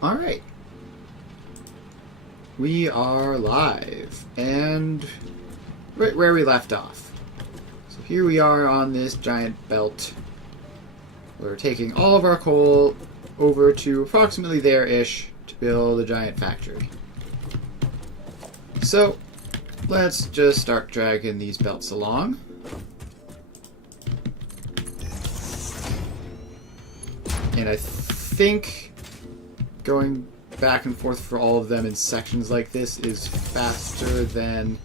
Alright. We are live, and right where we left off. So here we are on this giant belt. We're taking all of our coal over to approximately there-ish to build a giant factory. So, let's just start dragging these belts along. And I think going back and forth for all of them in sections like this is faster than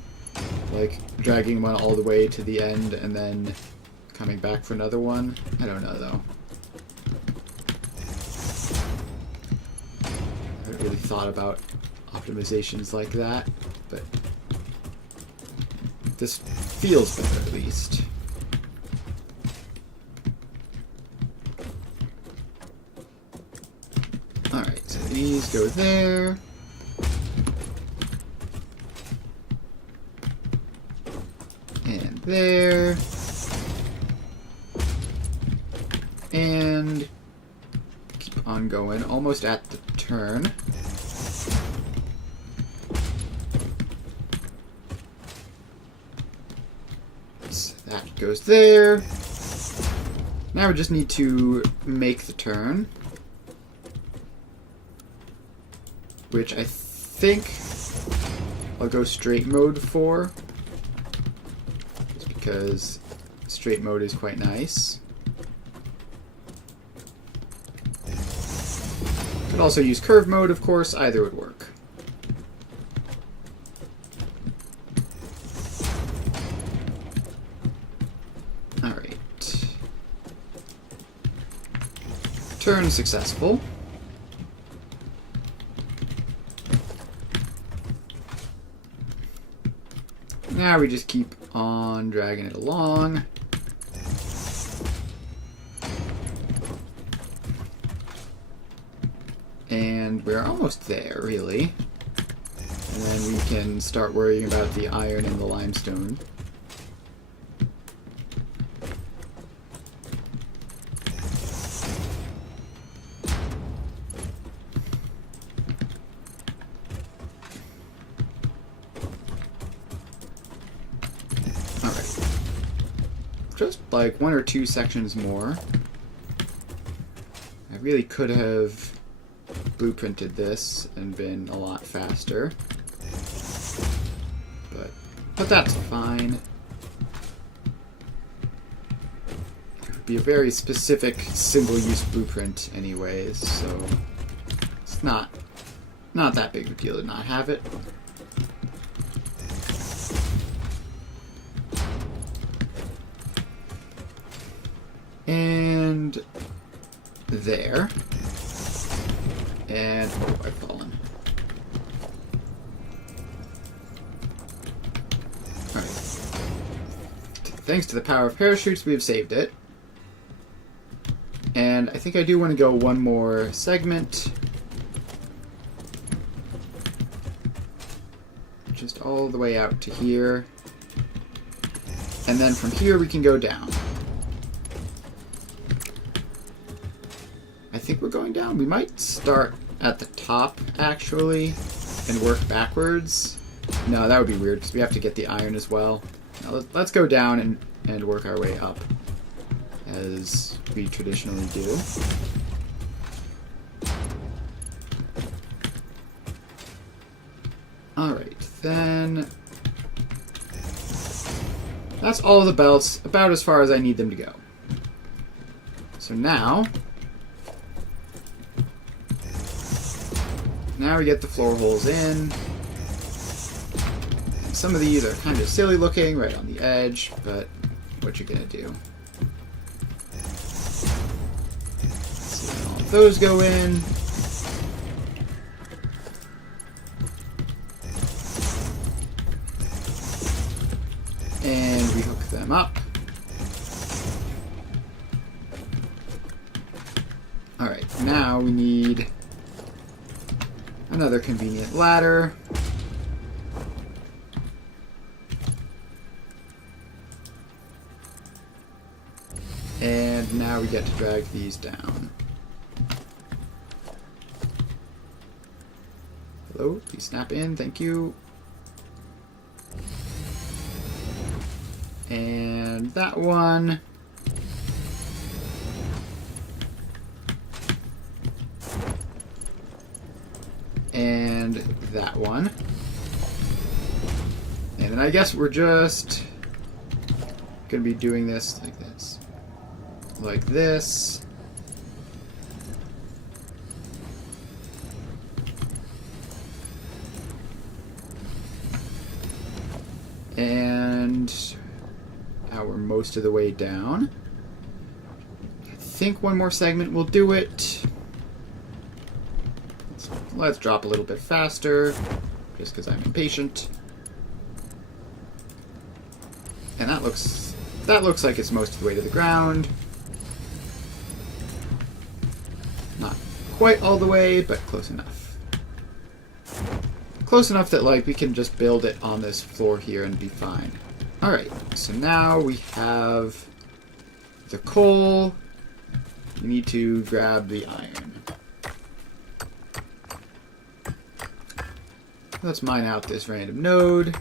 like dragging one all the way to the end and then coming back for another one. I don't know though. I haven't really thought about optimizations like that, but this feels better at least. Alright, so these go there. And there. And keep on going, almost at the turn. So that goes there. Now we just need to make the turn, which I think I'll go straight mode for, just because straight mode is quite nice. Could also use curve mode, of course, either would work. Alright. Turn successful. Now we just keep on dragging it along. And we're almost there, really. And then we can start worrying about the iron and the limestone. Just like one or two sections more. I really could have blueprinted this and been a lot faster. But that's fine. It would be a very specific single-use blueprint anyways, so it's not that big of a deal to not have it. And there. And oh, I've fallen. Alright. Thanks to the power of parachutes, we have saved it. And I think I do want to go one more segment. Just all the way out to here. And then from here we can go down. I think we're going down. We might start at the top, actually, and work backwards. No, that would be weird, because we have to get the iron as well. Now, let's go down and work our way up, as we traditionally do. Alright, then that's all of the belts, about as far as I need them to go. So now we get the floor holes in. Some of these are kind of silly looking right on the edge, but what you're gonna do. So all of those go in. And we hook them up. Alright, now we need another convenient ladder. And now we get to drag these down. Hello, please snap in, thank you. And that one. And that one. And then I guess we're just gonna be doing this like this. Like this. And now we're most of the way down. I think one more segment will do it. Let's drop a little bit faster, just because I'm impatient. And that looks like it's most of the way to the ground. Not quite all the way, but close enough. Close enough that like we can just build it on this floor here and be fine. Alright, so now we have the coal. We need to grab the iron. Let's mine out this random node.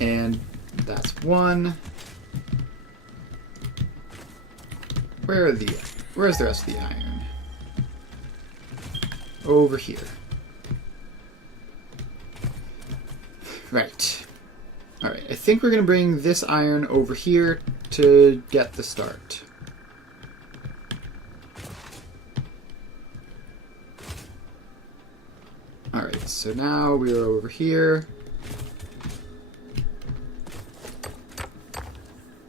And that's one. Where's the rest of the iron? Over here. Right. Alright, I think we're going to bring this iron over here to get the start. Alright, so now we are over here.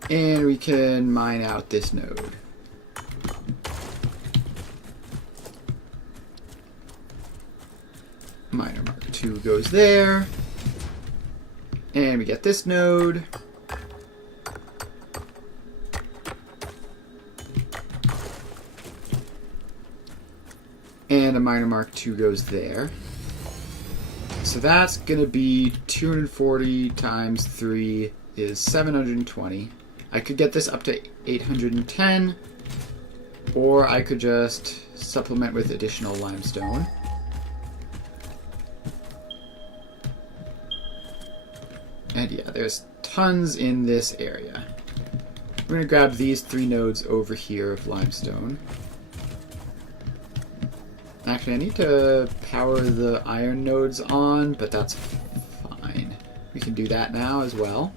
And we can mine out this node. Miner Mark 2 goes there. And we get this node. And a Miner Mark 2 goes there. So that's going to be 240 times 3 is 720. I could get this up to 810, or I could just supplement with additional limestone. And yeah, there's tons in this area. We're going to grab these 3 nodes over here of limestone. Actually, I need to power the iron nodes on, but that's fine. We can do that now as well.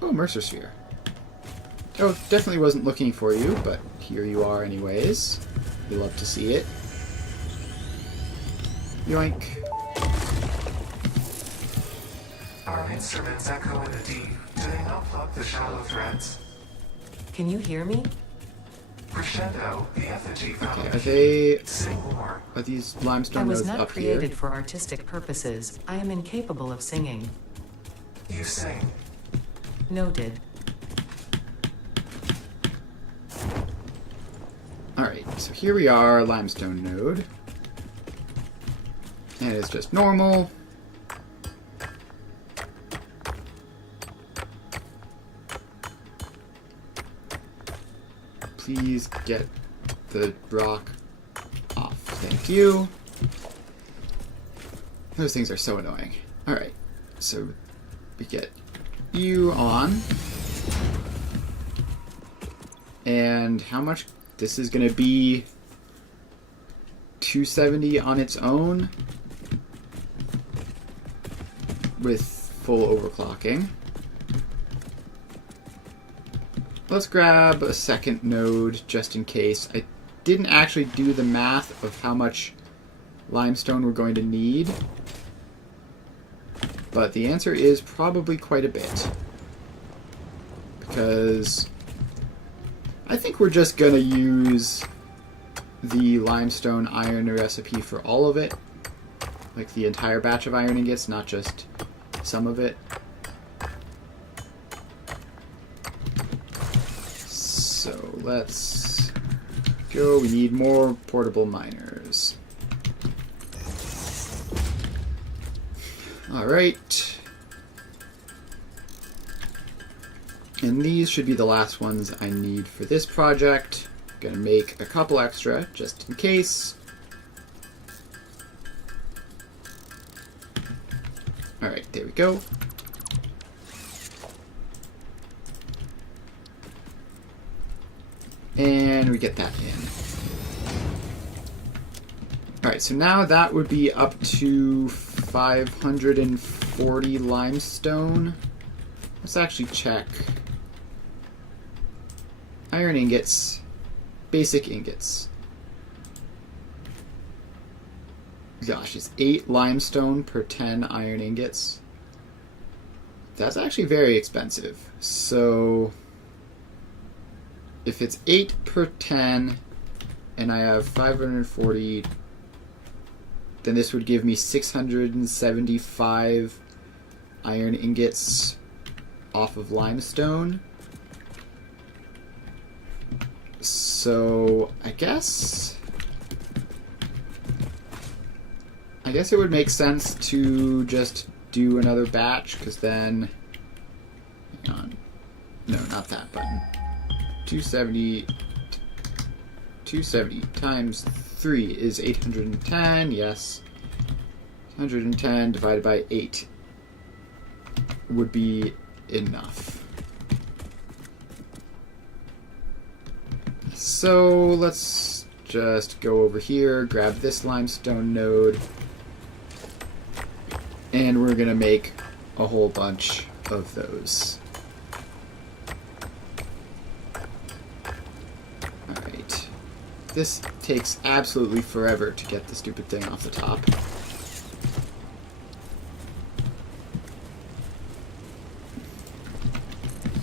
Oh, Mercer Sphere. Oh, definitely wasn't looking for you, but here you are anyways. We love to see it. Yoink. Our instruments echo in the deep. Do they not plug the shallow threads? Can you hear me? Crescendo, the effigy found. Okay, Sing more. are these limestone I was nodes not up created here? for artistic purposes. I am incapable of singing. You sing. Noted. Alright, so here we are, limestone node. And it's just normal. Please get the rock off. Thank you. Those things are so annoying. Alright, so we get you on. And how much? This is going to be 270 on its own with full overclocking. Let's grab a second node just in case. I didn't actually do the math of how much limestone we're going to need, but the answer is probably quite a bit, because I think we're just going to use the limestone iron recipe for all of it, like the entire batch of iron ingots, not just some of it. So let's go. We need more portable miners. Alright. And these should be the last ones I need for this project. Gonna make a couple extra just in case. Alright, there we go. And we get that in. Alright, so now that would be up to 540 limestone. Let's actually check. Iron ingots. Basic ingots. Gosh, it's 8 limestone per 10 iron ingots. That's actually very expensive. So if it's 8 per 10 and I have 540, then this would give me 675 iron ingots off of limestone. So I guess it would make sense to just do another batch, because then, hang on, no, not that button. 270 times 3 is 810, yes. 110 divided by 8 would be enough. So let's just go over here, grab this limestone node, and we're gonna make a whole bunch of those. Alright. This takes absolutely forever to get the stupid thing off the top.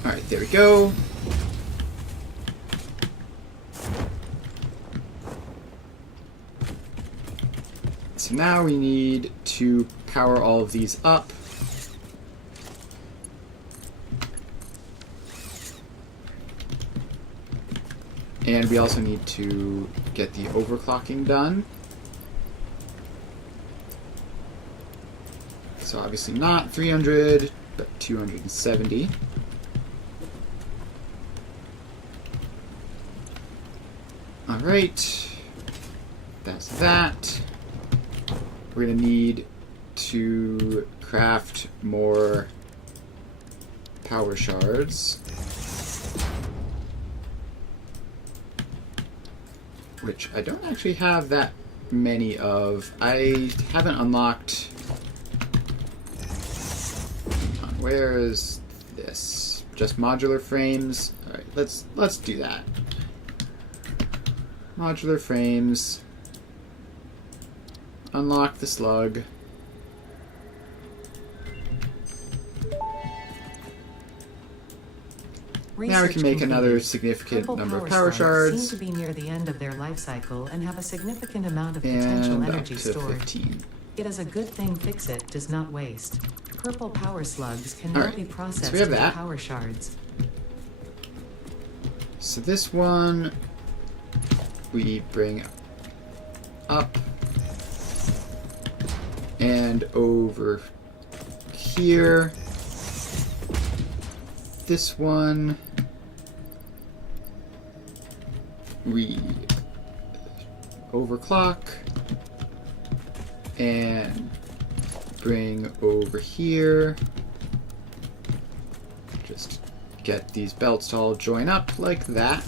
Alright, there we go. So now we need to power all of these up. And we also need to get the overclocking done. So obviously not 300, but 270. Alright. That's that. We're going to need to craft more power shards, which I don't actually have that many of. I haven't unlocked. Where is this? Just modular frames. All right, let's do that. Modular frames. Unlock the slug. Now we can make another significant number of power shards. Seem to be near the end of their life cycle and have a significant amount of potential energy stored. 15. It is a good thing Fix-It does not waste. Purple power slugs can now be processed so we have into that. power shards. So this one we bring up and over here. This one we overclock and bring over here. Just get these belts to all join up like that.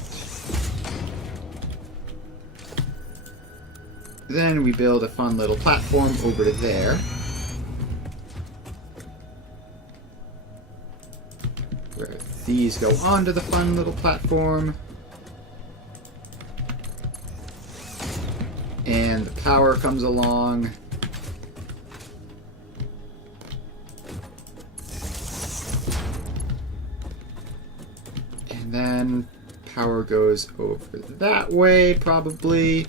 Then we build a fun little platform over to there. Where these go onto the fun little platform. And the power comes along. And then power goes over that way, probably.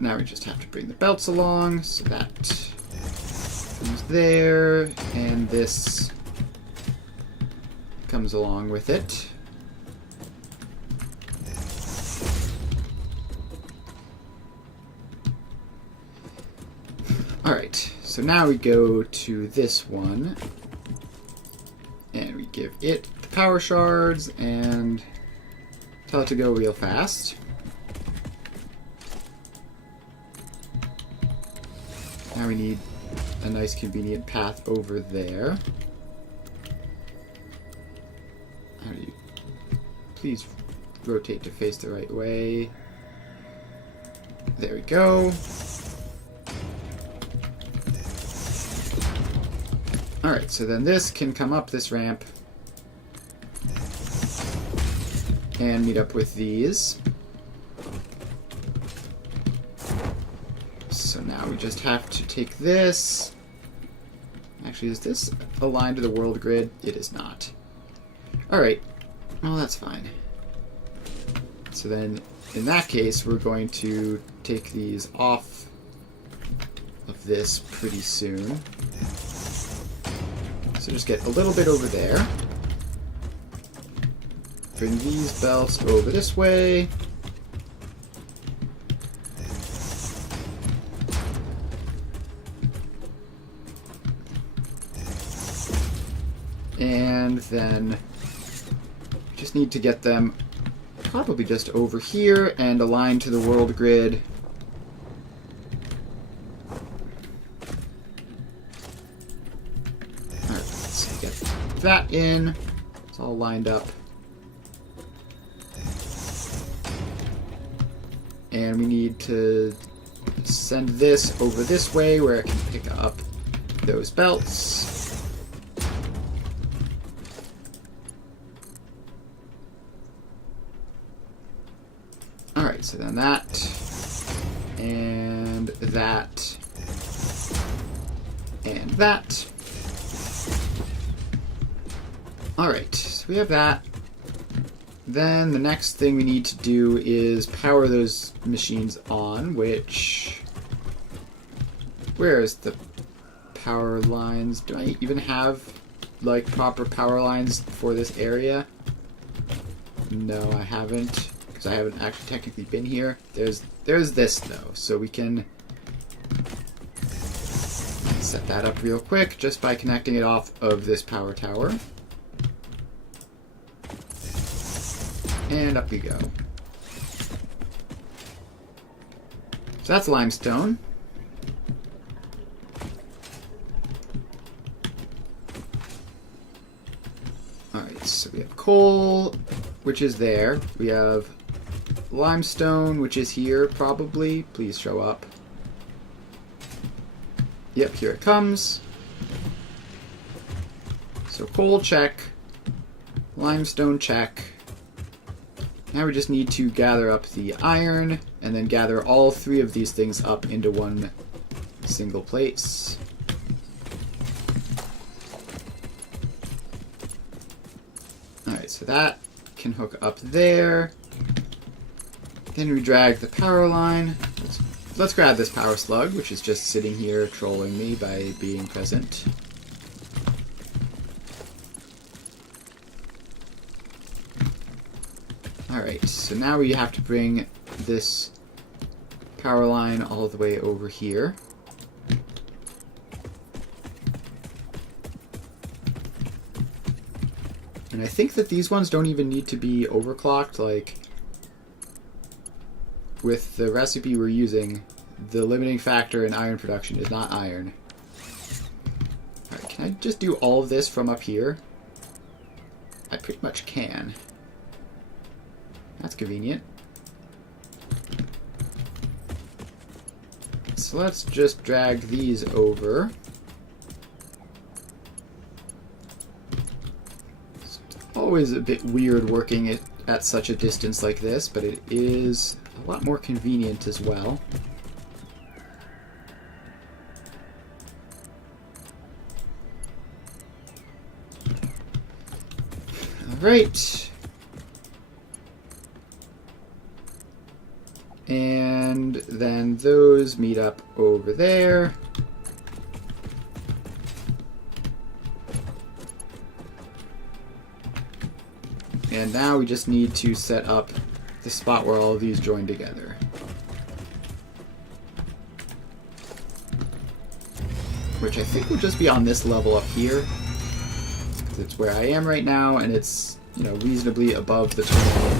Now we just have to bring the belts along, so that comes there, and this comes along with it. Alright, so now we go to this one, and we give it the power shards, and tell it to go real fast. Now we need a nice convenient path over there. How do you... Please rotate to face the right way. There we go. Alright, so then this can come up this ramp and meet up with these. So now we just have to take this. Actually, is this aligned to the world grid? It is not. Alright, well that's fine. So then, in that case, we're going to take these off of this pretty soon. So just get a little bit over there. Bring these belts over this way. And then just need to get them probably just over here and aligned to the world grid. Alright, let's get that in. It's all lined up. And we need to send this over this way where it can pick up those belts. Alright, so then that, and that, and that. Alright, so we have that. Then the next thing we need to do is power those machines on, which... Where is the power lines? Do I even have, like, proper power lines for this area? No, I haven't. I haven't actually technically been here. There's this though, so we can set that up real quick just by connecting it off of this power tower. And up we go. So that's limestone. Alright, so we have coal, which is there. We have limestone, which is here, probably. Please show up. Yep, here it comes. So coal, check. Limestone, check. Now we just need to gather up the iron, and then gather all three of these things up into one single place. Alright, so that can hook up there. Then we drag the power line. Let's grab this power slug, which is just sitting here trolling me by being present. Alright, so now we have to bring this power line all the way over here. And I think that these ones don't even need to be overclocked, like... With the recipe we're using, the limiting factor in iron production is not iron. Alright, can I just do all of this from up here? I pretty much can. That's convenient. So let's just drag these over. It's always a bit weird working at such a distance like this, but it is a lot more convenient as well. Alright. And then those meet up over there. And now we just need to set up the spot where all of these join together. which I think will just be on this level up here. Because it's where I am right now, and it's, you know, reasonably above the terrain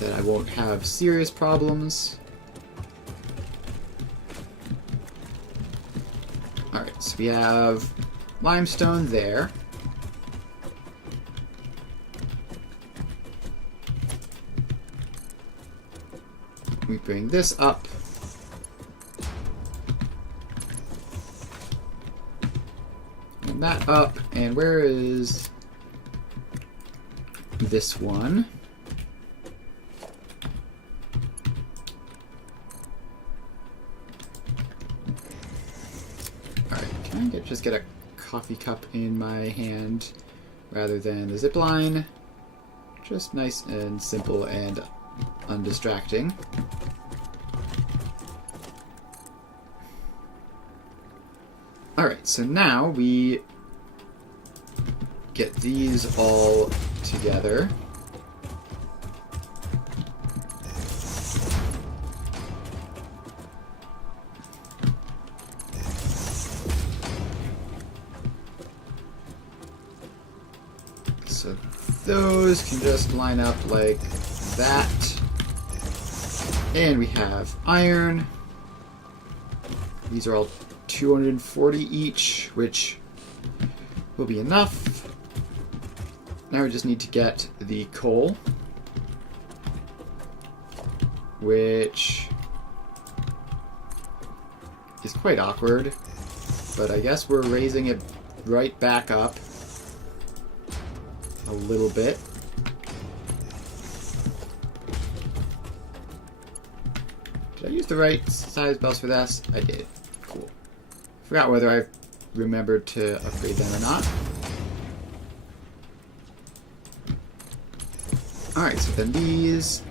that I won't have serious problems. Alright, so we have limestone there. We bring this up. And that up. And where is this one? Alright, can I just get a coffee cup in my hand rather than the zip line? Just nice and simple and undistracting. Alright, so now we get these all together. So those can just line up like that. And we have iron. These are all 240 each, which will be enough. Now we just need to get the coal, which is quite awkward, but I guess we're raising it right back up a little bit. Did I use the right size bells for this? I did. Cool. Forgot whether I remembered to upgrade them or not. Alright, so then these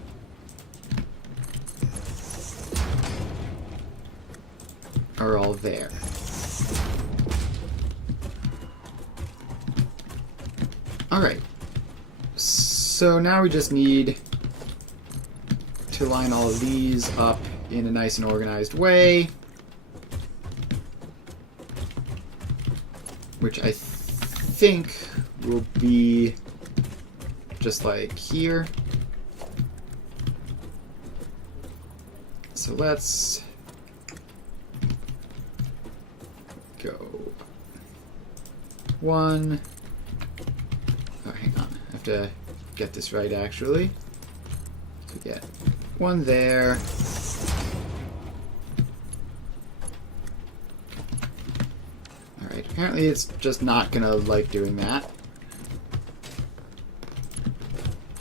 are all there. Alright, so now we just need to line all of these up in a nice and organized way, which I think will be just like here. So let's go 1. Oh, hang on. I have to get this right, actually. So we get 1 there. Alright, apparently it's just not gonna like doing that.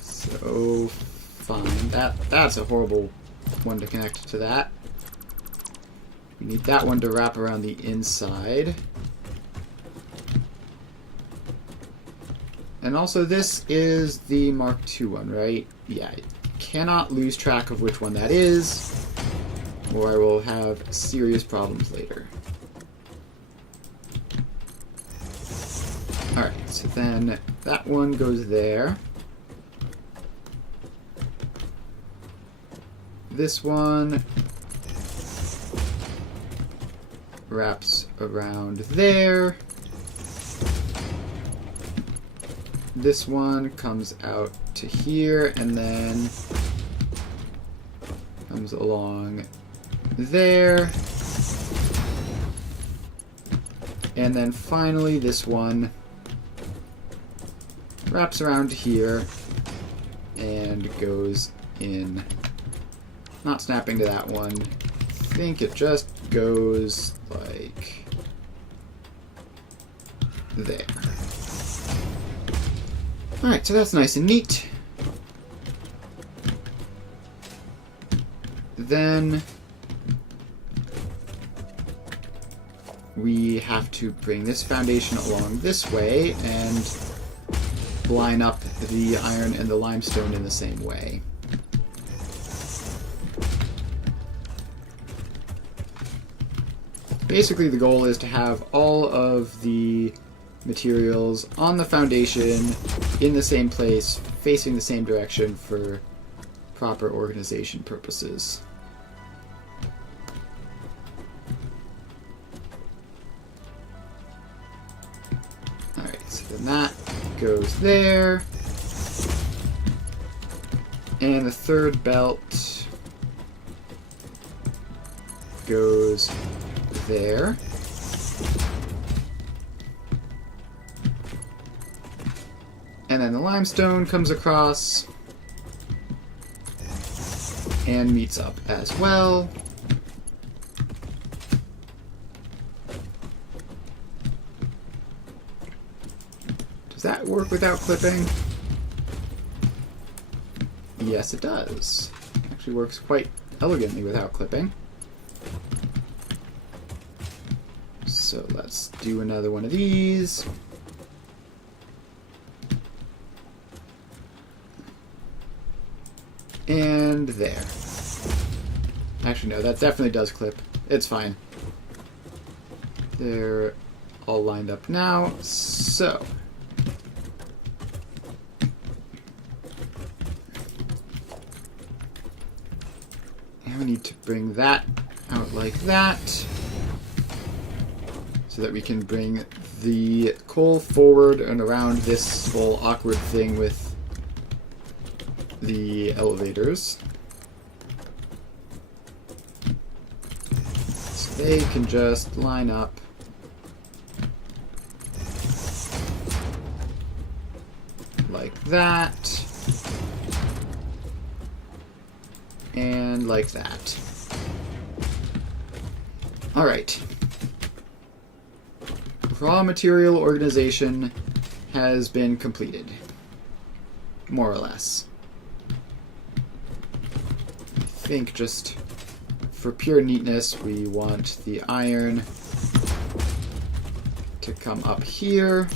So, fine. That's a horrible one to connect to that. We need that one to wrap around the inside. And also this is the Mark II one, right? Yeah, I cannot lose track of which one that is, or I will have serious problems later. Alright, so then that one goes there. This one wraps around there. This one comes out to here and then comes along there. And then finally this one wraps around here and goes in. Not snapping to that one. I think it just goes like there. Alright, so that's nice and neat. Then we have to bring this foundation along this way and line up the iron and the limestone in the same way. Basically, the goal is to have all of the materials on the foundation in the same place, facing the same direction for proper organization purposes. Then that goes there. And the third belt goes there. And then the limestone comes across and meets up as well. Does that work without clipping? Yes, it does. Actually works quite elegantly without clipping. So let's do another one of these. And there. Actually, no, that definitely does clip. It's fine. They're all lined up now. So. And we need to bring that out like that. So that we can bring the coal forward and around this whole awkward thing with the elevators. So they can just line up like that and like that. Alright. Raw material organization has been completed. More or less. I think just for pure neatness, we want the iron to come up here.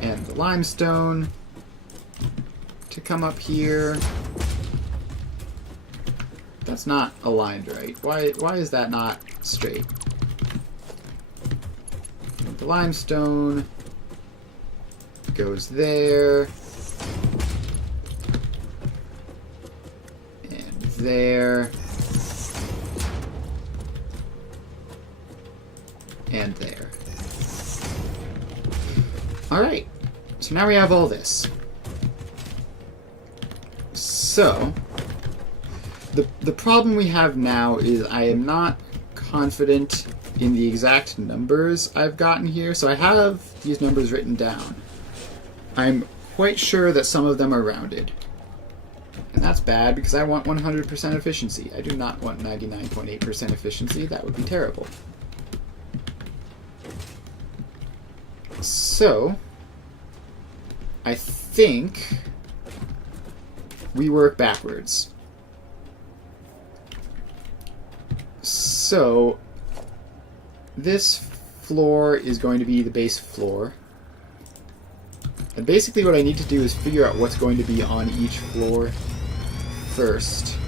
And the limestone to come up here. That's not aligned right. Why is that not straight? And the limestone goes there. And there. And there. Alright. So now we have all this. So the problem we have now is I am not confident in the exact numbers I've gotten here. So I have these numbers written down. I'm quite sure that some of them are rounded. And that's bad because I want 100% efficiency. I do not want 99.8% efficiency. That would be terrible. So I think we work backwards. So this floor is going to be the base floor. And basically what I need to do is figure out what's going to be on each floor first.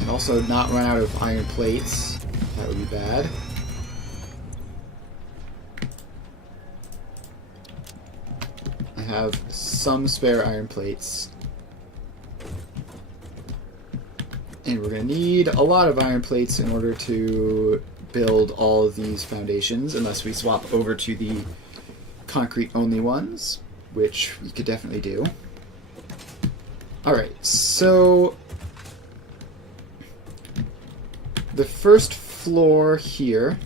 And also not run out of iron plates. That would be bad. I have some spare iron plates. And we're going to need a lot of iron plates in order to build all of these foundations, unless we swap over to the concrete-only ones, which we could definitely do. Alright, so the first floor here.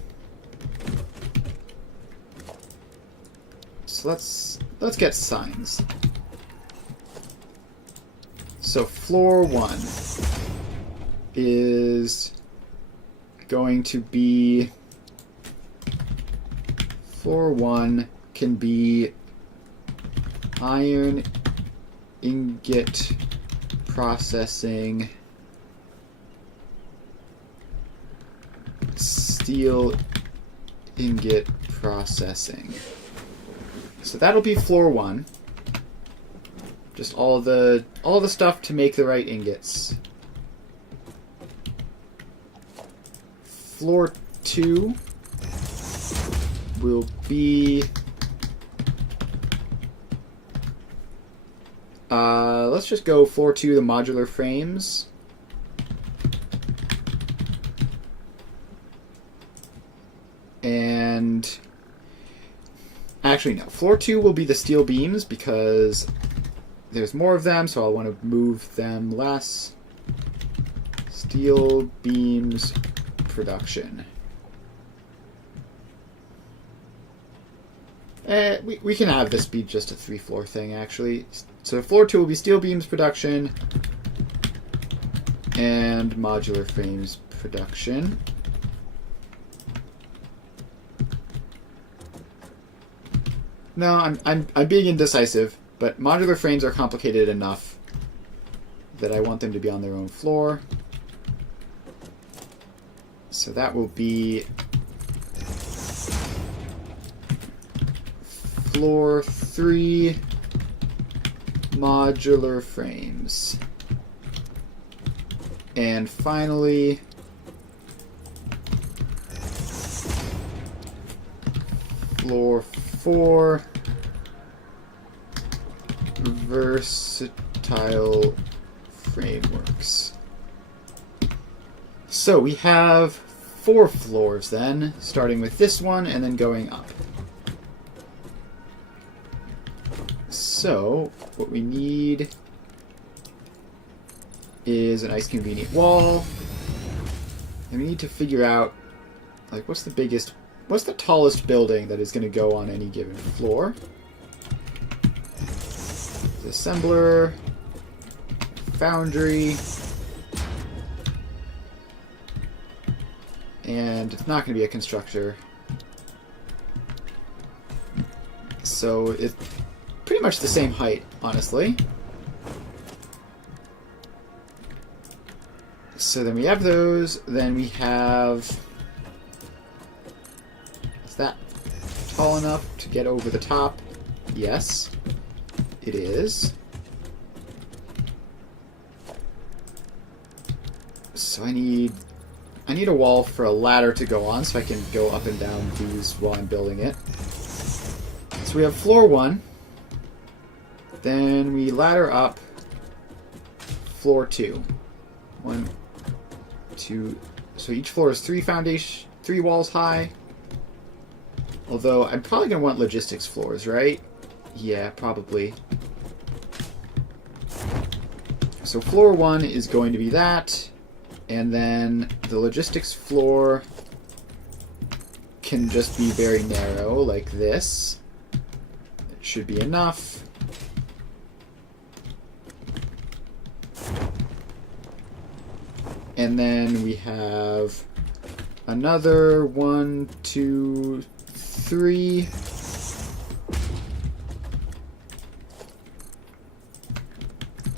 So let's get signs. So floor 1 is going to be, floor 1 can be iron ingot processing, steel ingot processing. So that'll be floor 1. Just all the stuff to make the right ingots. Floor 2 will be let's just go floor 2, the modular frames. And actually, no. Floor 2 will be the steel beams because there's more of them, so I'll want to move them less. Steel beams production. We can have this be just a 3-floor thing, actually. So floor 2 will be steel beams production and modular frames production. No, I'm being indecisive, but modular frames are complicated enough that I want them to be on their own floor. So that will be floor 3 modular frames. And finally, floor 4 versatile frameworks. So we have 4 floors then, starting with this one and then going up. So what we need is a nice convenient wall. And we need to figure out, like, what's the tallest building that is going to go on any given floor. The assembler, foundry, and it's not going to be a constructor. So it's pretty much the same height, honestly. So then we have those, then we have... Is that tall enough to get over the top? Yes, it is. So I need a wall for a ladder to go on so I can go up and down these while I'm building it. So we have floor 1. Then we ladder up floor 2. 1, 2. So each floor is 3 walls high. Although I'm probably going to want logistics floors, right? Yeah, probably. So floor 1 is going to be that. And then the logistics floor can just be very narrow, like this. It should be enough. And then we have another 1, 2, 3.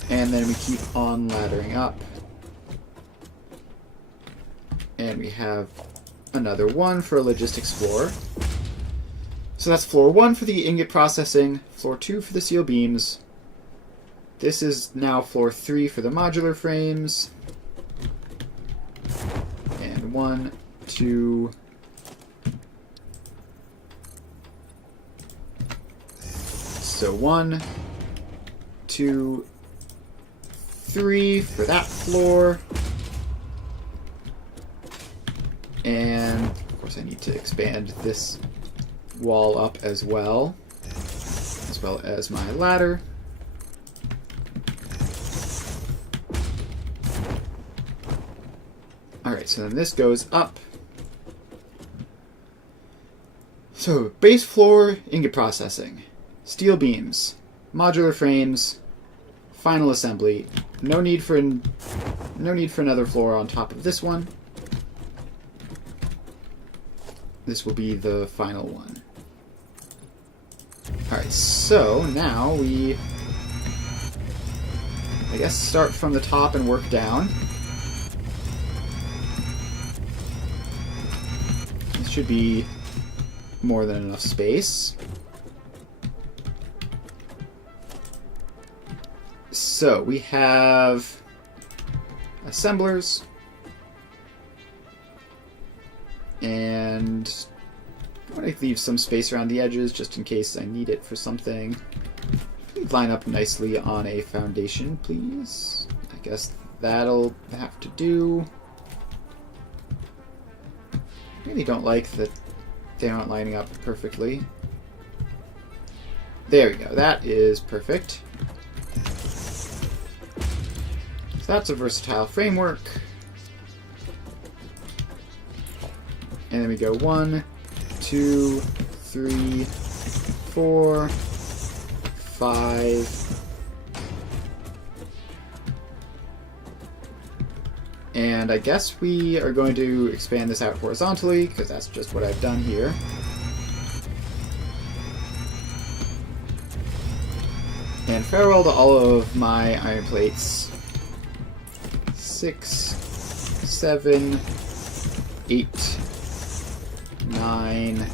And then we keep on laddering up. And we have another 1 for a logistics floor. So that's floor 1 for the ingot processing, floor 2 for the steel beams. This is now floor 3 for the modular frames. And 1, 2... So 1, 2, 3 for that floor. And, of course, I need to expand this wall up as well as my ladder. Alright, so then this goes up. So, base floor, ingot processing, steel beams, modular frames, final assembly. No need for another floor on top of this one. This will be the final one. Alright, so now we, I guess, start from the top and work down. This should be more than enough space. So we have assemblers. And I want to leave some space around the edges just in case I need it for something. Line up nicely on a foundation, please. I guess that'll have to do. I really don't like that They aren't lining up perfectly. There we go. That is perfect. So that's a versatile framework. And then we go 1, 2, 3, 4, 5. And I guess we are going to expand this out horizontally, because that's just what I've done here. And farewell to all of my iron plates. 6, 7, 8, 9,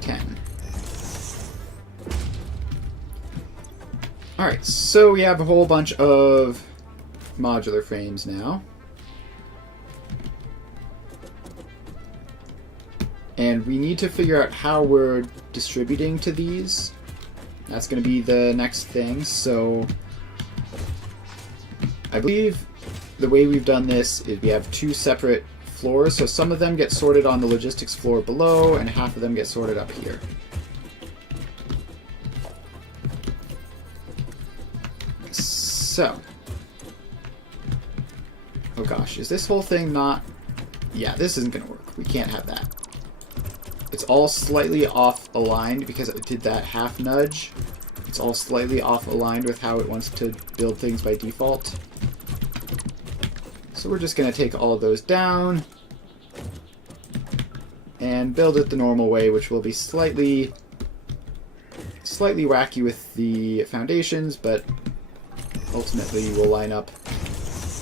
10. Alright, so we have a whole bunch of modular frames now. And we need to figure out how we're distributing to these. That's going to be the next thing. So I believe the way we've done this is we have 2 separate floors. So some of them get sorted on the logistics floor below, and half of them get sorted up here. So, oh gosh, is this whole thing not... Yeah, this isn't going to work. We can't have that. It's all slightly off aligned because it did that half nudge. It's all slightly off aligned with how it wants to build things by default. So we're just going to take all of those down and build it the normal way, which will be slightly wacky with the foundations, but ultimately will line up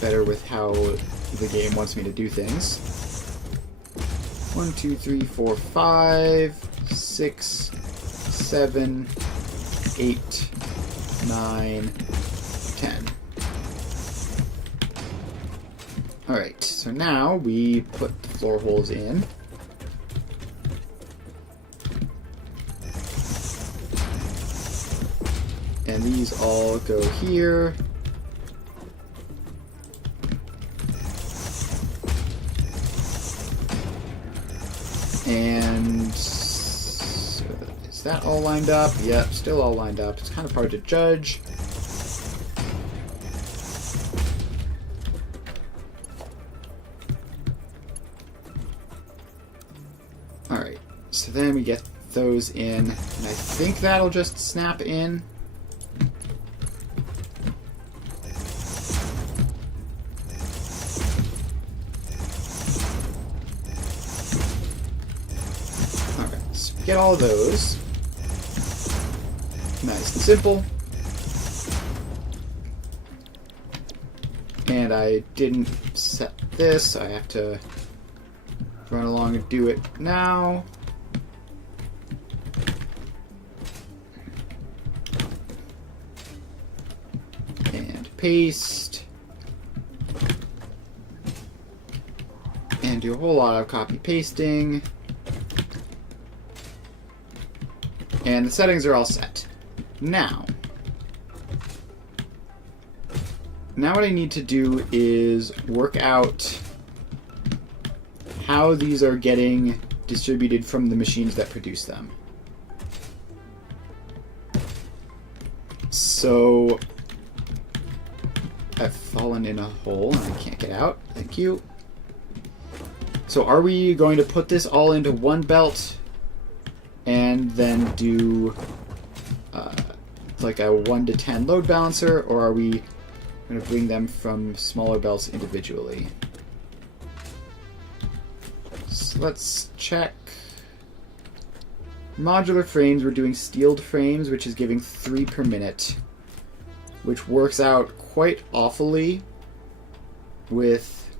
better with how the game wants me to do things. 1, 2, 3, 4, 5, 6, 7, 8, 9, 10. Alright, so now we put the floor holes in. And these all go here. And so is that all lined up? Yep, still all lined up. It's kind of hard to judge. Alright, so then we get those in, and I think that'll just snap in. Get all of those. Nice and simple. And I didn't set this. I have to run along and do it now. And paste. And do a whole lot of copy pasting. And the settings are all set. Now what I need to do is work out how these are getting distributed from the machines that produce them. So I've fallen in a hole and I can't get out. Thank you. So are we going to put this all into one belt and then do like a 1 to 10 load balancer, or are we going to bring them from smaller belts individually? So let's check. Modular frames, we're doing steeled frames, which is giving 3 per minute, which works out quite awfully with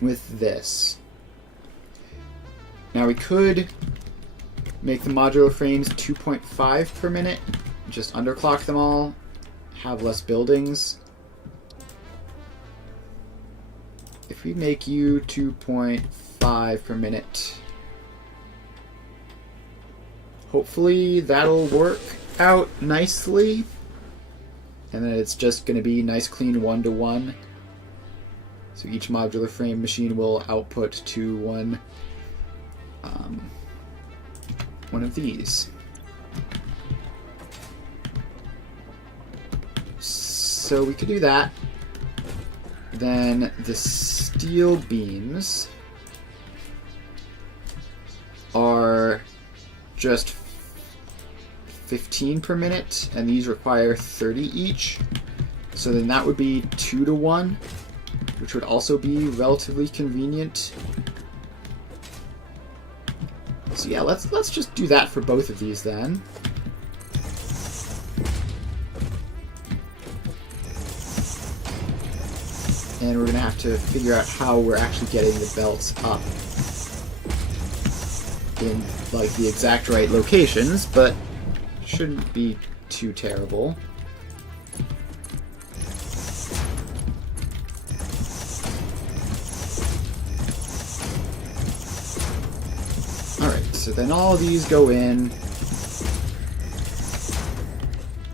this. Now we could make the modular frames 2.5 per minute, just underclock them all, have less buildings. If we make you 2.5 per minute, hopefully that'll work out nicely. And then it's just going to be nice clean 1-to-1. So each modular frame machine will output to one of these. So we could do that. Then the steel beams are just 15 per minute, and these require 30 each. So then that would be 2 to 1, which would also be relatively convenient. So yeah, let's just do that for both of these then. And we're going to have to figure out how we're actually getting the belts up in like the exact right locations, but shouldn't be too terrible. Alright, so then all of these go in.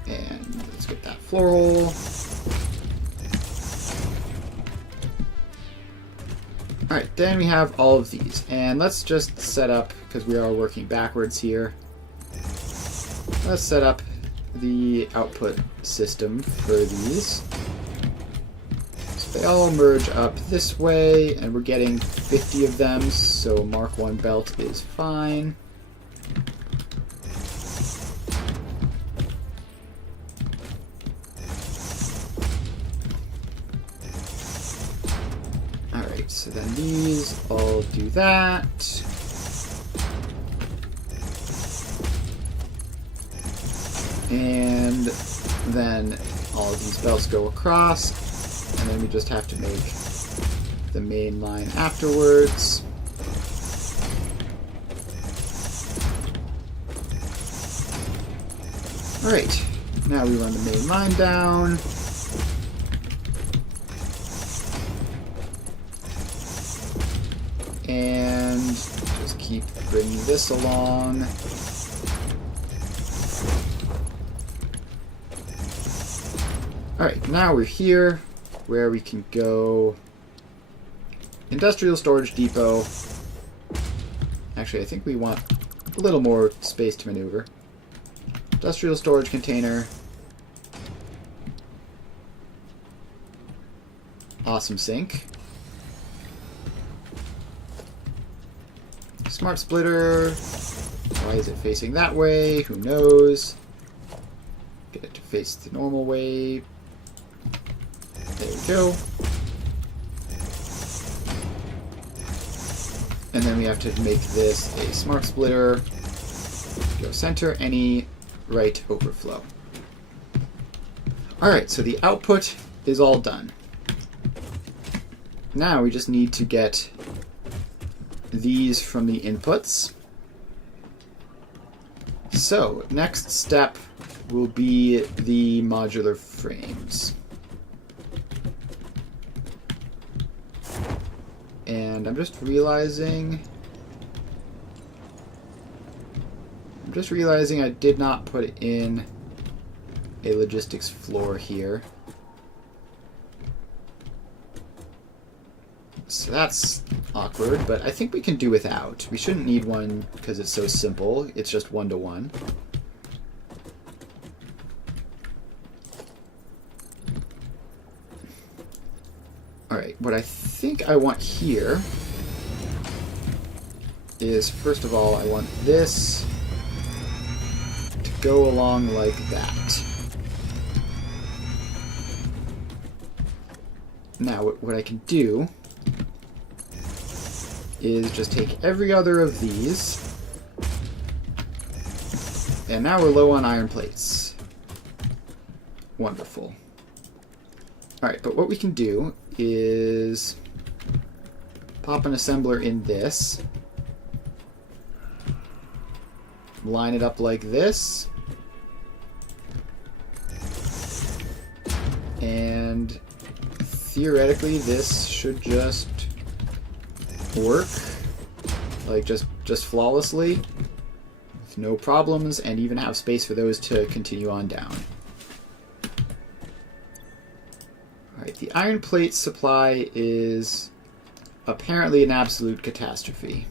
And let's get that floor hole. Alright, then we have all of these. And let's just set up, because we are working backwards here, let's set up the output system for these. So they all merge up this way, and we're getting 50 of them, so Mark 1 belt is fine. Alright, so then these all do that. And then all of these belts go across, and then we just have to make the main line afterwards. Alright, now we run the main line down. And just keep bringing this along. Alright, now we're here where we can go industrial storage depot. Actually, I think we want a little more space to maneuver. Industrial storage container. Awesome sink. Smart splitter. Why is it facing that way? Who knows? Get it to face the normal way. There we go. And then we have to make this a smart splitter. Go center any right overflow. Alright, so the output is all done. Now we just need to get these from the inputs. So, next step will be the modular frames. And I'm just realizing I did not put in a logistics floor here. So that's awkward, but I think we can do without. We shouldn't need one because it's so simple. It's just 1-to-1. Alright, what I think I want here is, first of all, I want this to go along like that. Now, what I can do is just take every other of these, and now we're low on iron plates. Wonderful. Alright, but what we can do is pop an assembler in this, line it up like this, and theoretically this should just work, like just flawlessly, with no problems, and even have space for those to continue on down. Alright, Alright, the iron plate supply is apparently an absolute catastrophe.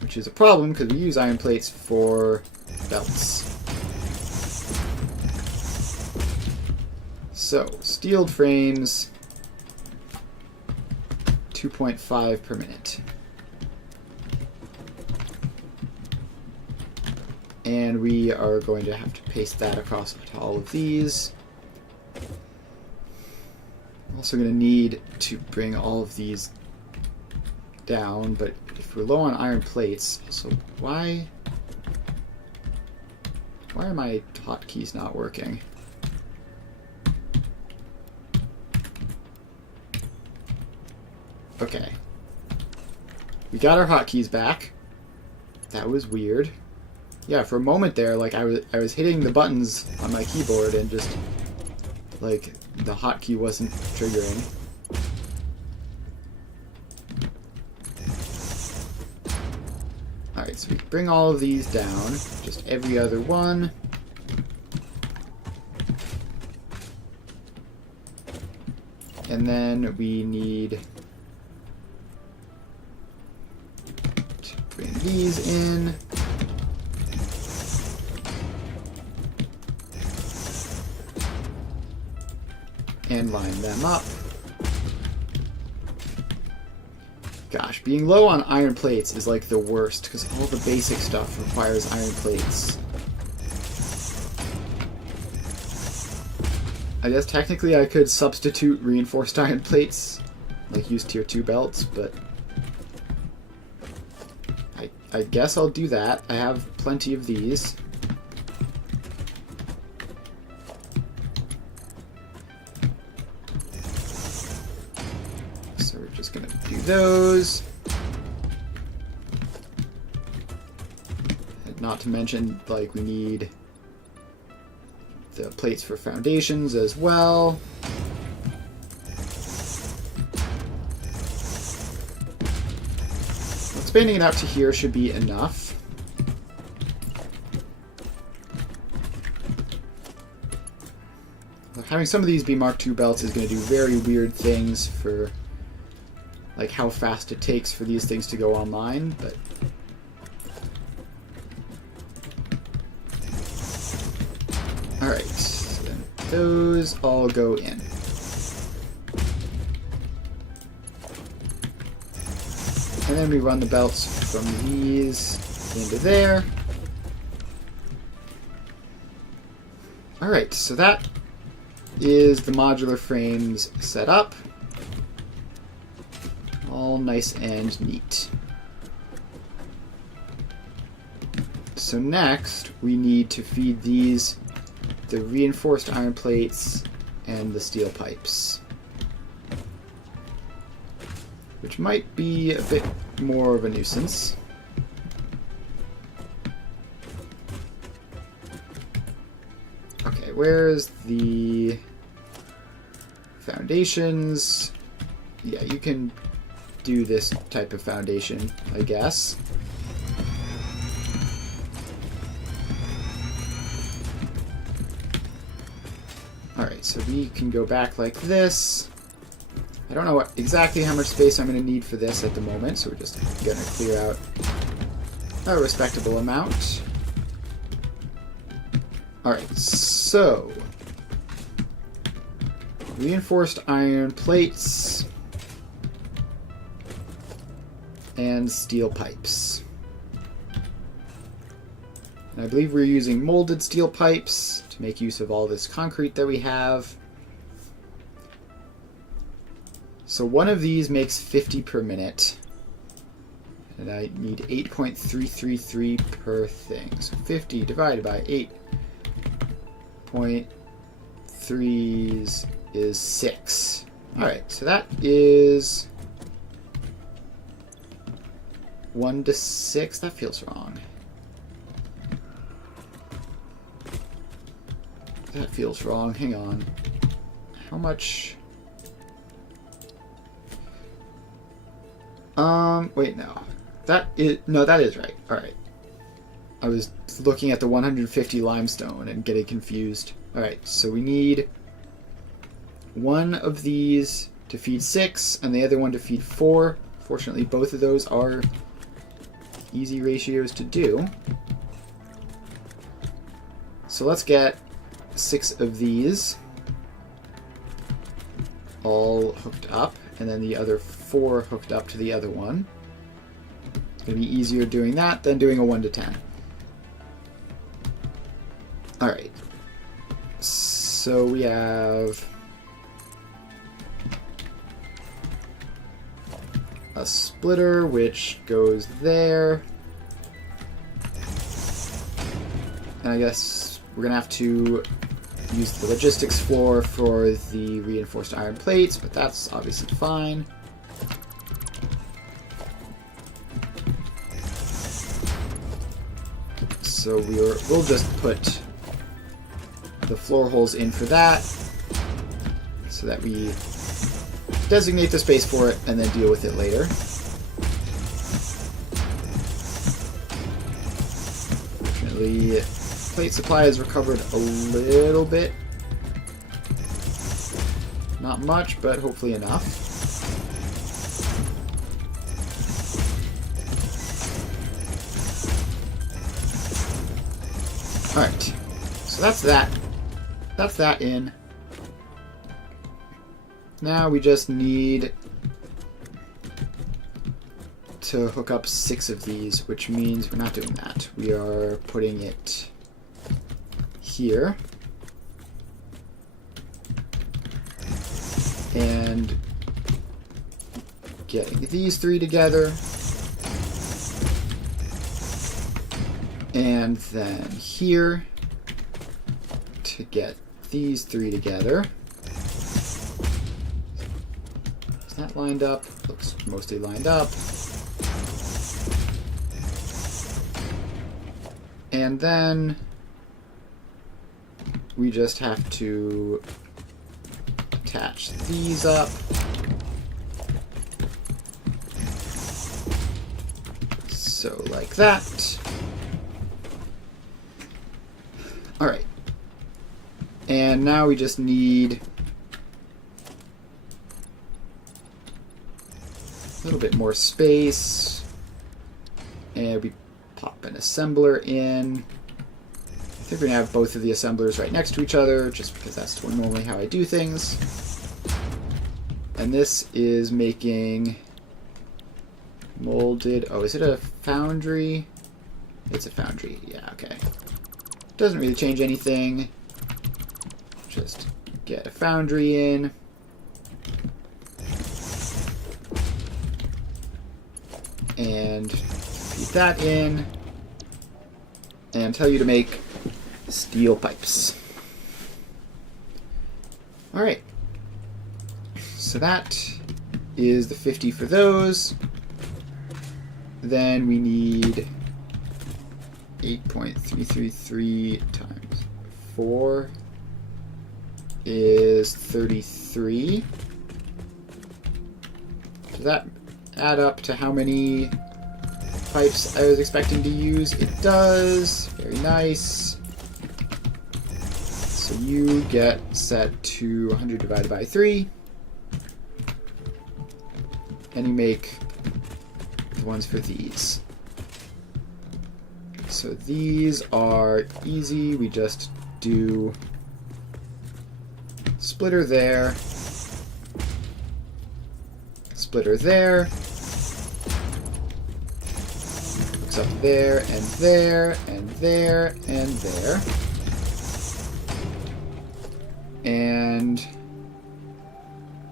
Which is a problem because we use iron plates for belts. So, steeled frames, 2.5 per minute. And we are going to have to paste that across to all of these. Also going to need to bring all of these down, but if we're low on iron plates, so why are my hotkeys not working? Okay. We got our hotkeys back. That was weird. Yeah, for a moment there, like I was hitting the buttons on my keyboard and just like the hotkey wasn't triggering. Alright, so we bring all of these down, just every other one. And then we need to bring these in. And line them up. Gosh, being low on iron plates is like the worst, because all the basic stuff requires iron plates. I guess technically I could substitute reinforced iron plates, like use tier 2 belts, but I guess I'll do that. I have plenty of these. So we're just gonna do those. And not to mention, like, we need the plates for foundations as well. Expanding it out to here should be enough. Having some of these be Mark II belts is going to do very weird things for like how fast it takes for these things to go online, but alright, so then those all go in. And then we run the belts from these into there. Alright, so that is the modular frames set up. All nice and neat. So next, we need to feed these the reinforced iron plates and the steel pipes, which might be a bit more of a nuisance. Okay, where's the foundations? Yeah, you can do this type of foundation, I guess. Alright, so we can go back like this. I don't know exactly how much space I'm going to need for this at the moment, so we're just going to clear out a respectable amount. Alright, so reinforced iron plates and steel pipes. And I believe we're using molded steel pipes to make use of all this concrete that we have. So one of these makes 50 per minute. And I need 8.333 per thing. So 50 divided by 8.3 is 6. Alright, so that is 1 to 6. That feels wrong. That feels wrong. Hang on. How much? Wait, no. That is right. Alright. I was looking at the 150 limestone and getting confused. Alright, so we need one of these to feed 6 and the other one to feed 4. Fortunately, both of those are easy ratios to do. So let's get 6 of these all hooked up, and then the other 4 hooked up to the other one. It's going to be easier doing that than doing a 1 to 10. Alright. So we have a splitter which goes there. And I guess we're going to have to use the logistics floor for the reinforced iron plates, but that's obviously fine. So we'll just put the floor holes in for that, so that we designate the space for it and then deal with it later. Fortunately, plate supply has recovered a little bit. Not much, but hopefully enough. Alright, so that's that. That's that in. Now we just need to hook up 6 of these, which means we're not doing that. We are putting it here. And getting these 3 together. And then here to get these 3 together. Is that lined up? Looks mostly lined up. And then we just have to attach these up. So like that. Alright. And now we just need a little bit more space. And we pop an assembler in. I think we're going to have both of the assemblers right next to each other, just because that's normally how I do things. And this is making molded... Oh, is it a foundry? It's a foundry. Yeah, okay. Doesn't really change anything. Just get a foundry in. And feed that in. And tell you to make steel pipes. Alright. So that is the 50 for those. Then we need 8.333 times 4 is 33. Does that add up to how many pipes I was expecting to use? It does. Very nice. So you get set to 100 divided by 3. And you make the ones for these. So these are easy. We just do splitter there, splitter there, hooks up there, and there, and there, and there. And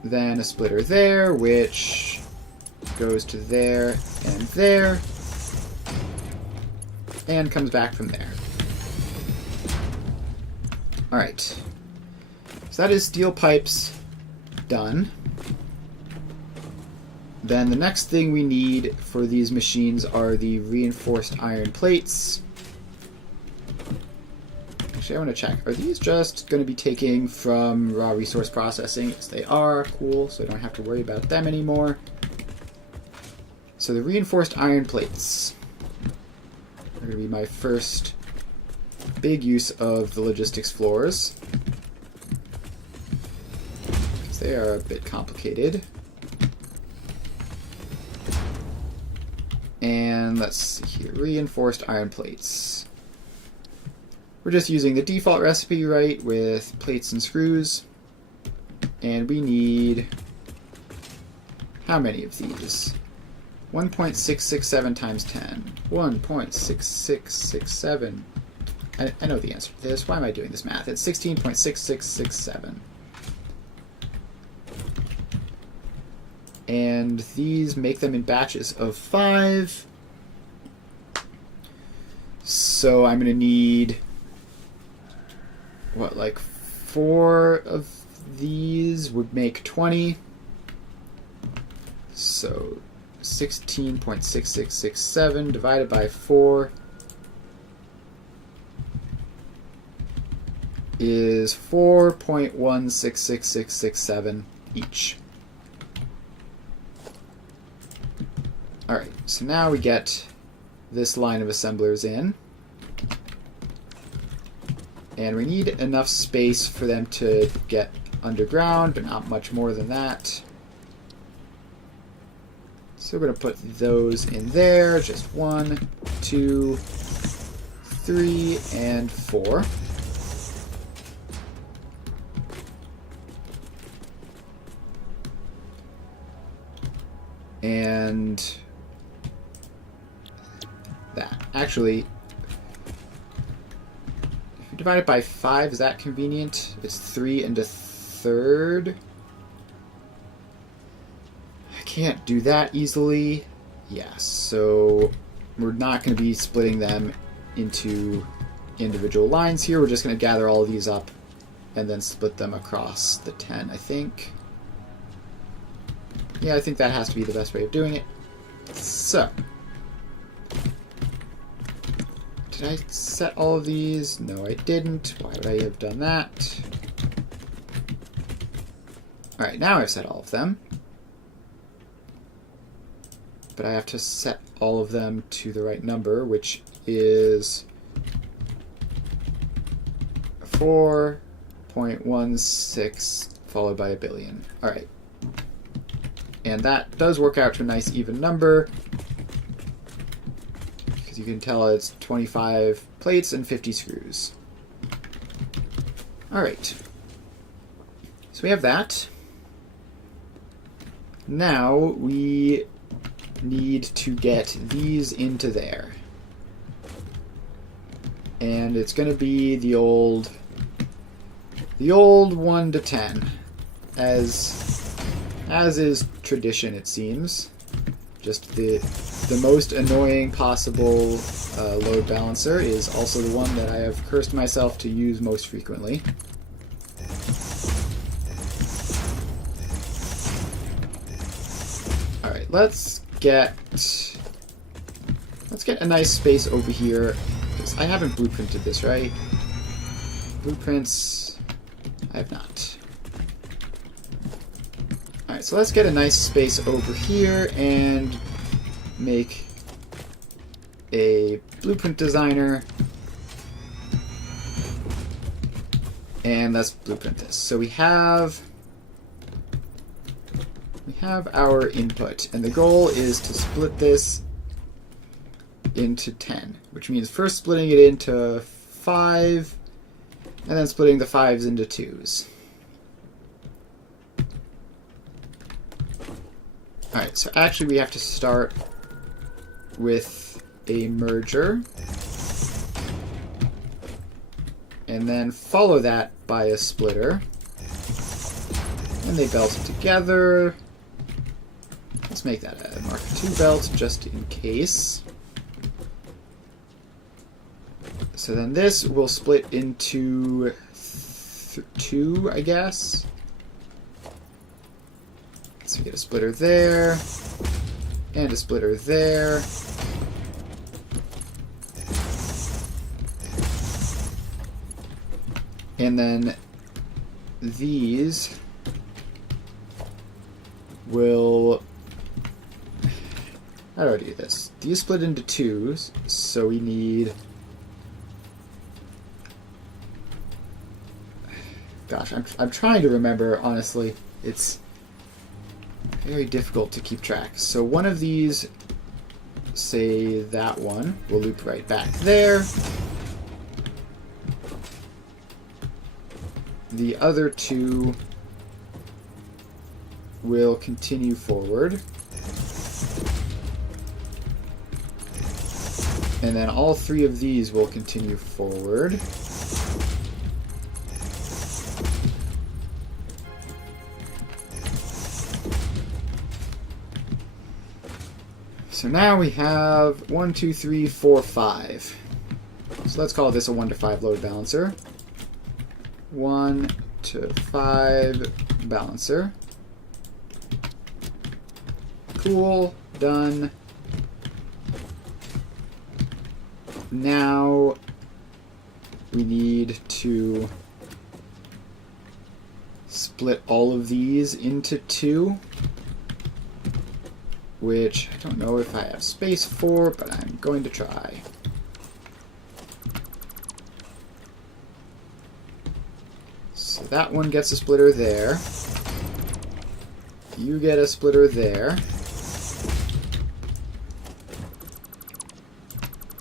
then a splitter there, which goes to there and there, and comes back from there. Alright. So that is steel pipes done. Then the next thing we need for these machines are the reinforced iron plates. Actually, I want to check. Are these just going to be taking from raw resource processing? Yes, they are. Cool. So I don't have to worry about them anymore. So the reinforced iron plates are going to be my first big use of the logistics floors, because they are a bit complicated. And let's see here, reinforced iron plates. We're just using the default recipe, right, with plates and screws. And we need, how many of these? 1.667 times 10. 1.6667. I know the answer to this. Why am I doing this math? It's 16.6667. And these make them in batches of 5. So I'm going to need, what, like 4 of these would make 20. So 16.6667 divided by 4 is 4.166667 each. Alright, so now we get this line of assemblers in. And we need enough space for them to get underground, but not much more than that. So we're going to put those in there. Just 1, 2, 3, and 4. And that. Actually, if you divide it by 5, is that convenient? It's 3 and a third. I can't do that easily. Yeah, so we're not going to be splitting them into individual lines here. We're just going to gather all of these up and then split them across the 10, I think. Yeah, I think that has to be the best way of doing it. So, did I set all of these? No, I didn't. Why would I have done that? Alright, now I've set all of them. But I have to set all of them to the right number, which is 4.16 followed by a billion. Alright. And that does work out to a nice even number, because you can tell it's 25 plates and 50 screws. Alright. So we have that. Now we need to get these into there. And it's going to be the old 1 to 10, as is tradition, it seems. Just the most annoying possible load balancer is also the one that I have cursed myself to use most frequently. Alright, let's get a nice space over here, because I haven't blueprinted this, right? Blueprints, I have not. Alright, so let's get a nice space over here and make a blueprint designer. And let's blueprint this. So we have our input, and the goal is to split this into 10, which means first splitting it into 5, and then splitting the 5s into 2s. Alright, so actually we have to start with a merger, and then follow that by a splitter, and they belt together. Let's make that a Mark II belt just in case. So then this will split into 2, I guess. So we get a splitter there, and a splitter there. And then these will... How do I do this? These split into 2s, so we need Gosh, I'm trying to remember, honestly. It's very difficult to keep track. So one of these, say that one, will loop right back there. The other two will continue forward. And then all three of these will continue forward. So now we have 1, 2, 3, 4, 5. So let's call this a 1 to 5 load balancer. 1 to 5 balancer. Cool. Done. Now we need to split all of these into 2, which I don't know if I have space for, but I'm going to try. So that one gets a splitter there. You get a splitter there.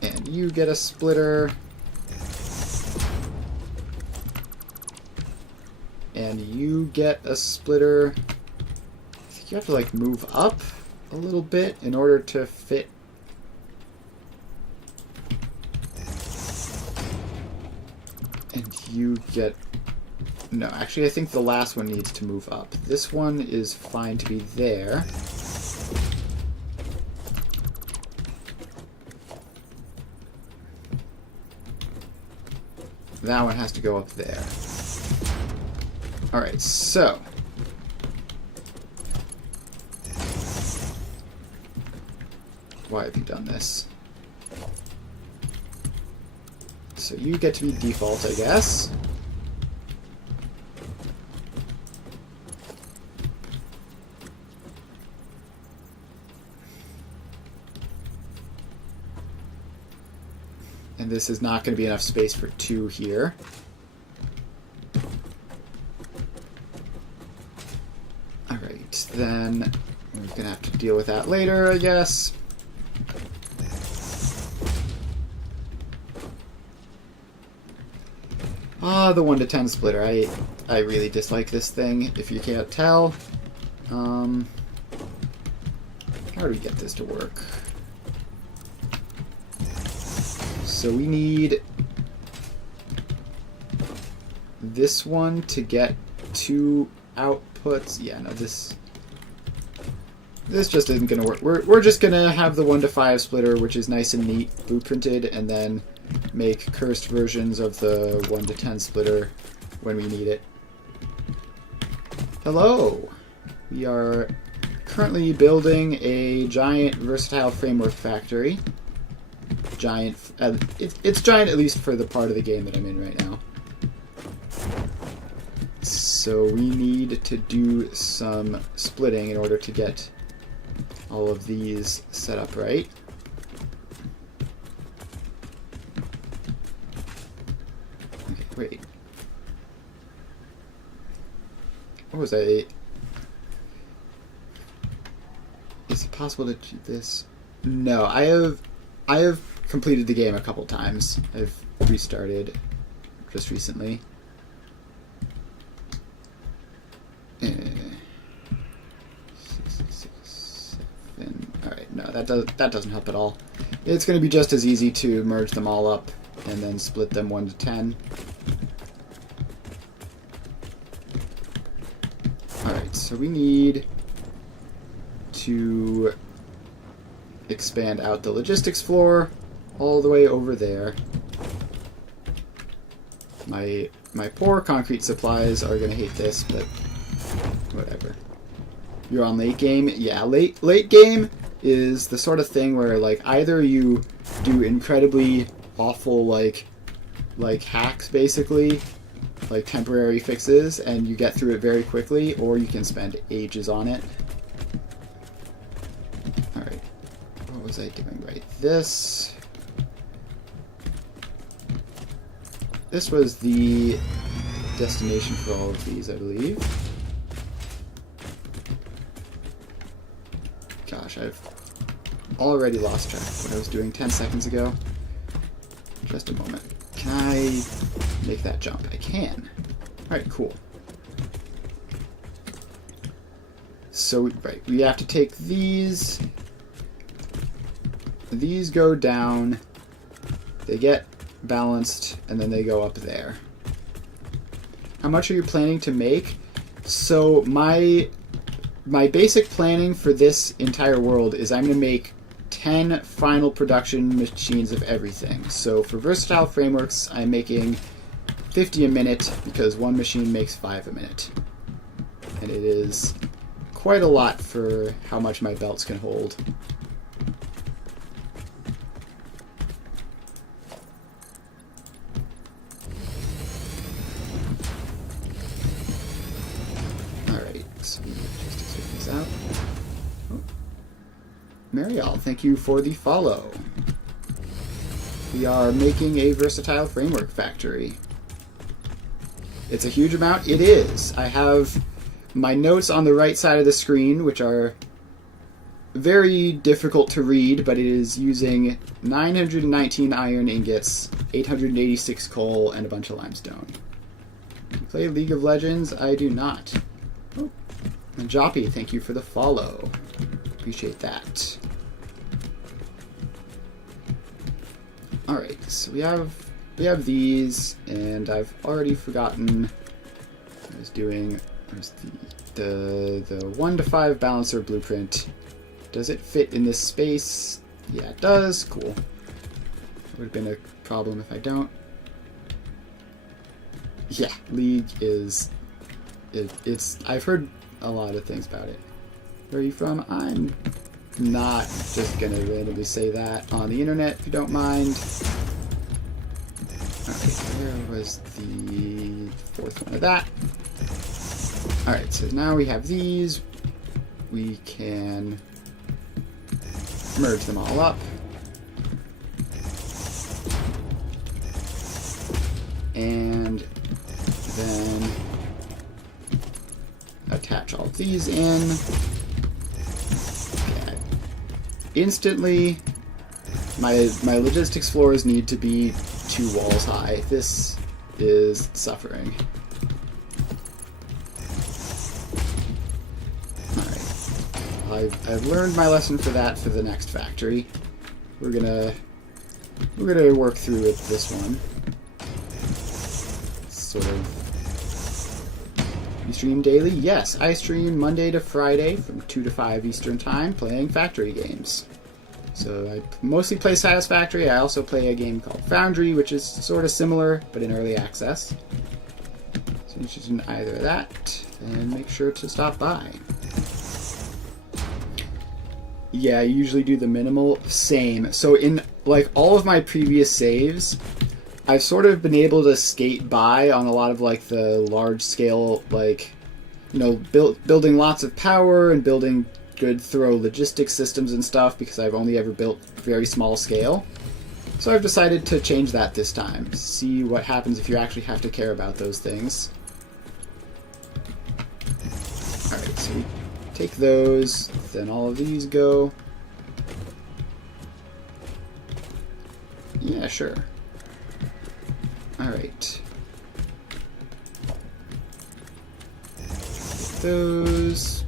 And you get a splitter. And you get a splitter. I think you have to like move up a little bit in order to fit. And you get... No, actually I think the last one needs to move up. This one is fine to be there. That one has to go up there. Alright, so... Why have you done this? So you get to be default, I guess. And this is not going to be enough space for 2 here. Alright, then we're going to have to deal with that later, I guess. Ah, the 1 to 10 splitter. I really dislike this thing, if you can't tell. How do we get this to work? So we need this one to get 2 outputs. Yeah, no, this just isn't going to work. We're just going to have the 1 to 5 splitter, which is nice and neat, blueprinted, and then make cursed versions of the 1 to 10 splitter when we need it. Hello! We are currently building a giant versatile framework factory. Giant. It's giant at least for the part of the game that I'm in right now. So we need to do some splitting in order to get all of these set up right. Okay, wait. What was I? Is it possible to do this? No, I have completed the game a couple times. I've restarted just recently. 6, 7. Alright, no, that doesn't help at all. It's going to be just as easy to merge them all up and then split them 1 to 10. Alright, so we need to expand out the logistics floor all the way over there. My poor concrete supplies are going to hate this, but whatever. You're on late game? Yeah, late game is the sort of thing where like either you do incredibly awful like hacks basically, like temporary fixes, and you get through it very quickly, or you can spend ages on it. Alright. What was I doing right? This was the destination for all of these, I believe. Gosh, I've already lost track of what I was doing 10 seconds ago. Just a moment. Can I make that jump? I can. Alright, cool. So, right, we have to take these. These go down. They get balanced, and then they go up there. How much are you planning to make? So, my basic planning for this entire world is I'm going to make 10 final production machines of everything. So for versatile frameworks, I'm making 50 a minute because one machine makes 5 a minute. And it is quite a lot for how much my belts can hold. Alright, so just check these out. Mariel, thank you for the follow. We are making a versatile framework factory. It's a huge amount. It is. I have my notes on the right side of the screen, which are very difficult to read, but it is using 919 iron ingots, 886 coal, and a bunch of limestone. You play League of Legends? I do not. Oh. And Joppy, thank you for the follow. Appreciate that. Alright, so we have these, and I've already forgotten what I was doing. There's the 1 to 5 balancer blueprint. Does it fit in this space? Yeah, it does. Cool. Would have been a problem if I don't. Yeah, League is it's I've heard a lot of things about it. Where are you from? I'm not just gonna randomly say that on the internet if you don't mind. Alright, where was the 4th one of that? Alright, so now we have these. We can merge them all up. And then attach all these in. Okay. Instantly, my logistics floors need to be 2 walls high. This is suffering. Alright. I've learned my lesson for that for the next factory. We're gonna work through it this one. Sort of. You stream daily? Yes, I stream Monday to Friday from 2 to 5 Eastern Time playing factory games. So I mostly play Satisfactory. I also play a game called Foundry, which is sort of similar, but in early access. So if you're interested in either of that, then make sure to stop by. Yeah, I usually do the minimal. Same. So in like all of my previous saves, I've sort of been able to skate by on a lot of like the large scale, like, you know, building lots of power and building good thorough logistics systems and stuff because I've only ever built very small scale. So I've decided to change that this time. See what happens if you actually have to care about those things. Alright, so we take those, then all of these go. Yeah, sure. Alright. Those.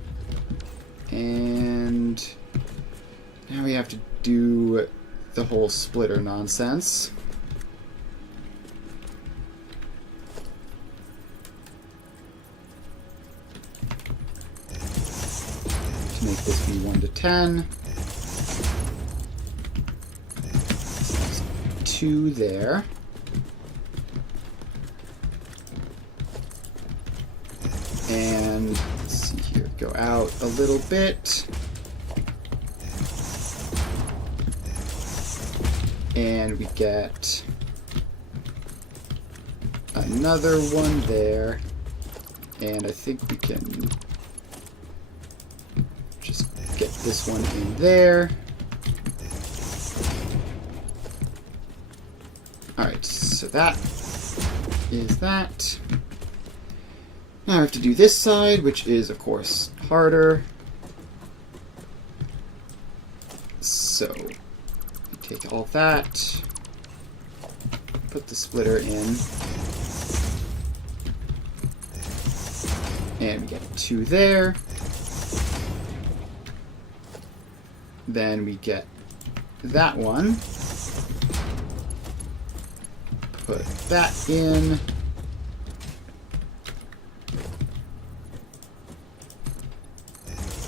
And now we have to do the whole splitter nonsense. To make this be 1 to 10. So that's 2 there. And let's see here, go out a little bit. And we get another one there. And I think we can just get this one in there. Alright, so that is that. Now I have to do this side, which is, of course, harder. So, take all that, put the splitter in, and we get 2 there. Then we get that one, put that in,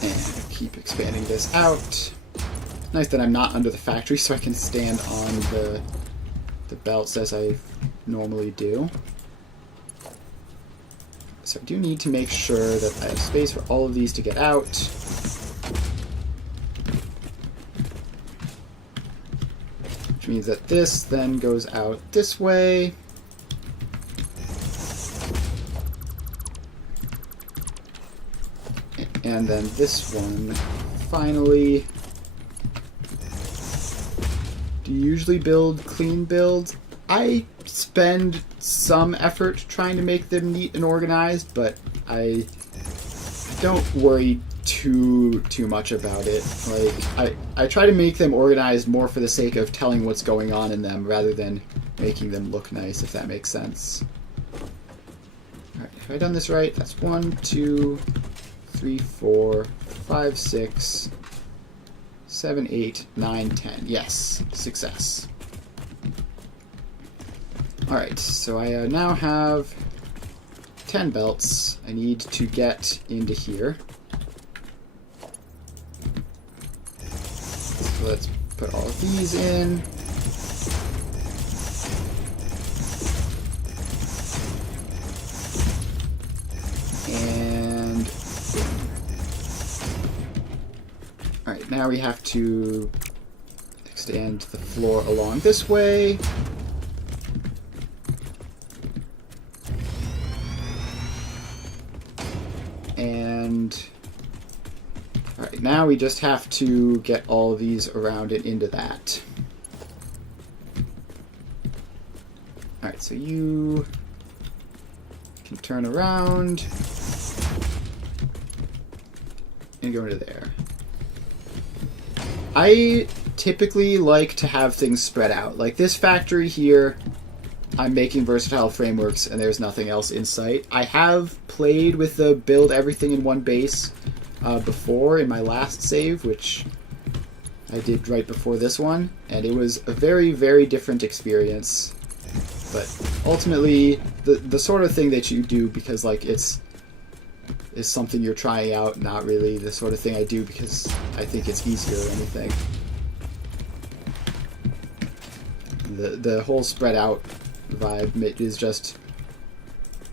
and keep expanding this out. Nice that I'm not under the factory, so I can stand on the belts as I normally do. So I do need to make sure that I have space for all of these to get out. Which means that this then goes out this way. And then this one finally... Do you usually build clean builds? I spend some effort trying to make them neat and organized, but I don't worry too much about it. Like, I try to make them organized more for the sake of telling what's going on in them rather than making them look nice, if that makes sense. Alright, have I done this right? That's 1, 2, 3, 4, 5, 6, 7, 8, 9, 10. Yes, success. Alright, so I now have 10 belts. I need to get into here. So let's put all of these in. And alright, now we have to extend the floor along this way. And alright, now we just have to get all of these around and into that. Alright, so you can turn around and go into there. I typically like to have things spread out. Like this factory here, I'm making versatile frameworks and there's nothing else in sight. I have played with the build everything in one base before in my last save, which I did right before this one, and it was a very, very different experience. But ultimately, the sort of thing that you do because like is something you're trying out, not really the sort of thing I do because I think it's easier or anything. The whole spread out vibe is just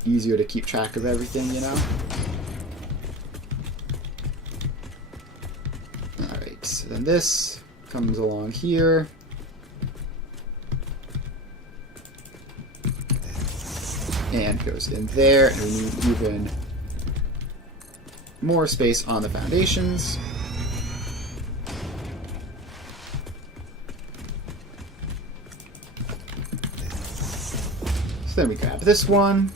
easier to keep track of everything, you know? Alright, so then this comes along here. And goes in there, and we need even more space on the foundations. So then we grab this one,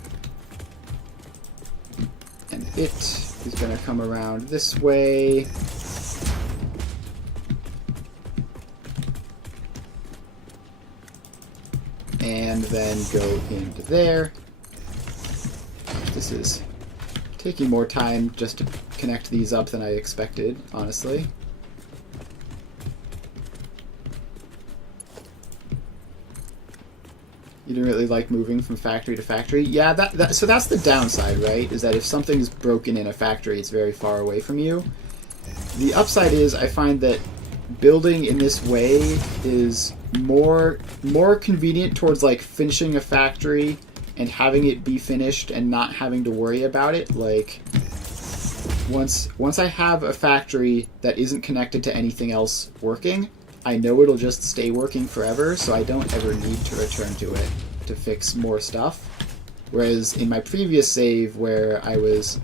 and it is going to come around this way. And then go into there. This is taking more time just to connect these up than I expected, honestly. You didn't really like moving from factory to factory? Yeah, so that's the downside, right? Is that if something's broken in a factory, it's very far away from you. The upside is I find that building in this way is more convenient towards like finishing a factory and having it be finished and not having to worry about it. Like once I have a factory that isn't connected to anything else working, I know it'll just stay working forever, so I don't ever need to return to it to fix more stuff. Whereas in my previous save where I was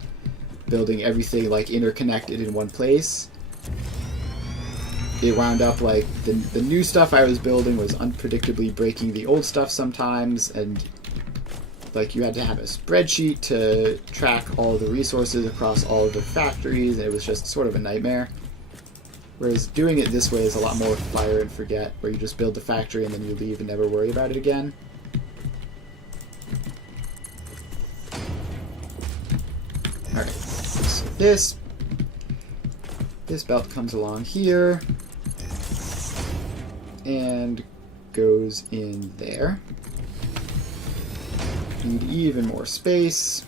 building everything like interconnected in one place, it wound up like the new stuff I was building was unpredictably breaking the old stuff sometimes, and like you had to have a spreadsheet to track all the resources across all of the factories, and it was just sort of a nightmare. Whereas doing it this way is a lot more fire and forget, where you just build the factory and then you leave and never worry about it again. Alright, so this belt comes along here and goes in there. Need even more space.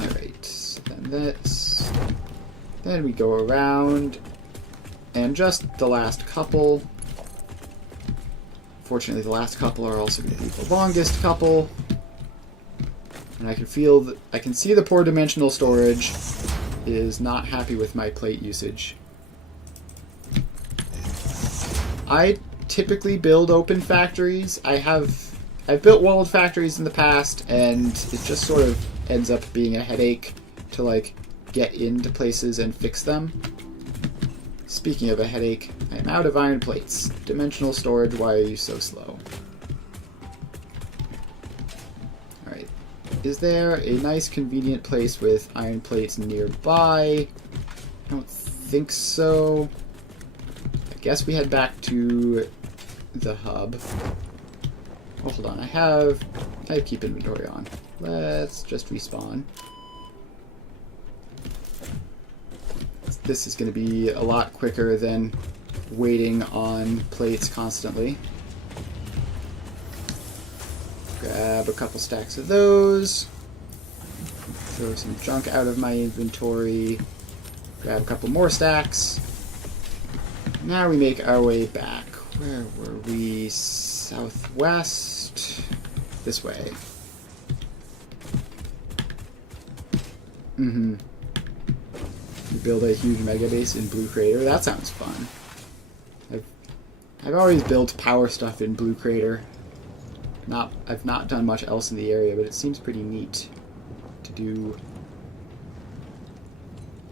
Alright, so then this. Then we go around, and just the last couple. Fortunately, the last couple are also going to be the longest couple. And I can feel that I can see the poor dimensional storage is not happy with my plate usage. I typically build open factories. I've built walled factories in the past, and it just sort of ends up being a headache to like get into places and fix them. Speaking of a headache, I am out of iron plates. Dimensional storage, why are you so slow? Alright. Is there a nice convenient place with iron plates nearby? I don't think so. I guess we head back to the hub. Oh, hold on. I keep inventory on. Let's just respawn. This is going to be a lot quicker than waiting on plates constantly. Grab a couple stacks of those. Throw some junk out of my inventory. Grab a couple more stacks. Now we make our way back. Where were we? Southwest? This way. Mm-hmm. We build a huge mega base in Blue Crater. That sounds fun. I've always built power stuff in Blue Crater. I've not done much else in the area, but it seems pretty neat to do.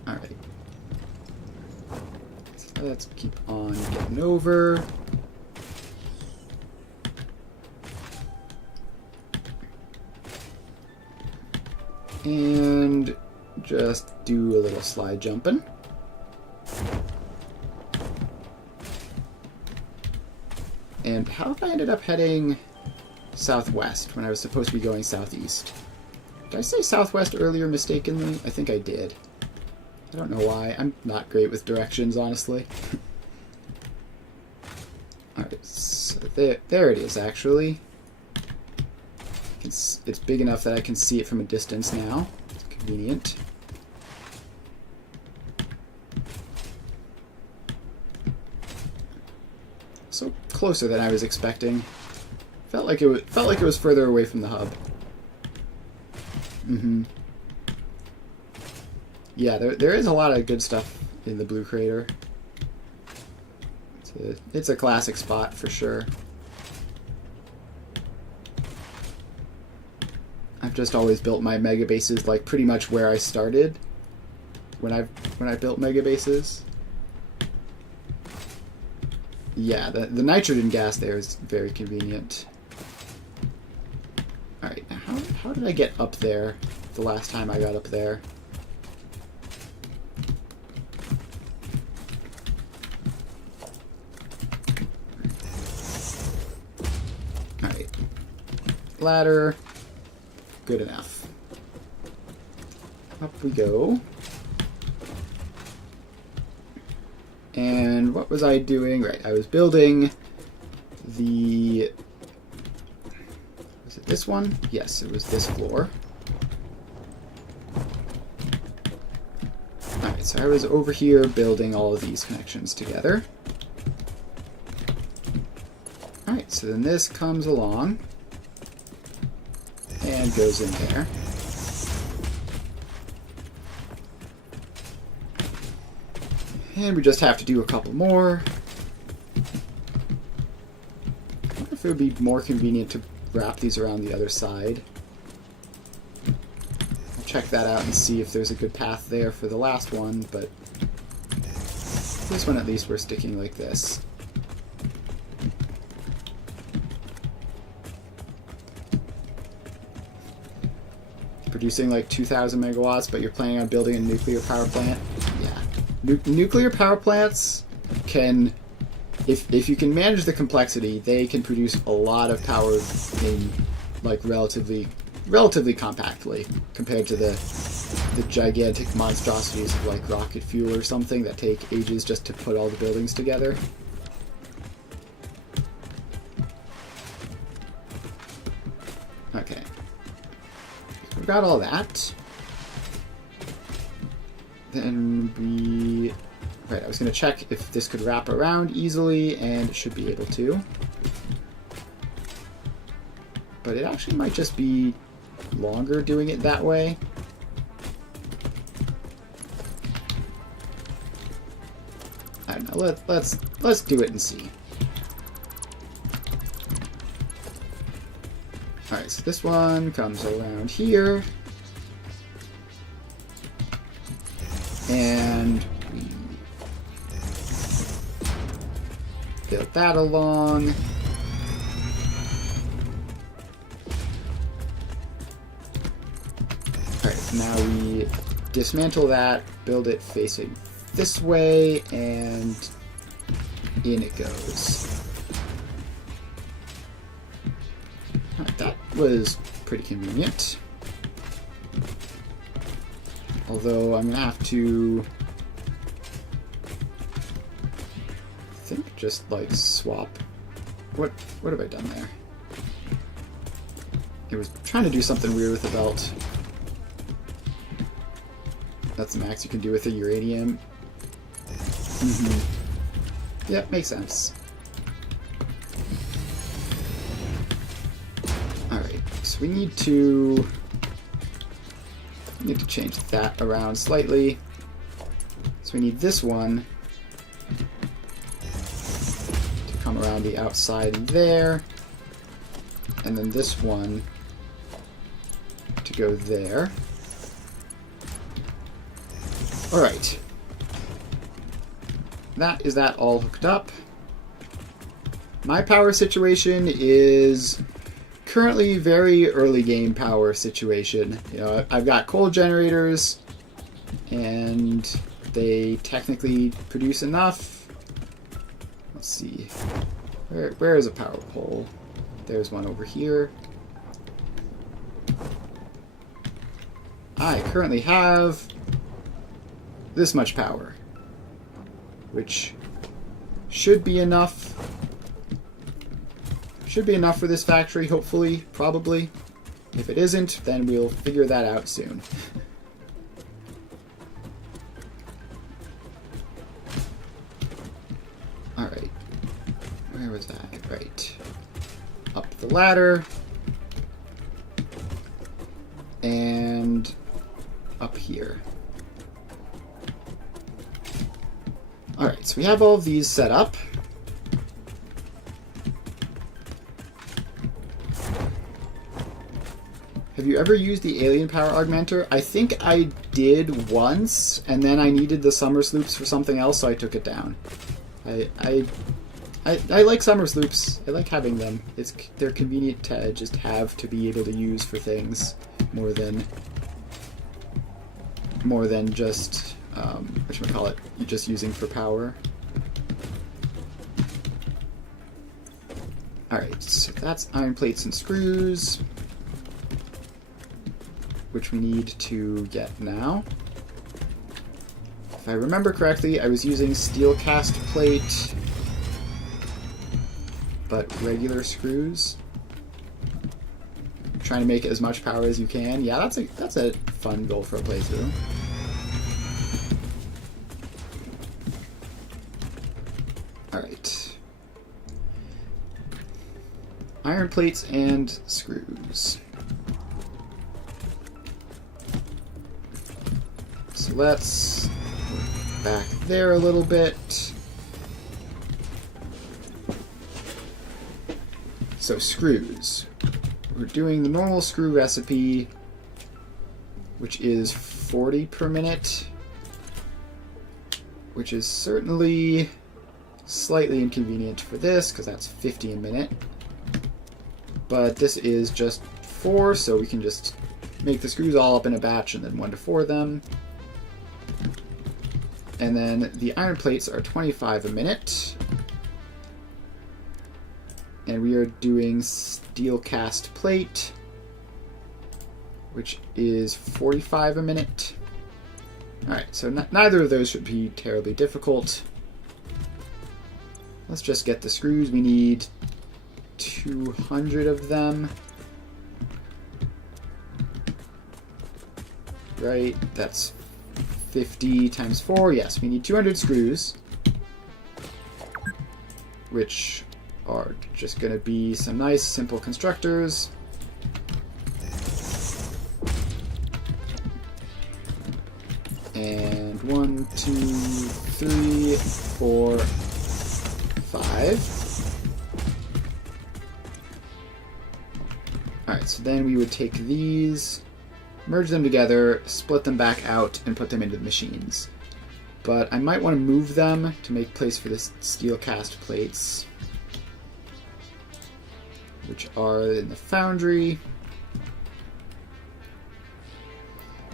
Alright. So let's keep on getting over. And just do a little slide jumping. And how have I ended up heading southwest when I was supposed to be going southeast? Did I say southwest earlier mistakenly? I think I did. I don't know why. I'm not great with directions, honestly. Alright, so there it is, actually. It's big enough that I can see it from a distance now. It's convenient. So closer than I was expecting. Felt like it was further away from the hub. Mm-hmm. Yeah, there is a lot of good stuff in the Blue Crater. It's a classic spot for sure. I've just always built my mega bases like pretty much where I started when I built mega bases. Yeah, the nitrogen gas there is very convenient. Alright, now how did I get up there the last time I got up there? Alright. Ladder. Good enough. Up we go. And what was I doing? Right, I was building the... Was it this one? Yes, it was this floor. Alright, so I was over here building all of these connections together. Alright, so then this comes along and goes in there. And we just have to do a couple more. I wonder if it would be more convenient to wrap these around the other side. I'll check that out and see if there's a good path there for the last one, but this one at least we're sticking like this. producing like 2,000 megawatts, but you're planning on building a nuclear power plant. Yeah. Nuclear power plants can, if you can manage the complexity, they can produce a lot of power in like relatively compactly compared to the gigantic monstrosities of like rocket fuel or something that take ages just to put all the buildings together. Okay. We've got all that. Then we... Right, I was going to check if this could wrap around easily, and it should be able to. But it actually might just be longer doing it that way. I don't know, let's do it and see. Alright, so this one comes around here. And we build that along. Alright, now we dismantle that, build it facing this way, and in it goes. Alright, that was pretty convenient. Although I'm going to have to, I think, just like swap. What have I done there? It was trying to do something weird with the belt. That's the max you can do with the uranium. Yep, makes sense. Alright, so we need to change that around slightly. So we need this one to come around the outside there, and then this one to go there. Alright. That is that all hooked up. My power situation is currently very early game power situation. You know, I've got coal generators, and they technically produce enough. Let's see. Where is a power pole? There's one over here. I currently have this much power, which should be enough. Should be enough for this factory, hopefully, probably. If it isn't, then we'll figure that out soon. Alright. Where was that? Right. Up the ladder. And up here. Alright, so we have all of these set up. Have you ever used the alien power augmenter? I think I did once, and then I needed the summer sloops for something else, so I took it down. I like summer sloops. I like having them. They're convenient to just have to be able to use for things more than just whatchamacallit, you're just using for power. Alright, so that's iron plates and screws, which we need to get now. If I remember correctly, I was using steel cast plate, but regular screws. Trying to make as much power as you can. Yeah, that's a fun goal for a playthrough. Alright. Iron plates and screws. So let's work back there a little bit. So screws. We're doing the normal screw recipe, which is 40 per minute, which is certainly slightly inconvenient for this, because that's 50 a minute. But this is just 4, so we can just make the screws all up in a batch and then 1 to 4 them. And then the iron plates are 25 a minute. And we are doing steel cast plate, which is 45 a minute. Alright, so neither of those should be terribly difficult. Let's just get the screws. We need 200 of them. Right, that's 50 times 4. Yes, we need 200 screws, which are just going to be some nice, simple constructors. And 1, 2, 3, 4, 5. Alright, so then we would take these, merge them together, split them back out, and put them into the machines. But I might want to move them to make place for the steel cast plates, which are in the foundry.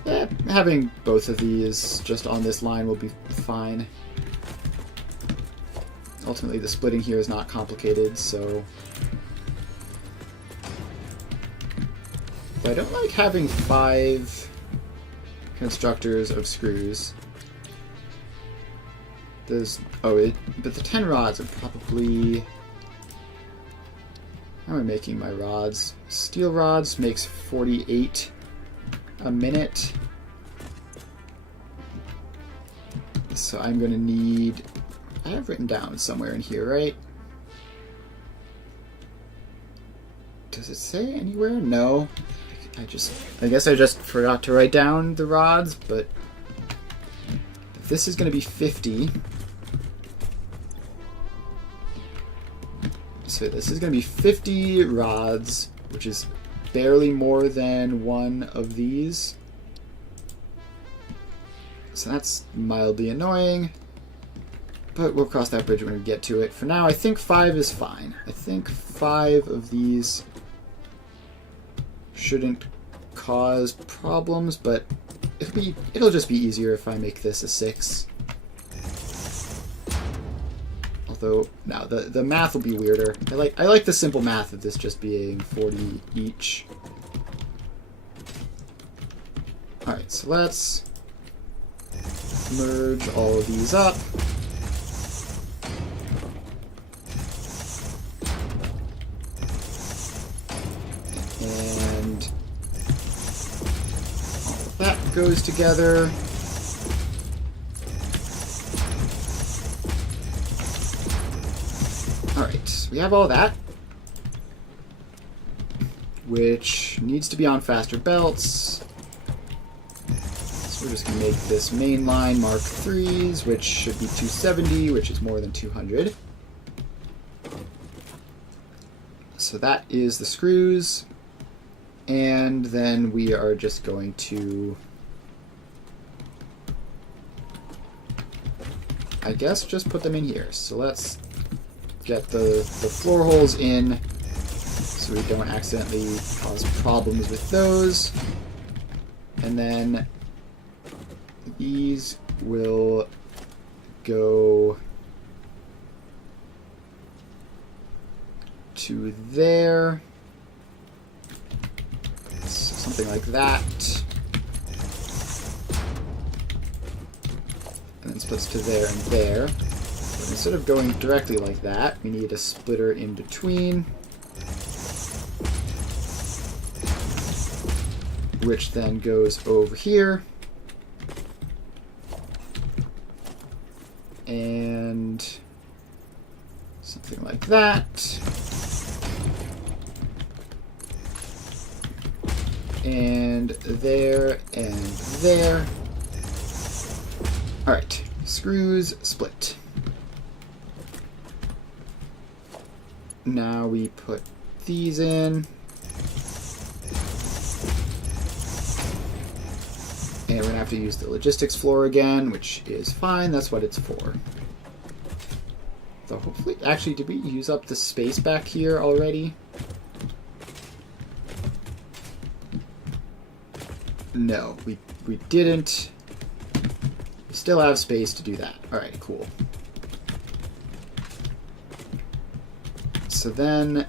Yeah, having both of these just on this line will be fine. Ultimately, the splitting here is not complicated, so... But I don't like having 5 constructors of screws. There's... Oh, but the 10 rods are probably... How am I making my rods? Steel rods makes 48 a minute. So I'm going to need... I have written down somewhere in here, right? Does it say anywhere? No. I guess I just forgot to write down the rods, but if this is going to be 50... So this is going to be 50 rods, which is barely more than 1 of these. So that's mildly annoying, but we'll cross that bridge when we get to it. For now, I think 5 is fine. I think 5 of these shouldn't cause problems, but it'll just be easier if I make this a 6. Although, no, the math will be weirder. I like the simple math of this just being 40 each. Alright, so let's merge all of these up. And all of that goes together. Alright, so we have all that, which needs to be on faster belts. So we're just going to make this main line Mark 3s, which should be 270, which is more than 200. So that is the screws, and then we are just going to, I guess, just put them in here. So let's get the floor holes in so we don't accidentally cause problems with those. And then these will go to there. Something like that. And then splits to there and there. But instead of going directly like that, we need a splitter in between, which then goes over here. And something like that. And there and there. Alright, screws split. Now we put these in. And we're going to have to use the logistics floor again, which is fine. That's what it's for. So hopefully... Actually, did we use up the space back here already? No, we didn't. We still have space to do that. Alright, cool. So then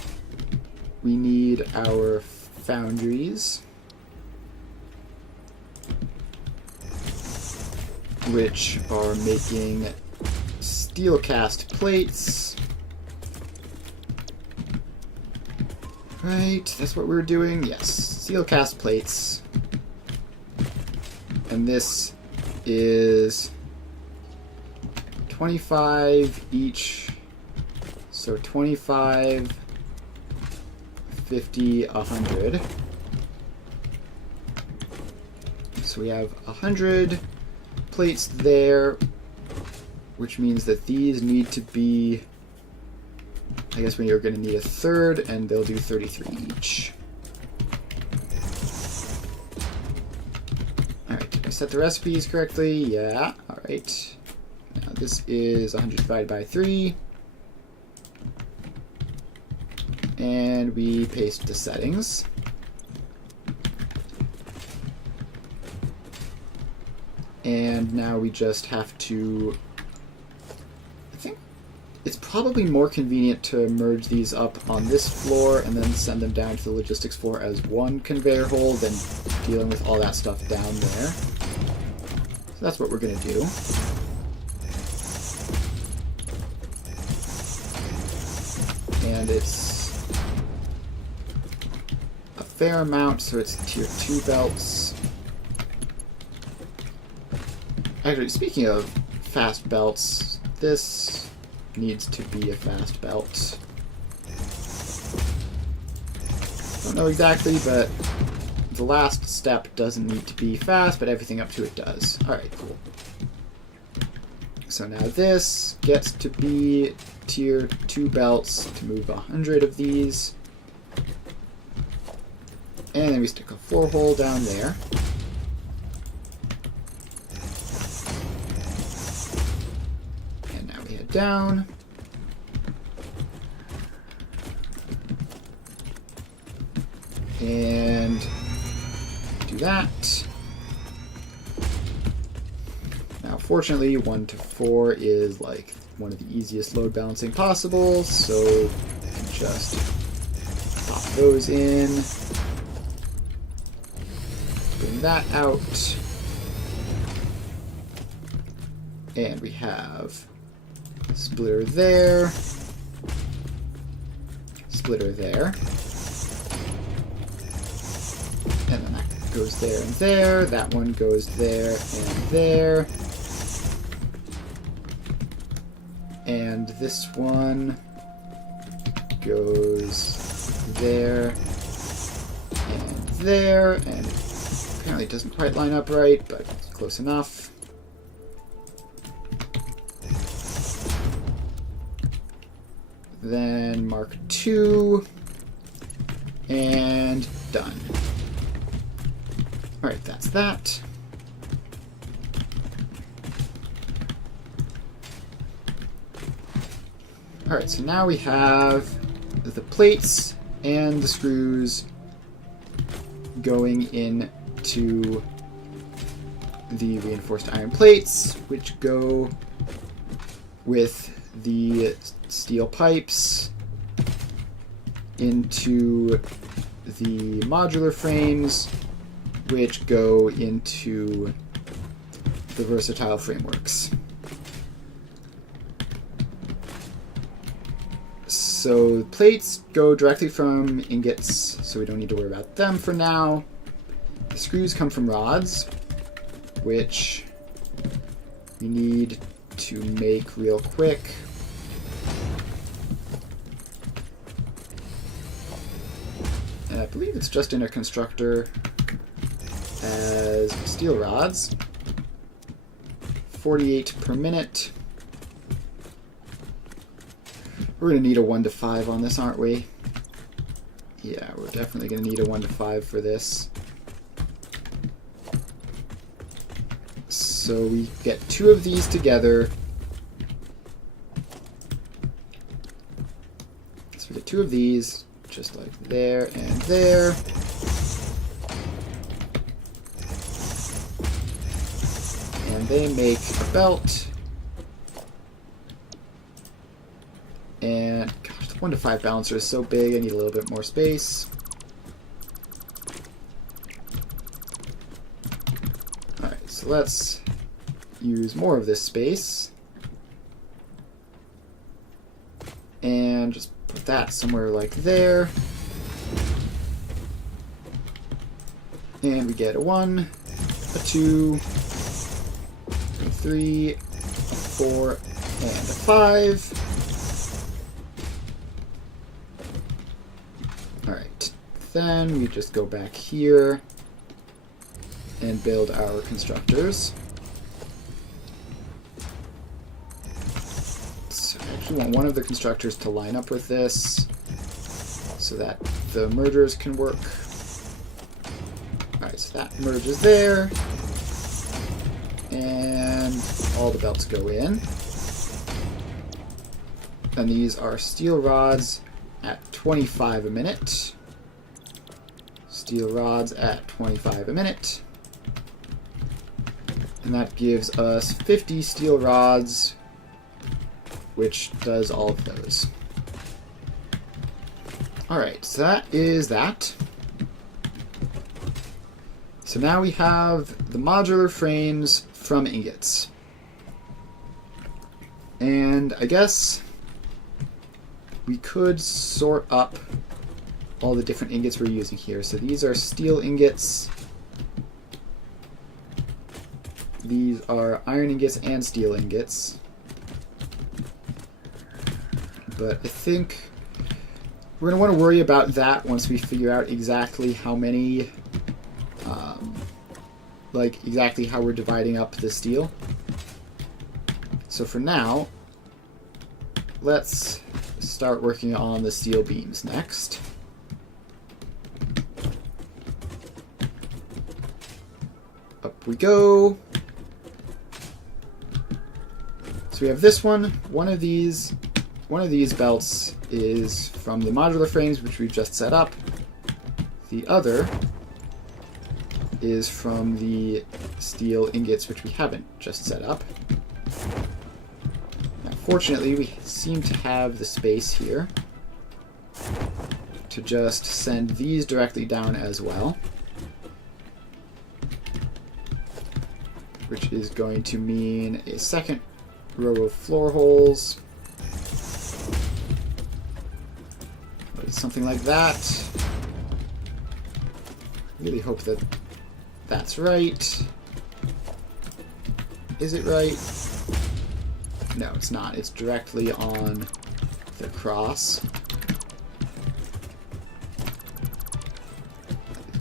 we need our foundries, which are making steel cast plates. Right, that's what we're doing. Yes, steel cast plates. And this is 25 each. So 25, 50, 100. So we have 100 plates there, which means that these need to be, I guess we are going to need a third, and they'll do 33 each. Alright, did I set the recipes correctly? Yeah, alright. Now this is 100 divided by 3. And we paste the settings. And now we just have to, I think it's probably more convenient to merge these up on this floor and then send them down to the logistics floor as one conveyor hold than dealing with all that stuff down there. So that's what we're going to do. And it's a fair amount, so it's tier 2 belts. Actually, speaking of fast belts, this needs to be a fast belt. Don't know exactly, but the last step doesn't need to be fast, but everything up to it does. Alright, cool. So now this gets to be tier 2 belts to move 100 of these. And then we stick a floor hole down there. And now we head down. And do that. Now, fortunately, 1 to 4 is like one of the easiest load balancing possible, so I can just pop those in, bring that out, and we have splitter there, splitter there, and then that goes there and there, that one goes there and there, and this one goes there and there, and apparently it doesn't quite line up right, but it's close enough. Then mark 2, and done. Alright, that's that. Alright, so now we have the plates and the screws going into the reinforced iron plates, which go with the steel pipes into the modular frames, which go into the versatile frameworks. So plates go directly from ingots, so we don't need to worry about them for now. The screws come from rods, which we need to make real quick. And I believe it's just in a constructor as steel rods. 48 per minute. We're going to need a 1 to 5 on this, aren't we? Yeah, we're definitely going to need a 1 to 5 for this. So we get 2 of these together. So we get 2 of these, just like there and there. and they make a belt. And gosh, the 1 to 5 balancer is so big, I need a little bit more space. Alright, so let's use more of this space. And just put that somewhere like there. And we get a 1, a 2, a 3, a 4, and a 5. Alright, then we just go back here and build our constructors. So I actually want one of the constructors to line up with this so that the mergers can work. Alright, so that merges there. And all the belts go in. And these are steel rods at 25 a minute. Steel rods at 25 a minute. And that gives us 50 steel rods, which does all of those. Alright, so that is that. So now we have the modular frames from ingots. And I guess we could sort up all the different ingots we're using here. So these are steel ingots. These are iron ingots and steel ingots. But I think we're going to want to worry about that once we figure out exactly how many, exactly how we're dividing up the steel. So for now, let's start working on the steel beams next. Up we go. So we have this one. One of these belts is from the modular frames, which we've just set up. The other is from the steel ingots, which we haven't just set up. Now, fortunately, we seem to have the space here to just send these directly down as well, which is going to mean a second row of floor holes. Something like that. Really hope that that's right. Is it right? No, it's not. It's directly on the cross.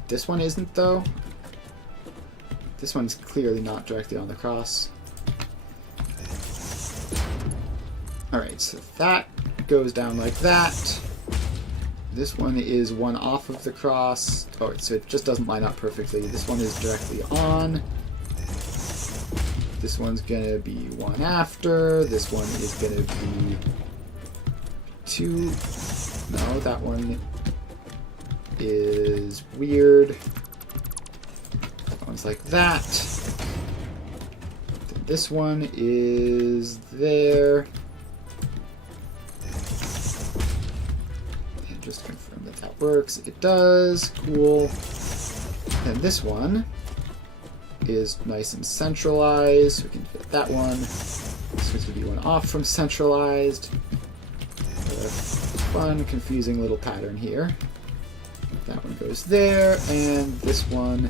This one isn't, though. This one's clearly not directly on the cross. Alright, so that goes down like that. This one is one off of the cross. Oh, so it just doesn't line up perfectly. This one is directly on. This one's gonna be one after. This one is gonna be two. No, that one is weird. That one's like that. Then this one is there. Just confirm that that works. It does. Cool. And this one is nice and centralized. We can fit that one. This one's going to be one off from centralized. Fun, confusing little pattern here. That one goes there, and this one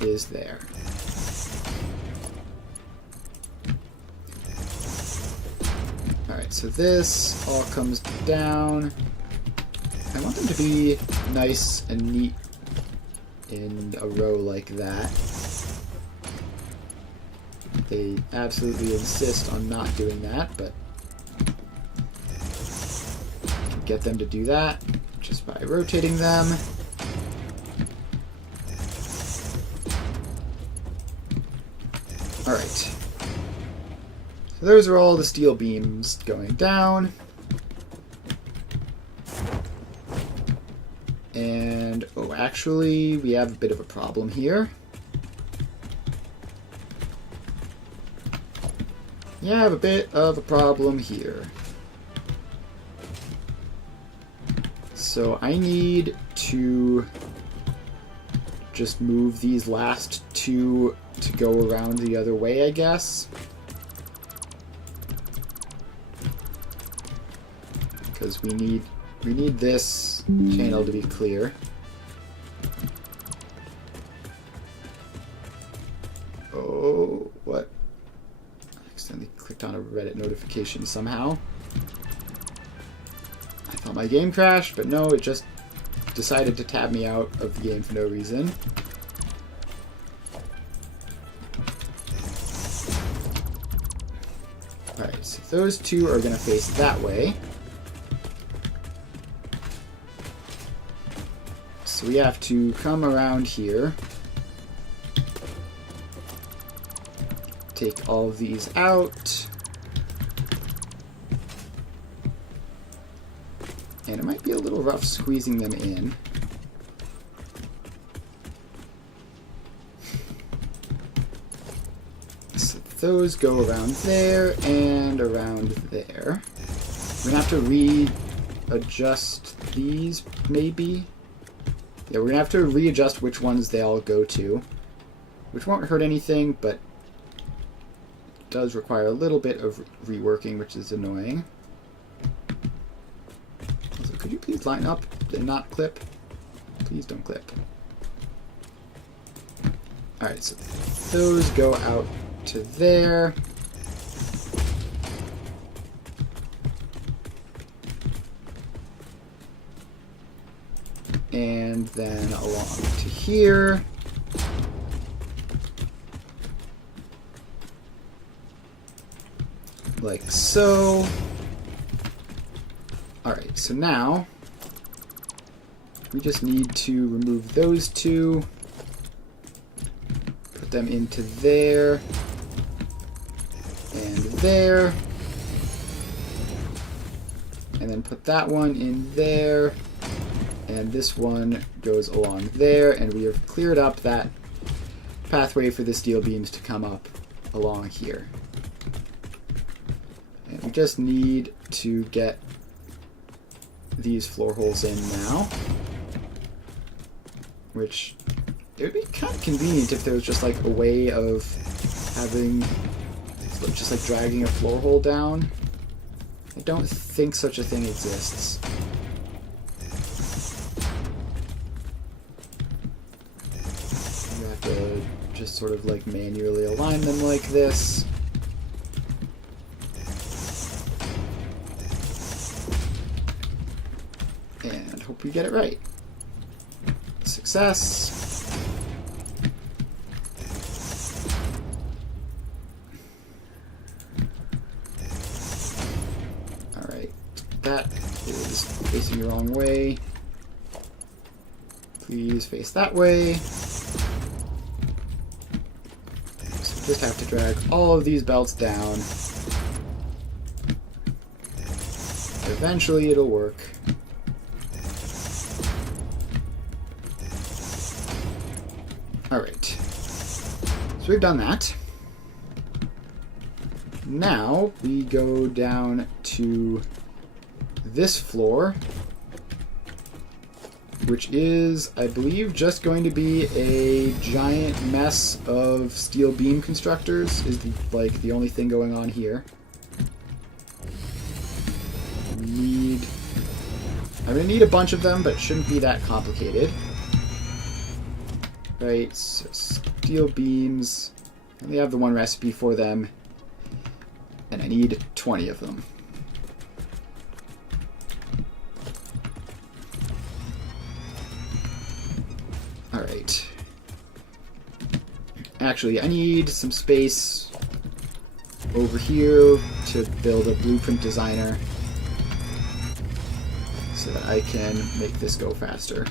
is there. Alright, so this all comes down. I want them to be nice and neat in a row like that. They absolutely insist on not doing that, but get them to do that just by rotating them. Alright. So those are all the steel beams going down. And, oh, actually, we have a bit of a problem here. You have a bit of a problem here. So I need to just move these last two to go around the other way, I guess. Because we need this channel to be clear. Oh, what? I accidentally clicked on a Reddit notification somehow. I thought my game crashed, but no, it just decided to tab me out of the game for no reason. Alright, so those two are going to face that way. So we have to come around here. Take all of these out. And it might be a little rough squeezing them in. So those go around there and around there. We're going to have to readjust these, maybe? Yeah, we're going to have to readjust which ones they all go to. Which won't hurt anything, but does require a little bit of reworking, which is annoying. Also, could you please line up and not clip? Please don't clip. Alright, so those go out to there. And then along to here. Like so. Alright, so now we just need to remove those two, put them into there and there, and then put that one in there, and this one goes along there, and we have cleared up that pathway for the steel beams to come up along here. And we just need to get these floor holes in now, which it would be kind of convenient if there was just like a way of having just like dragging a floor hole down. I don't think such a thing exists. You have to just sort of like manually align them like this. And hope we get it right. Success. Alright, that is facing the wrong way. Please face that way. So we just have to drag all of these belts down. Eventually it'll work. Alright, so we've done that. Now we go down to this floor, which is, I believe, just going to be a giant mess of steel beam constructors, is like the only thing going on here. I'm going to need a bunch of them, but it shouldn't be that complicated. Right, so steel beams. I only have the one recipe for them, and I need 20 of them. Alright. Actually, I need some space over here to build a blueprint designer so that I can make this go faster.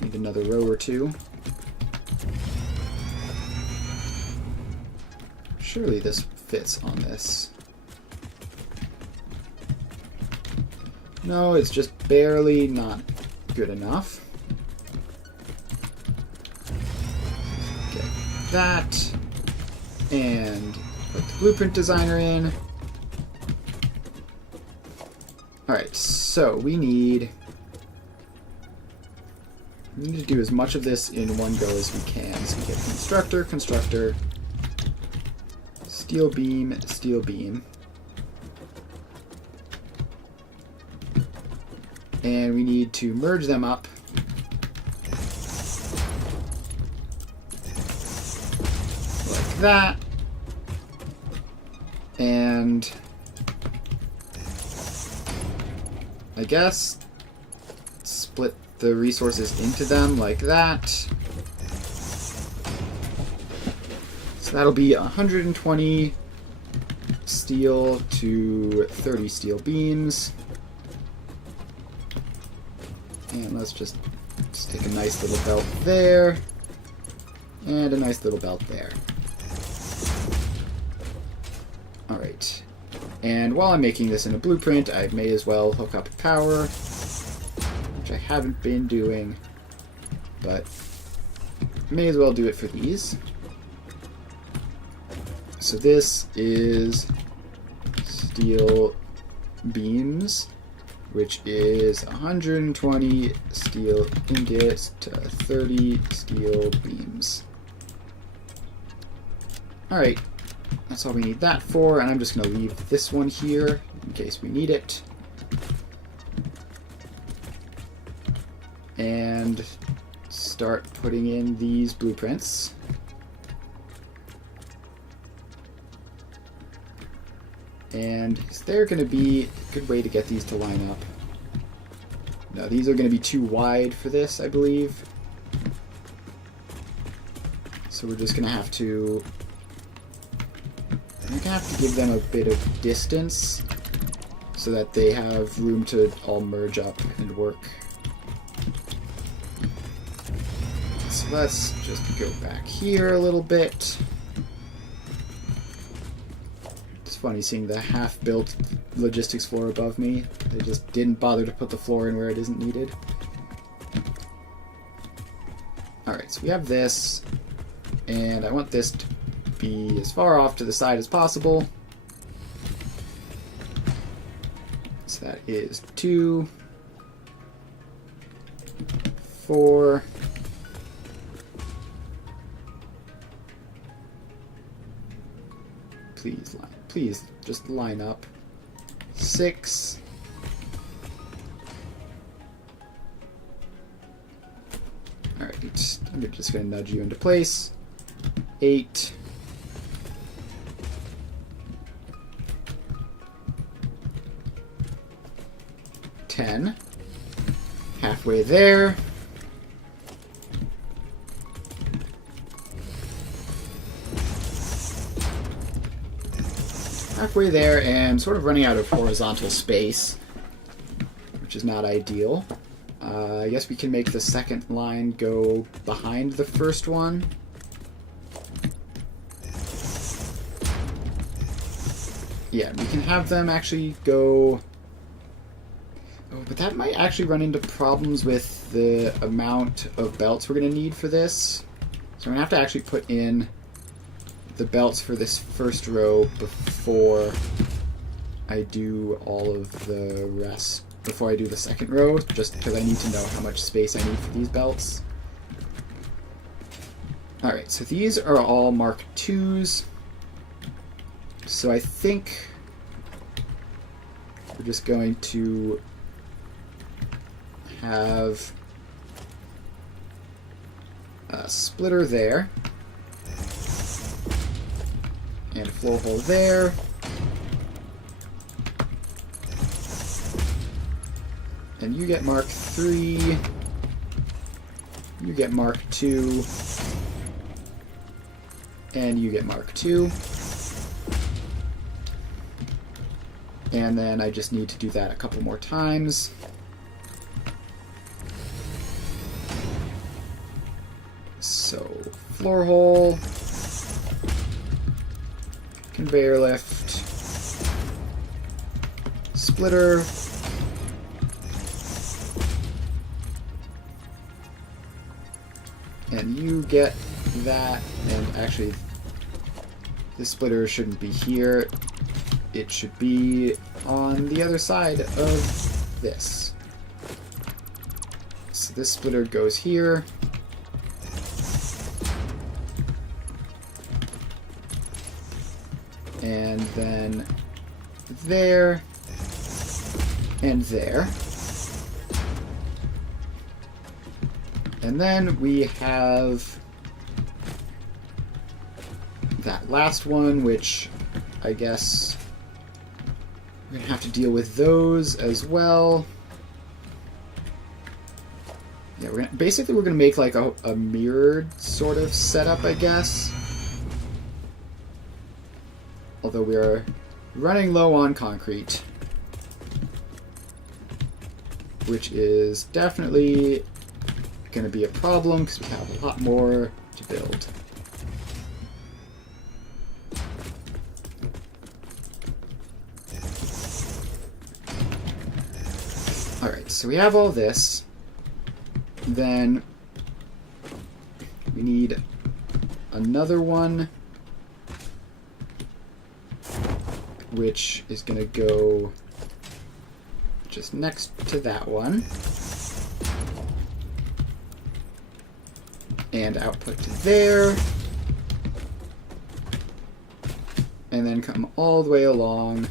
Need another row or two. Surely this fits on this. No, it's just barely not good enough. Get that. And Put the blueprint designer in. Alright, so we need to do as much of this in one go as we can. So we get constructor, constructor, steel beam, steel beam. And we need to merge them up. Like that. And I guess split the resources into them like that. So that'll be 120 steel to 30 steel beams. And let's just stick a nice little belt there. And a nice little belt there. Alright. And while I'm making this in a blueprint, I may as well hook up power, which I haven't been doing, but may as well do it for these. So this is steel beams, which is 120 steel ingots to 30 steel beams. Alright. That's all we need that for, and I'm just going to leave this one here in case we need it. And start putting in these blueprints. And is there going to be a good way to get these to line up? No, these are going to be too wide for this, I believe. So we're just going to have to... I'm going to have to give them a bit of distance so that they have room to all merge up and work. So let's just go back here a little bit. It's funny seeing the half-built logistics floor above me. They just didn't bother to put the floor in where it isn't needed. Alright, so we have this, and I want this to be as far off to the side as possible. So that is 2, 4, please just line up. 6, alright, I'm just going to nudge you into place. 8, 10, halfway there. Halfway there, and sort of running out of horizontal space, which is not ideal. I guess we can make the second line go behind the first one. Yeah, we can have them actually go... Oh, but that might actually run into problems with the amount of belts we're going to need for this. So I'm going to have to actually put in the belts for this first row before I do all of the rest, before I do the second row, just because I need to know how much space I need for these belts. Alright, so these are all Mark IIs. So I think we're just going to have a splitter there. And a flow hole there. And you get Mark III. You get Mark II. And you get Mark II. And then I just need to do that a couple more times. So, floor hole. Conveyor lift, splitter, and you get that, and actually This splitter shouldn't be here. It should be on the other side of this. So this splitter goes here. And then there. And there. And then we have that last one, which I guess we're going to have to deal with those as well. Yeah, basically we're going to make like a mirrored sort of setup, I guess. Although we are running low on concrete, which is definitely going to be a problem because we have a lot more to build. Alright, so we have all this. Then we need another one, which is going to go just next to that one. And output to there. And then come all the way along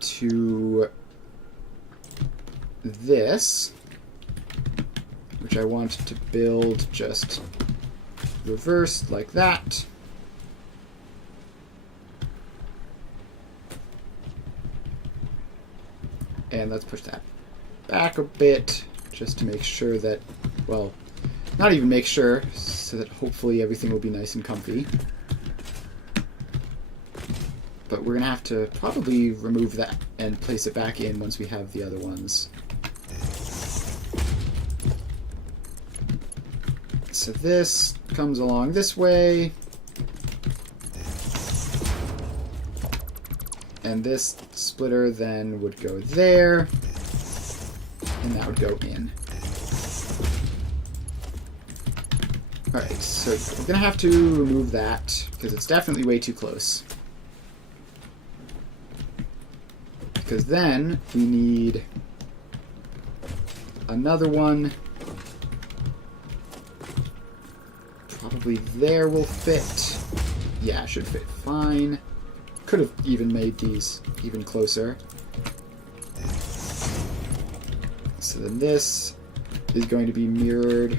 to this, which I want to build just reversed like that. And let's push that back a bit just to make sure that, well, not even make sure, so that hopefully everything will be nice and comfy. But we're going to have to probably remove that and place it back in once we have the other ones. So this comes along this way. And this splitter then would go there. And that would go in. Alright, so we're going to have to remove that because it's definitely way too close. Because then we need another one. Probably there will fit. Yeah, should fit fine. Could have even made these even closer. So then this is going to be mirrored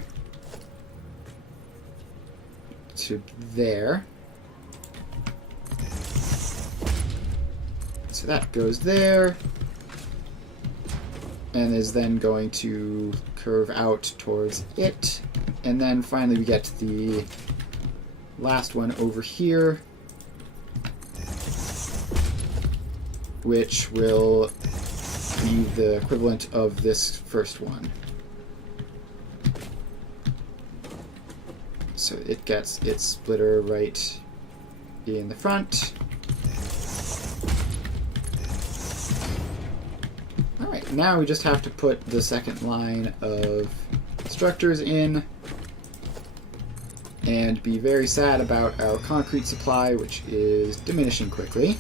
to there. So that goes there. And is then going to curve out towards it. And then finally we get to the last one over here, which will be the equivalent of this first one. So it gets its splitter right in the front. Alright, now we just have to put the second line of structures in and be very sad about our concrete supply, which is diminishing quickly.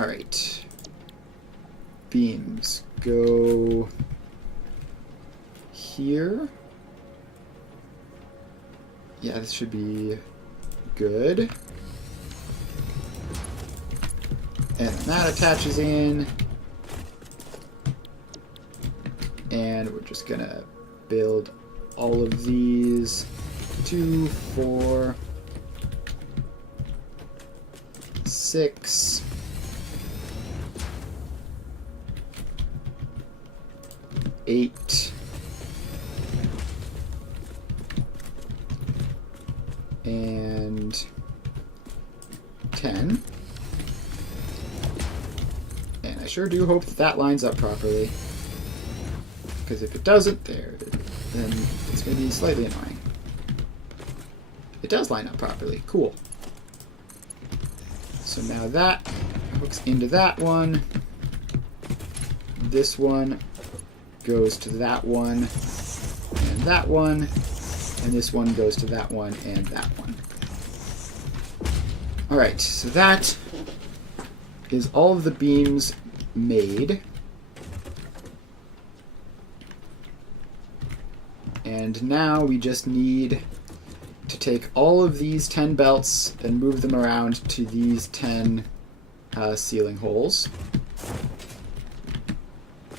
Alright. Beams go here. Yeah, this should be good. And then that attaches in. And we're just gonna build all of these 2, 4, 6, 8, and 10. And I sure do hope that that lines up properly. Because if it doesn't, then it's going to be slightly annoying. It does line up properly. Cool. So now that hooks into that one. This one goes to that one and that one. And this one goes to that one and that one. Alright, so that is all of the beams made. And now we just need to take all of these 10 belts and move them around to these 10 ceiling holes.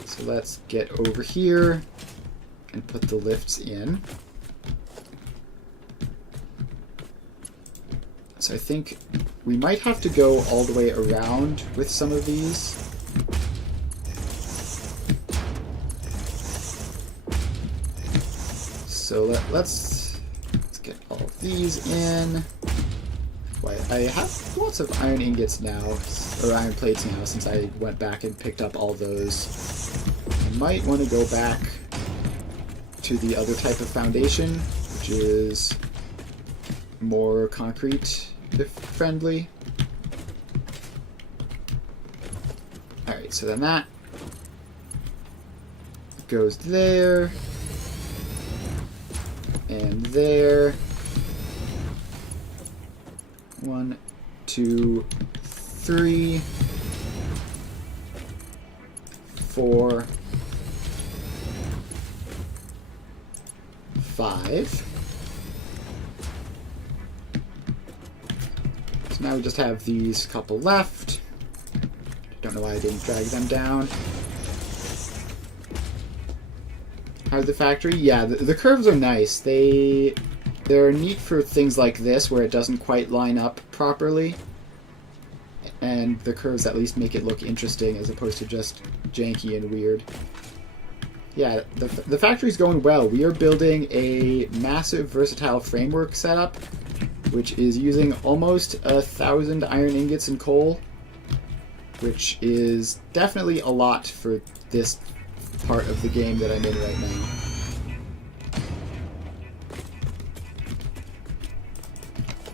So let's get over here and put the lifts in. So I think we might have to go all the way around with some of these. So let's get all of these in. Boy, I have lots of iron ingots now, or iron plates now, since I went back and picked up all those. I might want to go back to the other type of foundation, which is more concrete friendly. Alright, so then that goes there and there. 1, 2, 3, 4, 5. So now we just have these couple left. Don't know why I didn't drag them down. How's the factory? Yeah, the curves are nice. They're neat for things like this where it doesn't quite line up properly. And the curves at least make it look interesting as opposed to just janky and weird. Yeah, the factory's going well. We are building a massive versatile framework setup, which is using almost 1,000 iron ingots and coal, which is definitely a lot for this part of the game that I'm in right now.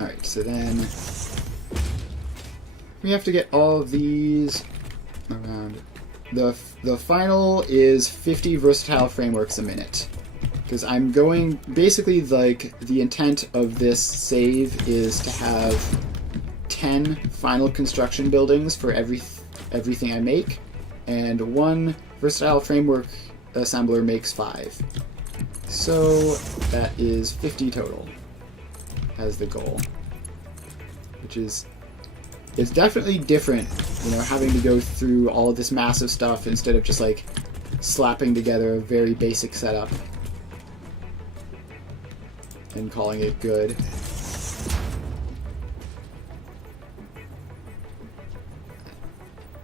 Alright, so then we have to get all of these around. The final is 50 versatile frameworks a minute. Because I'm going, basically, like, the intent of this save is to have 10 final construction buildings for everything I make, and 1 versatile framework assembler makes 5. So that is 50 total as the goal, which is definitely different, you know, having to go through all of this massive stuff instead of just like slapping together a very basic setup and calling it good.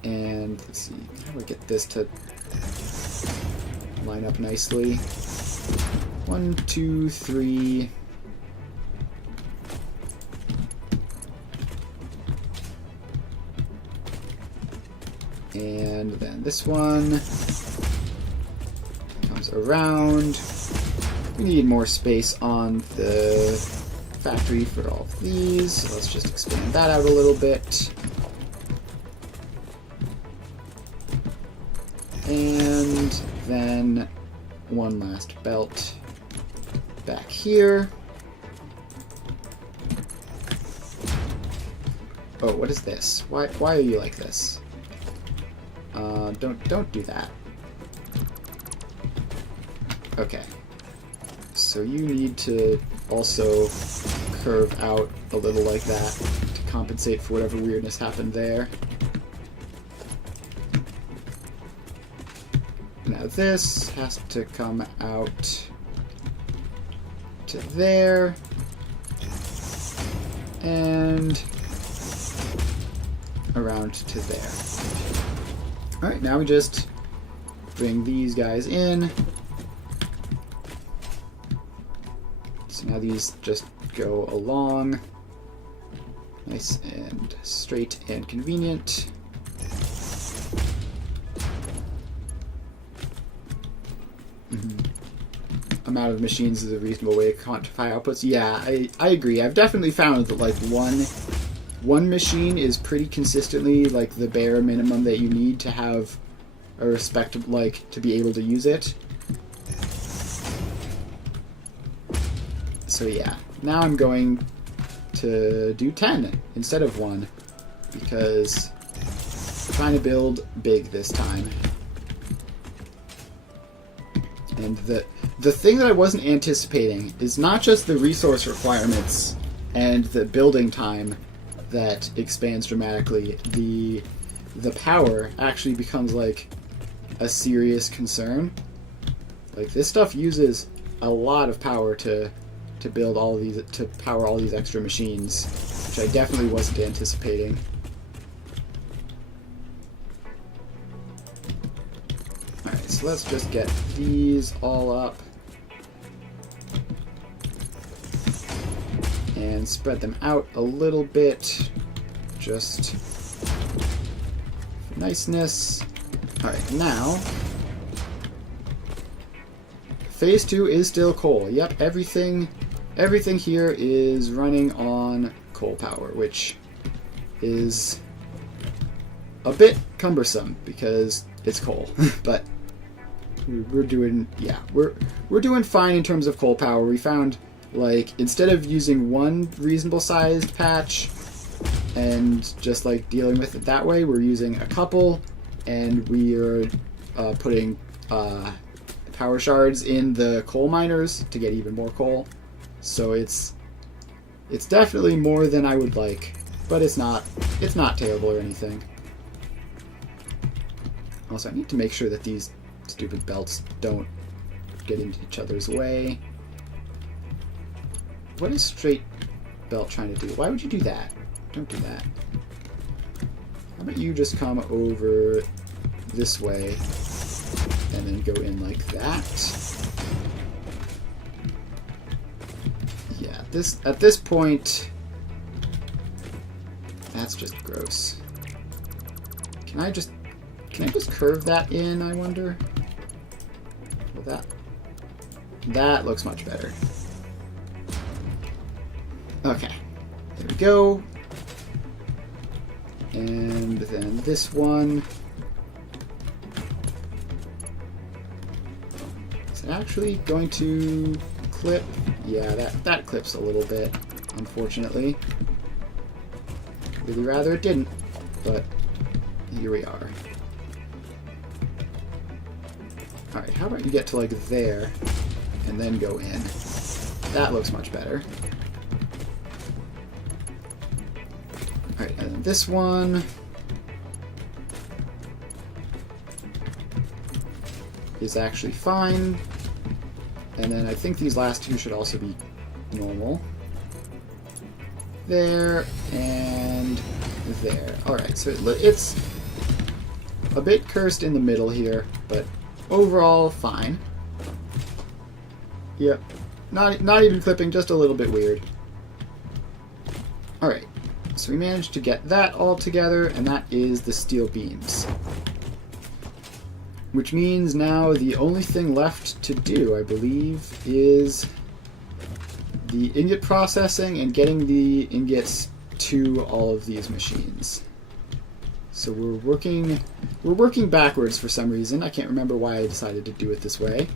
And let's see, how do I get this to line up nicely? 1, 2, 3. And then this one comes around. We need more space on the factory for all of these, so let's just expand that out a little bit. And then one last belt back here. Oh, what is this? Why are you like this? Don't do that. Okay. So you need to also curve out a little like that to compensate for whatever weirdness happened there. Now this has to come out to there. And around to there. Alright, now we just bring these guys in. So now these just go along. Nice and straight and convenient. Amount of machines is a reasonable way to quantify outputs. Yeah, I agree. I've definitely found that like one machine is pretty consistently like the bare minimum that you need to have a respectable, like, to be able to use it. So yeah, now I'm going to do 10 instead of 1 because I'm trying to build big this time. And the thing that I wasn't anticipating is not just the resource requirements and the building time that expands dramatically. The power actually becomes like a serious concern. Like this stuff uses a lot of power to build all of these, to power all these extra machines, which I definitely wasn't anticipating. Alright, so let's just get these all up and spread them out a little bit, just for niceness. Alright, now Phase 2 is still coal. Yep, everything here is running on coal power, which is a bit cumbersome because it's coal. But we're doing fine in terms of coal power. We found, like, instead of using one reasonable sized patch and just like dealing with it that way, we're using a couple, and we are putting power shards in the coal miners to get even more coal. So it's definitely more than I would like, but it's not terrible or anything. Also, I need to make sure that these stupid belts don't get into each other's way. What is straight belt trying to do? Why would you do that? Don't do that. How about you just come over this way and then go in like that? Yeah, at this point, that's just gross. Can I just curve that in, I wonder? Well, that looks much better. Okay, there we go. And then this one. Is it actually going to clip? Yeah, that clips a little bit, unfortunately. Really rather it didn't, but here we are. Alright, how about you get to like there, and then go in. That looks much better. Alright, and then this one is actually fine. And then I think these last two should also be normal. There, and there. Alright, so it's a bit cursed in the middle here, but overall fine. Yep. Not even clipping, just a little bit weird. Alright. So we managed to get that all together, and that is the steel beams. Which means now the only thing left to do, I believe, is the ingot processing and getting the ingots to all of these machines. So we're working backwards for some reason. I can't remember why I decided to do it this way.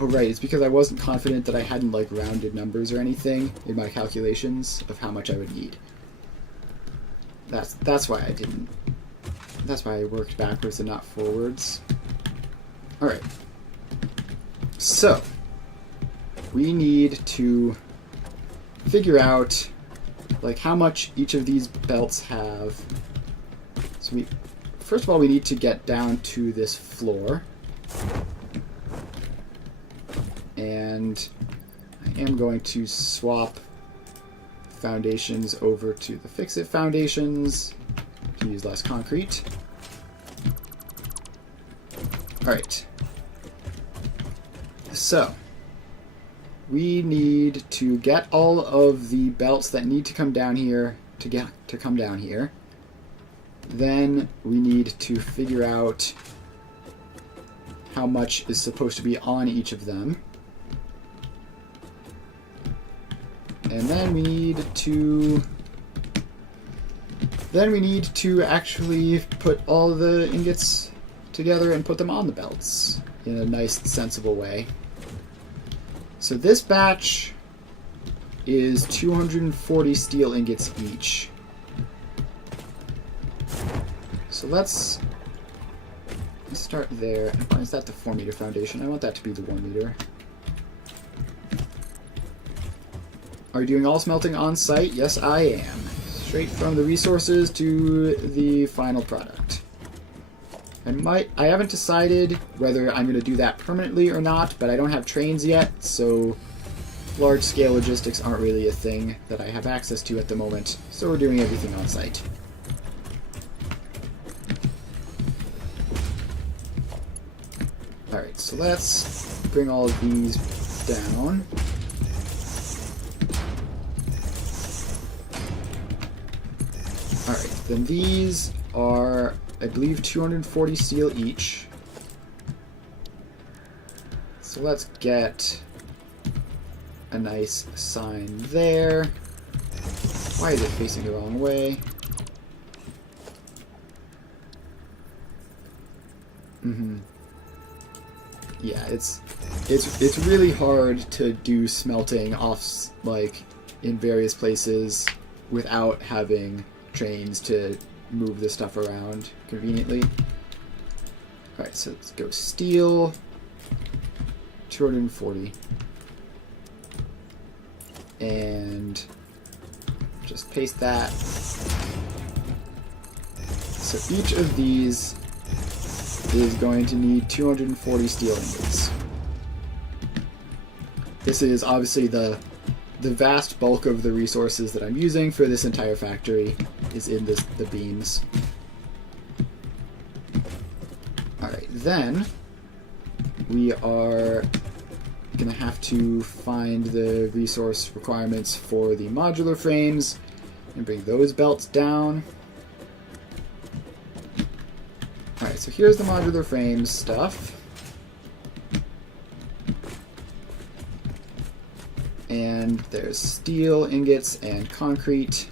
Oh right, it's because I wasn't confident that I hadn't like rounded numbers or anything in my calculations of how much I would need. That's why I didn't. That's why I worked backwards and not forwards. Alright. So, we need to figure out like how much each of these belts have. So first of all, we need to get down to this floor. And I am going to swap foundations over to the Fix-It foundations to use less concrete. Alright. So, we need to get all of the belts that need to come down here to come down here. Then we need to figure out how much is supposed to be on each of them. And then we need to actually put all the ingots together and put them on the belts in a nice, sensible way. So this batch is 240 steel ingots each. So let's start there. And why is that the 4-meter foundation? I want that to be the 1-meter. Are you doing all smelting on site? Yes, I am. Straight from the resources to the final product. I haven't decided whether I'm going to do that permanently or not, but I don't have trains yet, so large-scale logistics aren't really a thing that I have access to at the moment, so we're doing everything on site. Alright, so let's bring all of these down. Alright, then these are, I believe, 240 steel each. So let's get a nice sign there. Why is it facing the wrong way? Yeah, it's really hard to do smelting off, like, in various places without having trains to move the stuff around conveniently. Alright, so let's go steel. 240. And just paste that. So each of these is going to need 240 steel ingots. This is obviously the vast bulk of the resources that I'm using for this entire factory is in the beams. Alright, then we are going to have to find the resource requirements for the modular frames and bring those belts down. Alright, so here's the modular frames stuff. And there's steel ingots and concrete.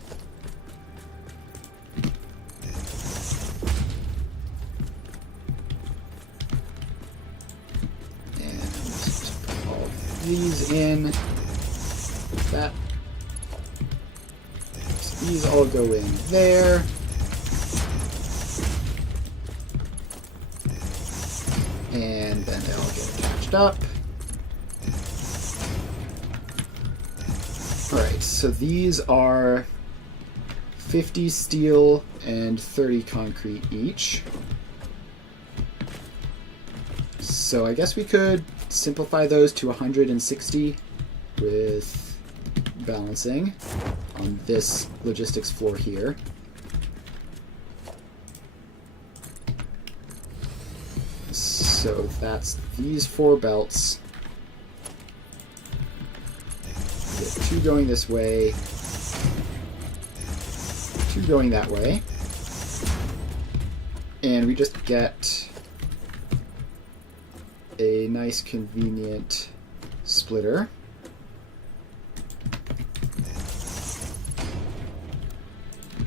And just put all these in. That. So these all go in there. And then they all get attached up. Alright, so these are 50 steel and 30 concrete each. So I guess we could simplify those to 160 with balancing on this logistics floor here. So that's these 4 belts. We get 2 going this way, 2 going that way, and we just get a nice convenient splitter.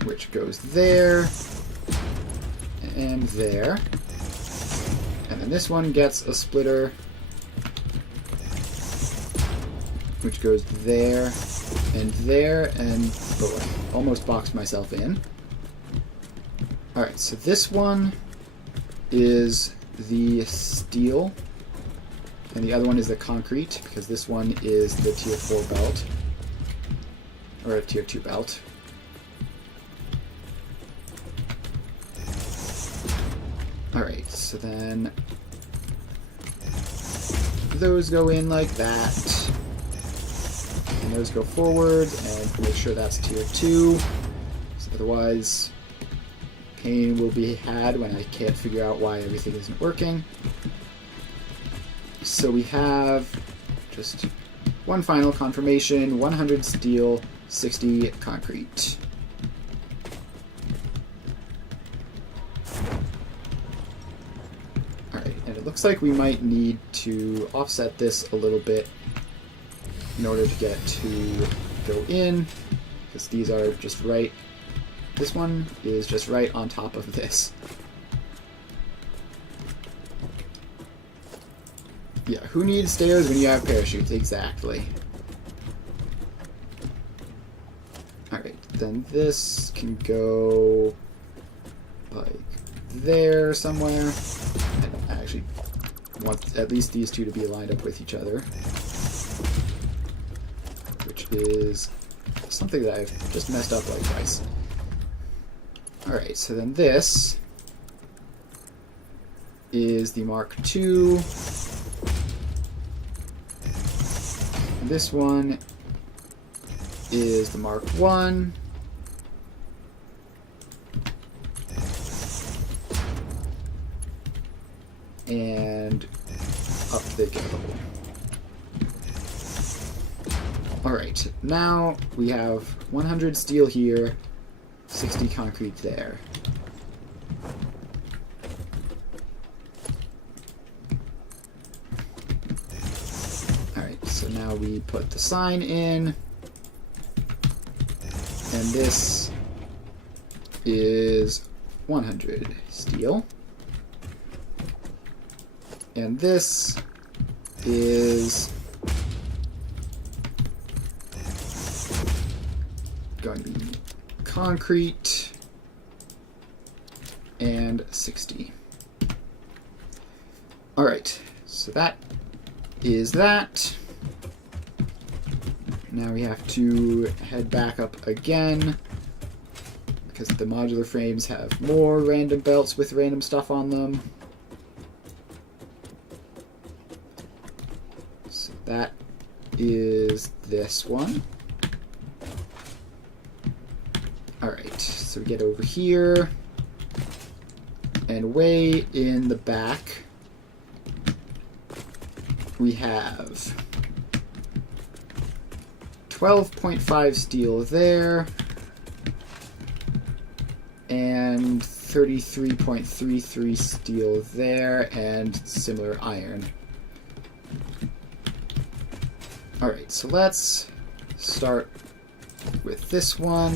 Which goes there, and there. And then this one gets a splitter, which goes there, and oh, I almost boxed myself in. Alright, so this one is the steel, and the other one is the concrete, because this one is the tier 4 belt, or a tier 2 belt. Alright, so then those go in like that, and those go forward, and make sure that's tier 2, so otherwise pain will be had when I can't figure out why everything isn't working. So we have just one final confirmation, 100 steel, 60 concrete. Looks like we might need to offset this a little bit in order to get to go in, because these are just right. This one is just right on top of this. Yeah, who needs stairs when you have parachutes? Exactly. then this can go like there somewhere. I actually want at least these two to be lined up with each other, which is something that I've just messed up like twice. Alright, so then this is the Mark II. This one is the Mark I. And up they go. Alright, now we have 100 steel here, 60 concrete there. Alright, so now we put the sign in, and this is 100 steel. And this is going to be concrete and 60. Alright, so that is that. Now we have to head back up again because the modular frames have more random belts with random stuff on them. So that is this one. Alright, so we get over here, and way in the back we have 12.5 steel there, and 33.33 steel there, and similar iron. Alright, so let's start with this one,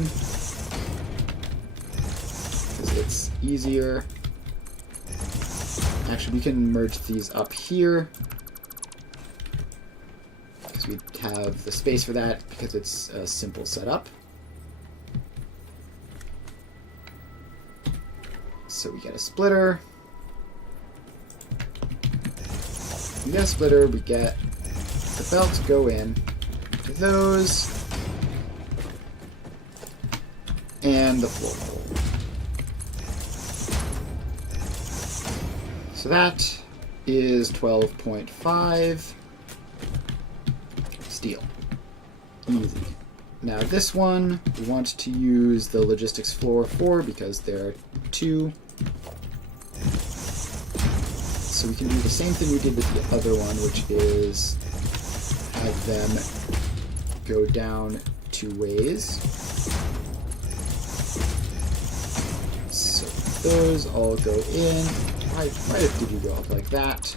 because it's easier. Actually, we can merge these up here, because we have the space for that, because it's a simple setup. So we get a splitter. We get a splitter, we get the belts go in to those, and the floor hole. So that is 12.5 steel. Easy. Now this one, we want to use the logistics floor for because there are two. So we can do the same thing we did with the other one, which is have them go down two ways. So those all go in. Why did you go up like that?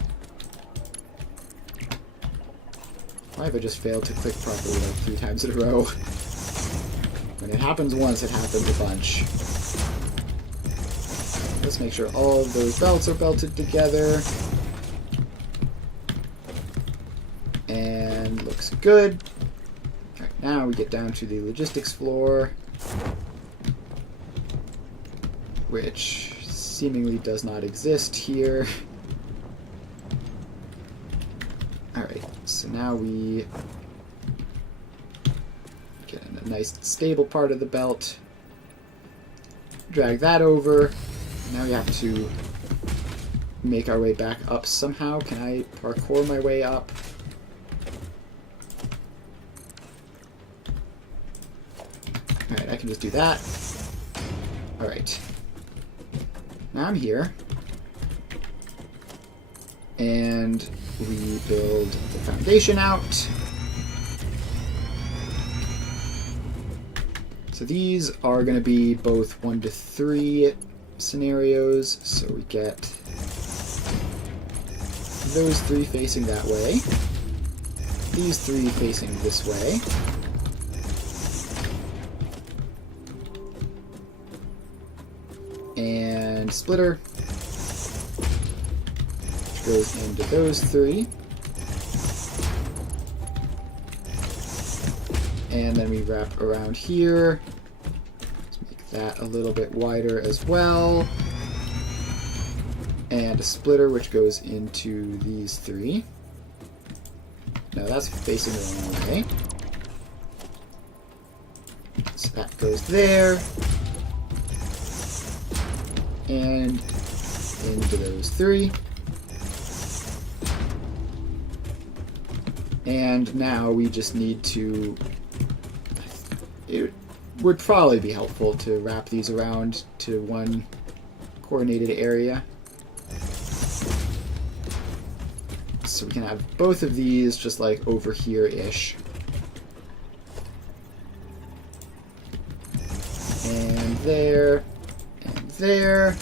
Why have I just failed to click properly like 3 times in a row? When it happens once, it happens a bunch. Let's make sure all of those belts are belted together. And looks good. Alright, now we get down to the logistics floor, which seemingly does not exist here. Alright, so now we get in a nice stable part of the belt, drag that over. Now we have to make our way back up somehow. Can I parkour my way up? Alright, I can just do that. Alright. Now I'm here. And we build the foundation out. So these are going to be both 1 to 3 scenarios. So we get those 3 facing that way. These 3 facing this way. And splitter, which goes into those 3. And then we wrap around here that a little bit wider as well. And a splitter which goes into these three. No, that's facing the wrong way. So that goes there. And into those three. And now we just need to... It would probably be helpful to wrap these around to one coordinated area. So we can have both of these just like over here-ish. And there. And there.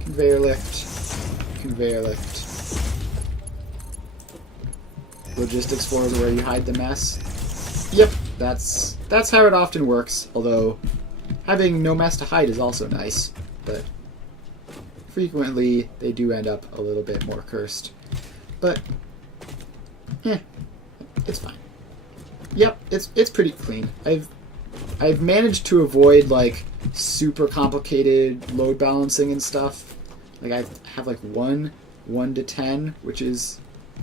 Conveyor lift. Conveyor lift. Logistics floor is where you hide the mess. Yep, that's how it often works, although having no mess to hide is also nice, but frequently they do end up a little bit more cursed. But, it's fine. Yep, it's pretty clean. I've managed to avoid like super complicated load balancing and stuff. Like I have like 1 to 10, which is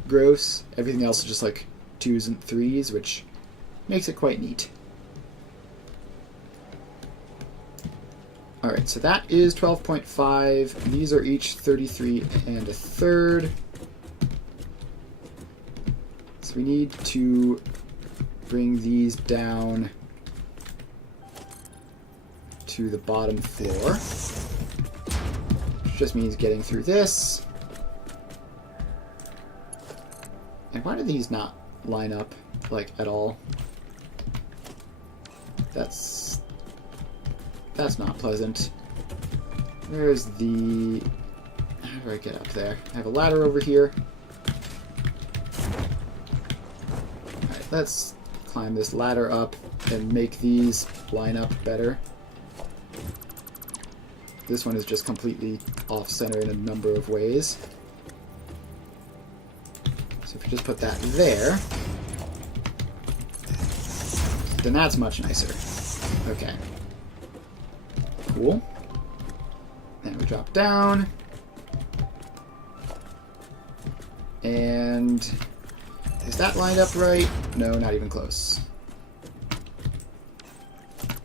gross. Everything else is just like 2s and 3s, which makes it quite neat. Alright, so that is 12.5. These are each 33 and a third. So we need to bring these down to the bottom floor, which just means getting through this. And why do these not line up, like, at all? That's not pleasant. There's the... How do I get up there? I have a ladder over here. Alright, let's climb this ladder up and make these line up better. This one is just completely off-center in a number of ways. So if you just put that there, then that's much nicer. Okay. Cool. And we drop down. And is that lined up right? No, not even close.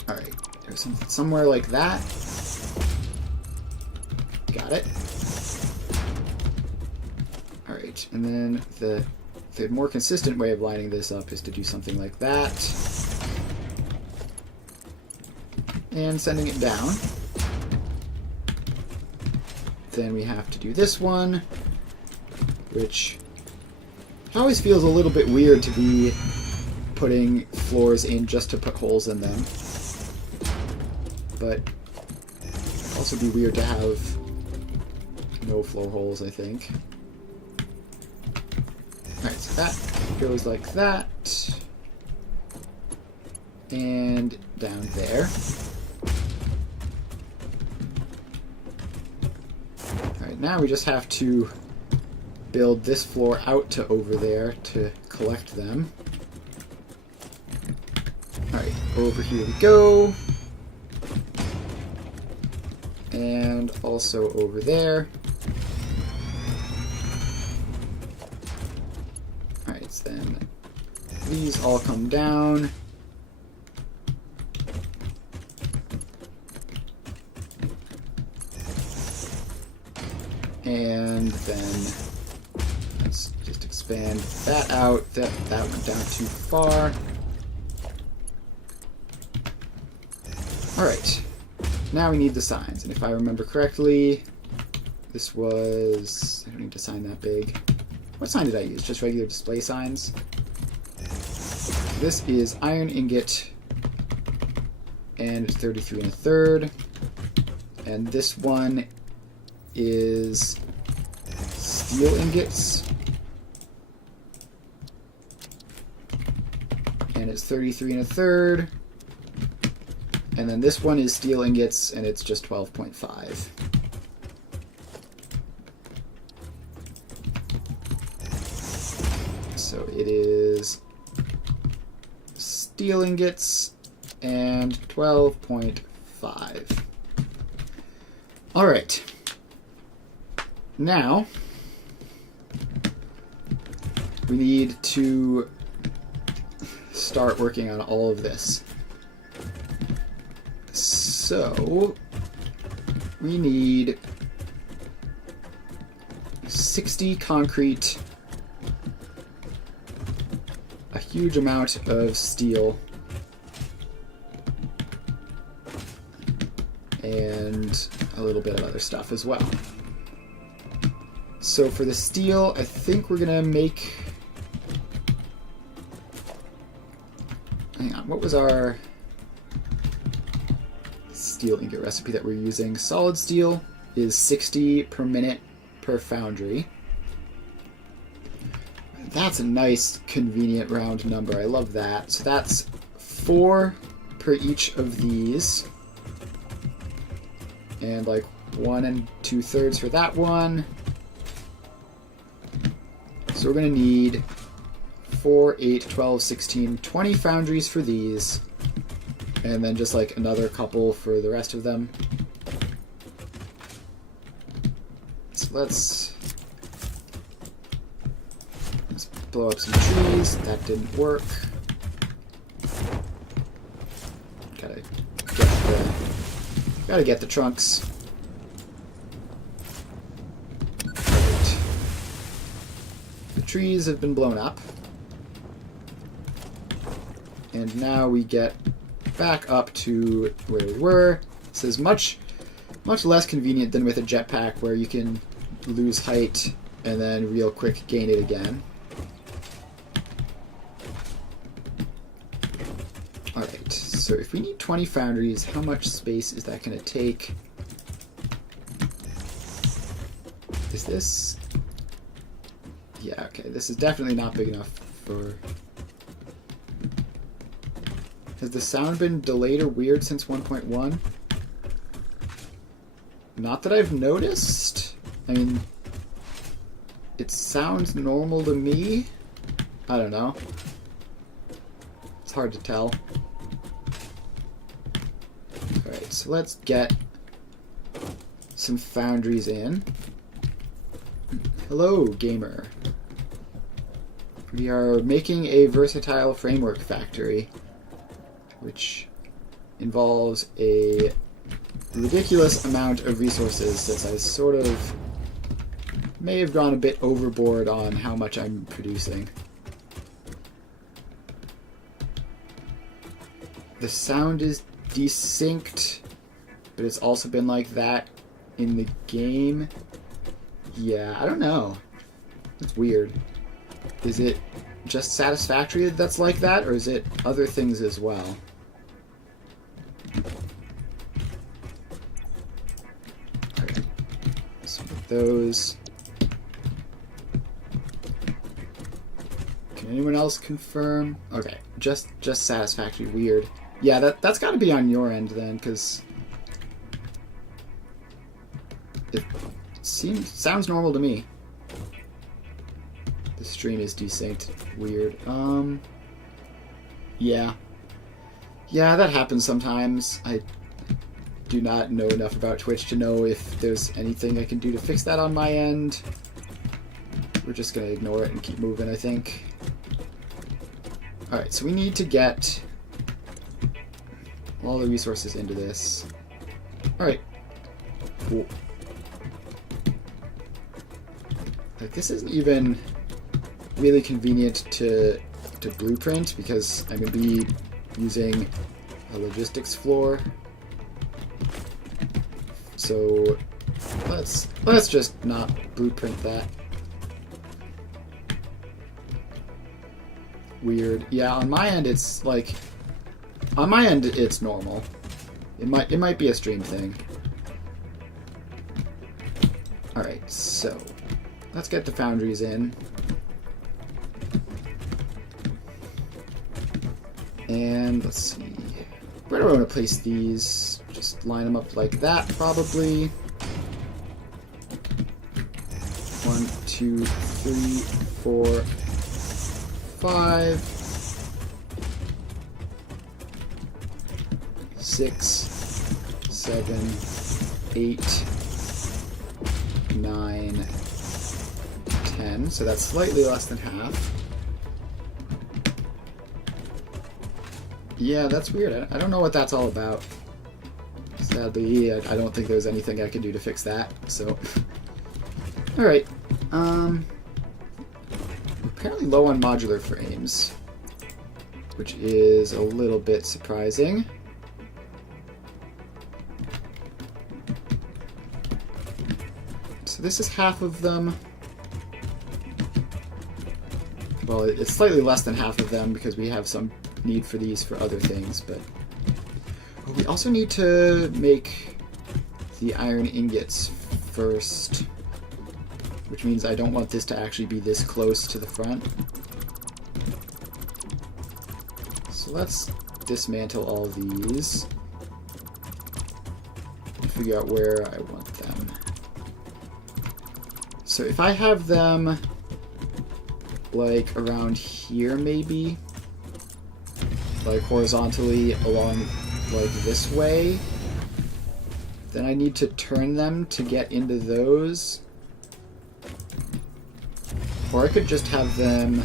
Alright, there's somewhere like that. Got it. Alright, and then the more consistent way of lining this up is to do something like that. And sending it down. Then we have to do this one, which always feels a little bit weird to be putting floors in just to put holes in them. But it'd also be weird to have no floor holes, I think. Alright, so that goes like that. And down there. Alright, now we just have to build this floor out to over there to collect them. Alright, over here we go. And also over there. Alright, so then these all come down. And then let's just expand that out. That went down too far. Alright. Now we need the signs, and if I remember correctly, this was... I don't need a sign that big. What sign did I use? Just regular display signs? This is iron ingot, and it's 33 and a third. And this one is steel ingots, and it's 33 and a third. And then this one is steel ingots, and it's just 12.5. So it is steel ingots and 12.5. 5. Alright. Now, we need to start working on all of this. So, we need 60 concrete, a huge amount of steel, and a little bit of other stuff as well. So for the steel, I think we're gonna make... Hang on, what was our steel ingot recipe that we're using? Solid steel is 60 per minute per foundry. That's a nice, convenient round number. I love that. So that's 4 per each of these. And like 1 2/3 for that one. So we're going to need 4, 8, 12, 16, 20 foundries for these. And then just like another couple for the rest of them. So let's blow up some trees. That didn't work. Gotta get the trunks. Right. The trees have been blown up. And now we get back up to where we were. This is much less convenient than with a jetpack where you can lose height and then real quick gain it again. Alright, so if we need 20 foundries, how much space is that going to take? Is this... Yeah, okay, this is definitely not big enough for... Has the sound been delayed or weird since 1.1? Not that I've noticed. I mean, it sounds normal to me. I don't know. It's hard to tell. Alright, so let's get some foundries in. Hello, gamer. We are making a versatile framework factory, which involves a ridiculous amount of resources, since I sort of may have gone a bit overboard on how much I'm producing. The sound is desynced, but it's also been like that in the game. Yeah, I don't know. It's weird. Is it just Satisfactory that's like that, or is it other things as well? Alright. So with those... Can anyone else confirm? Okay, just Satisfactory. Weird. Yeah, that's got to be on your end then, because it sounds normal to me. The stream is desynced. Weird. Yeah, that happens sometimes. I do not know enough about Twitch to know if there's anything I can do to fix that on my end. We're just gonna ignore it and keep moving, I think. Alright, so we need to get all the resources into this. Alright. Cool. Like, this isn't even really convenient to blueprint, because I'm going to be using a logistics floor. So let's just not blueprint that. Weird. Yeah, on my end it's like... On my end it's normal. It might be a stream thing. Alright, so let's get the foundries in. And let's see. Where do I want to place these? Just line them up like that, probably. 1, 2, 3, 4, 5, 6, 7, 8, 9, 10. So that's slightly less than half. Yeah, that's weird. I don't know what that's all about. Sadly, I don't think there's anything I can do to fix that, so... Alright, apparently low on modular frames, which is a little bit surprising. So this is half of them. Well, it's slightly less than half of them because we have some need for these for other things, but we also need to make the iron ingots first, which means I don't want this to actually be this close to the front. So let's dismantle all these and figure out where I want them. So if I have them like around here maybe, like horizontally along like this way, then I need to turn them to get into those. Or I could just have them...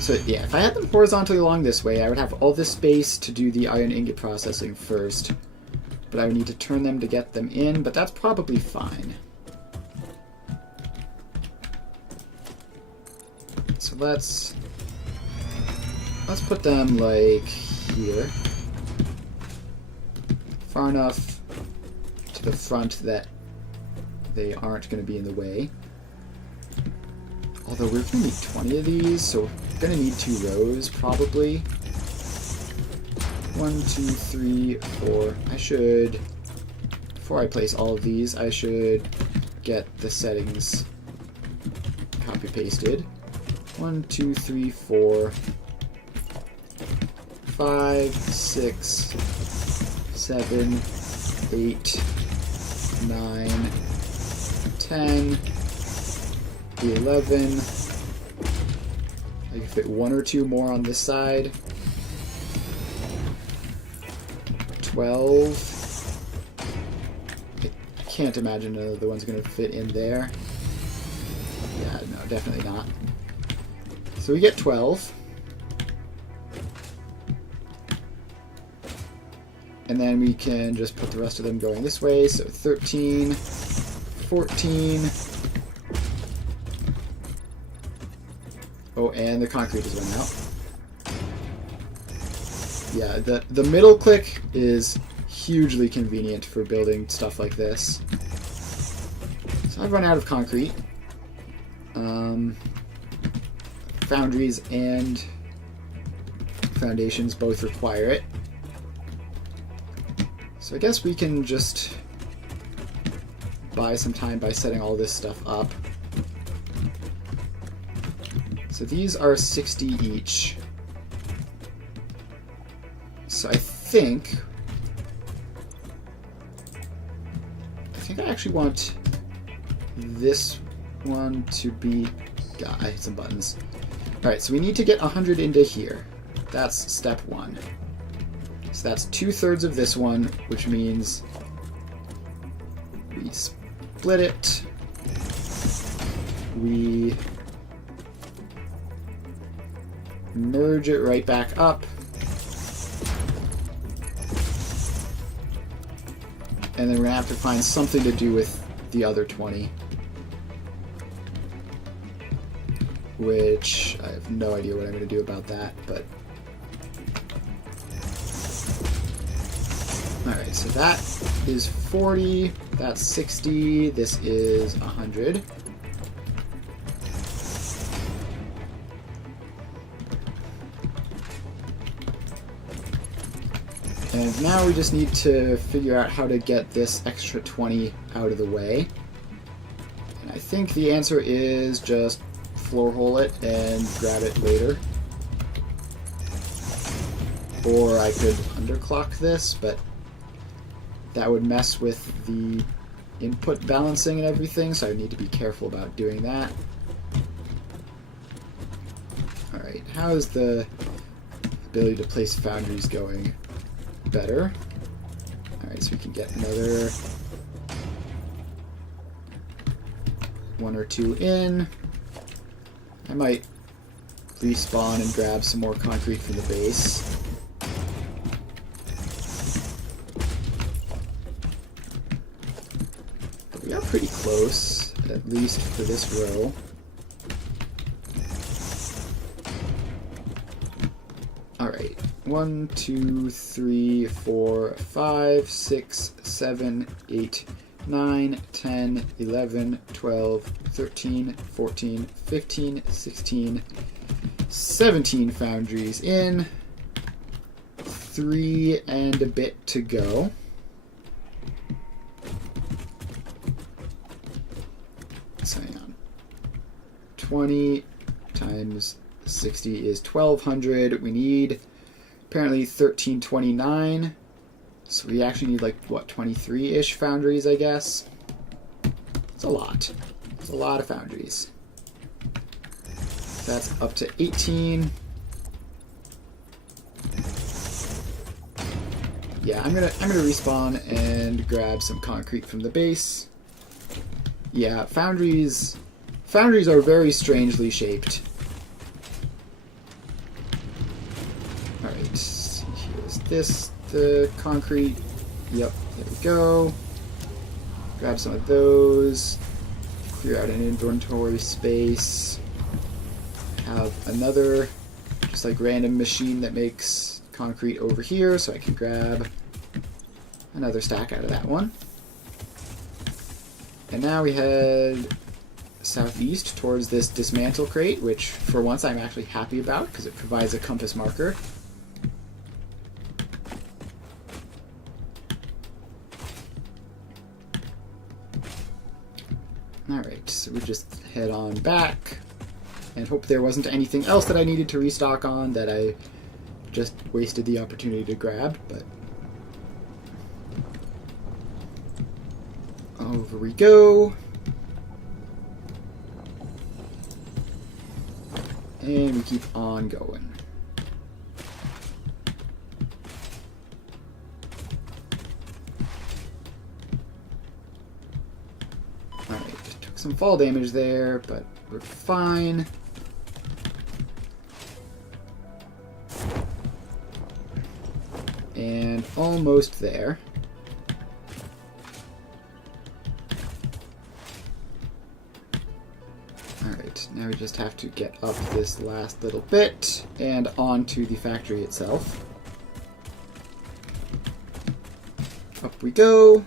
So yeah, if I had them horizontally along this way, I would have all this space to do the iron ingot processing first. But I would need to turn them to get them in, but that's probably fine. So let's put them like here. Far enough to the front that they aren't going to be in the way. Although we're going to need 20 of these, so we're going to need 2 rows probably. 1, 2, 3, 4. I should, before I place all of these, I should get the settings copy pasted. 1, 2, 3, 4, 5, 6, 7, 8, 9, 10, 11. I can fit 1 or 2 more on this side. 12. I can't imagine none of the ones are going to fit in there. Yeah, no, definitely not. So we get 12. And then we can just put the rest of them going this way. So 13, 14. Oh, and the concrete has run out. Yeah, the middle click is hugely convenient for building stuff like this. So I've run out of concrete. Foundries and foundations both require it. So I guess we can just buy some time by setting all this stuff up. So these are 60 each. So I think I actually want this one to be... God, I hit some buttons. Alright, so we need to get 100 into here. That's step 1. So that's 2/3 of this one, which means we split it. We merge it right back up. And then we're going to have to find something to do with the other 20. Which I have no idea what I'm going to do about that, but... Alright, so that is 40, that's 60, this is 100. And now we just need to figure out how to get this extra 20 out of the way. And I think the answer is just floor hole it and grab it later. Or I could underclock this, but that would mess with the input balancing and everything, so I need to be careful about doing that. Alright, how is the ability to place foundries going better. Alright, so we can get another 1 or 2 in. I might respawn and grab some more concrete from the base. But we are pretty close, at least for this row. Alright, 1, 2, 3, 4, 5, 6, 7, 8, 9, 10, 11, 12, 13, 14, 15, 16, 17 foundries in. 3 and a bit to go. So hang on. 20 times 60 is 1200. We need apparently 1329. So we actually need like, what, 23-ish foundries, I guess? It's a lot. It's a lot of foundries. That's up to 18. Yeah, I'm gonna respawn and grab some concrete from the base. Yeah, foundries are very strangely shaped. Alright, here's this, the concrete. Yep, there we go. Grab some of those. Clear out an inventory space. Have another, just like random machine that makes concrete over here, so I can grab another stack out of that one. And now we head southeast towards this dismantle crate, which for once I'm actually happy about because it provides a compass marker. Alright, so we just head on back and hope there wasn't anything else that I needed to restock on that I just wasted the opportunity to grab, but over we go. And we keep on going. Alright, took some fall damage there, but we're fine. And almost there. Alright, now we just have to get up this last little bit and onto the factory itself. Up we go.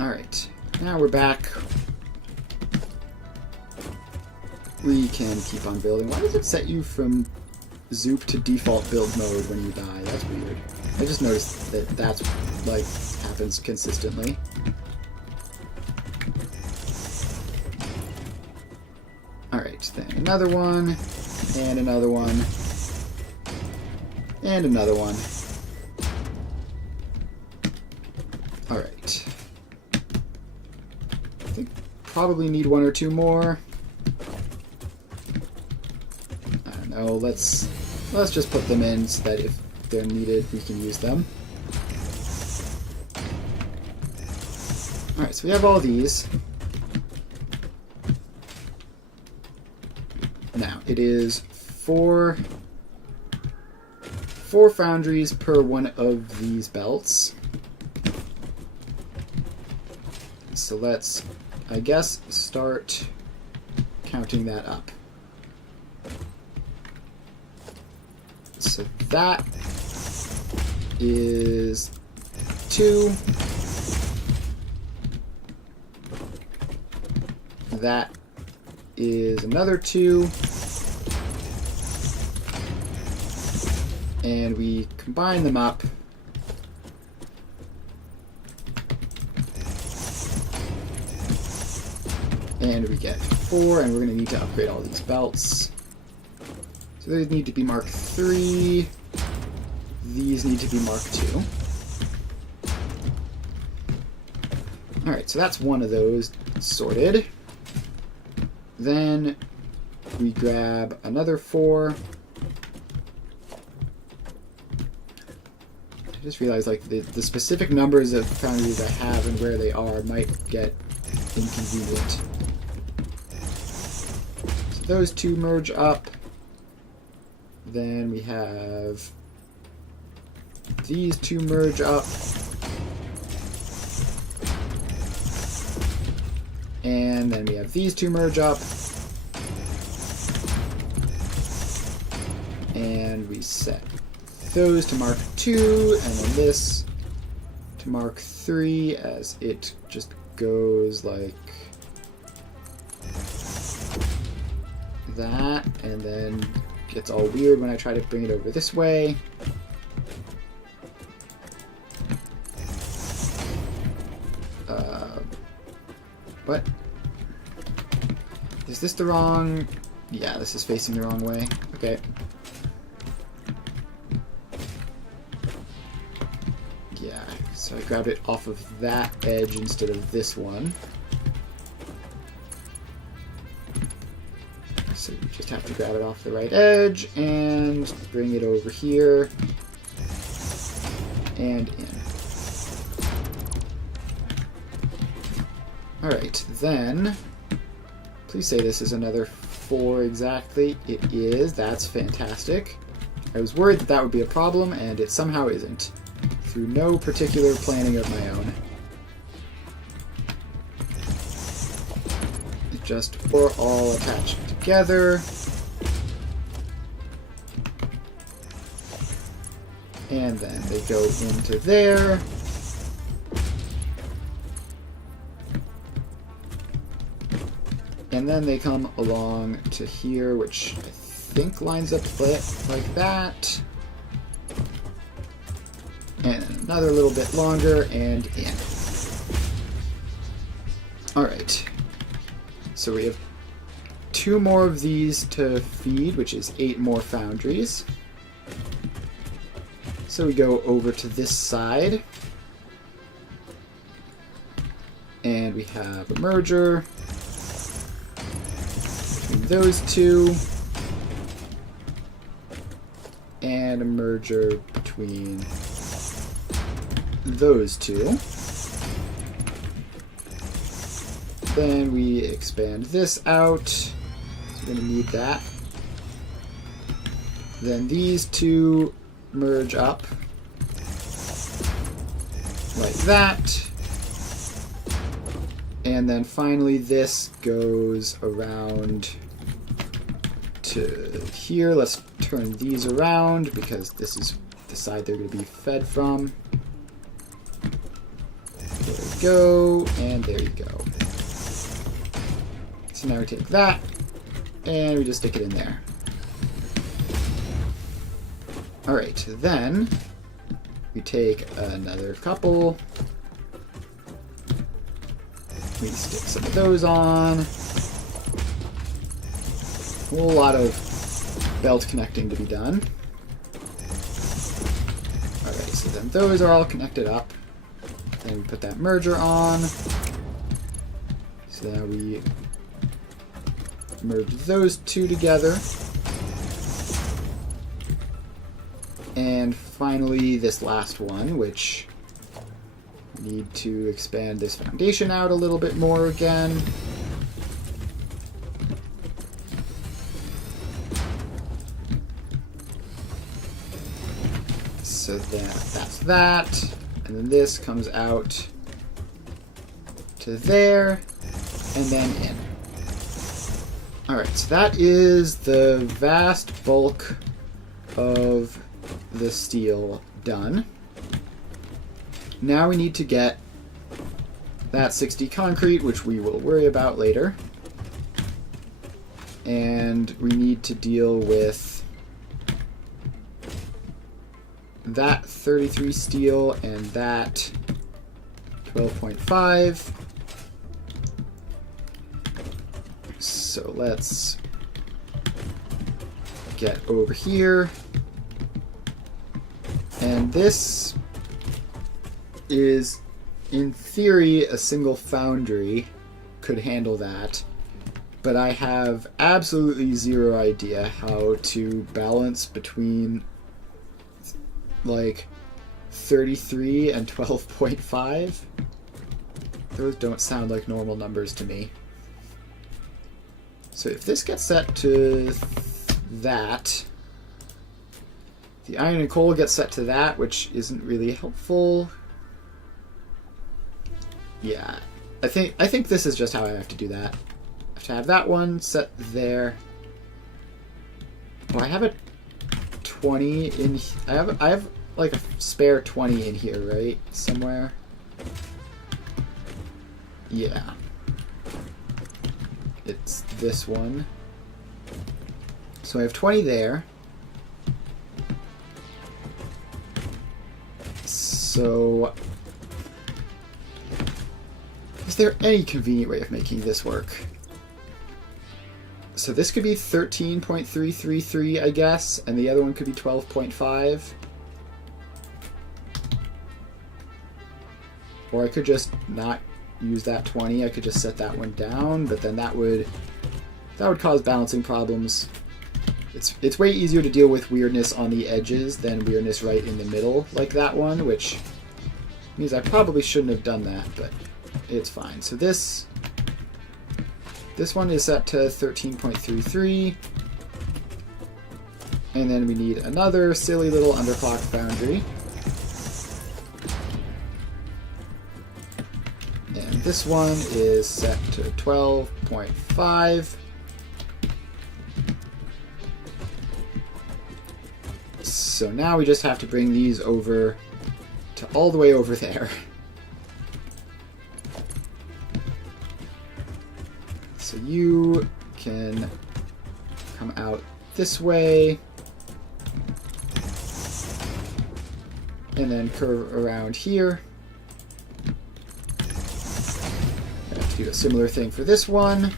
Alright, now we're back. We can keep on building. Why does it set you from Zoop to default build mode when you die? That's weird. I just noticed that that's, like, happens consistently. Alright, then another one, and another one, and another one. Alright. I think probably need 1 or 2 more. I don't know, let's just put them in so that if they're needed, we can use them. Alright, so we have all these. Now, it is four foundries per one of these belts. So let's, I guess, start counting that up. So that is 2. That is another 2. And we combine them up. And we get 4, and we're going to need to upgrade all these belts. So these need to be Mark 3. These need to be Mark 2. Alright, so that's one of those sorted. Then we grab another 4. I just realized like the specific numbers of foundries I have and where they are might get inconvenient. So those 2 merge up. Then we have these 2 merge up. And then we have these 2 merge up. And we set those to mark 2, and then this to mark 3 as it just goes like that, and then gets all weird when I try to bring it over this way. What? Is this the wrong... Yeah, this is facing the wrong way. Okay. Yeah, so I grabbed it off of that edge instead of this one. So you just have to grab it off the right edge and bring it over here and in. Alright, then, please say this is another 4 exactly. It is. That's fantastic. I was worried that that would be a problem, and it somehow isn't, through no particular planning of my own. It just 4 all attached together. And then they go into there. And then they come along to here, which I think lines up like that. And another little bit longer, and in. Alright. So we have 2 more of these to feed, which is 8 more foundries. So we go over to this side. And we have a merger between those 2. And a merger between those 2. Then we expand this out. So we're going to need that. Then these 2 merge up like that. And then finally this goes around to here. Let's turn these around because this is the side they're going to be fed from. There we go, and there you go. So now we take that, and we just stick it in there. Alright, then we take another couple. We stick some of those on. A whole lot of belt connecting to be done. Alright, so then those are all connected up. Then we put that merger on. So now we merge those 2 together. And finally this last one, which we need to expand this foundation out a little bit more again. So that's that. And then this comes out to there, and then in. Alright, so that is the vast bulk of the steel done. Now we need to get that 60 concrete, which we will worry about later. And we need to deal with that 33 steel and that 12.5. So let's get over here. And this is, in theory, a single foundry could handle that. But I have absolutely zero idea how to balance between like 33 and 12.5. Those don't sound like normal numbers to me. So if this gets set to that, the iron and coal gets set to that, which isn't really helpful. Yeah, I think this is just how I have to do that. I have to have that one set there. Oh, I have a 20 in. I have like a spare 20 in here, right? Somewhere. Yeah. It's this one. So I have 20 there. So, is there any convenient way of making this work? So this could be 13.333, I guess, and the other one could be 12.5. Or I could just not use that 20. I could just set that one down, but then that would cause balancing problems. It's way easier to deal with weirdness on the edges than weirdness right in the middle, like that one, which means I probably shouldn't have done that, but it's fine. So this one is set to 13.33, and then we need another silly little underclock boundary. And this one is set to 12.5. So now we just have to bring these over to all the way over there. So you can come out this way and then curve around here. I have to do a similar thing for this one.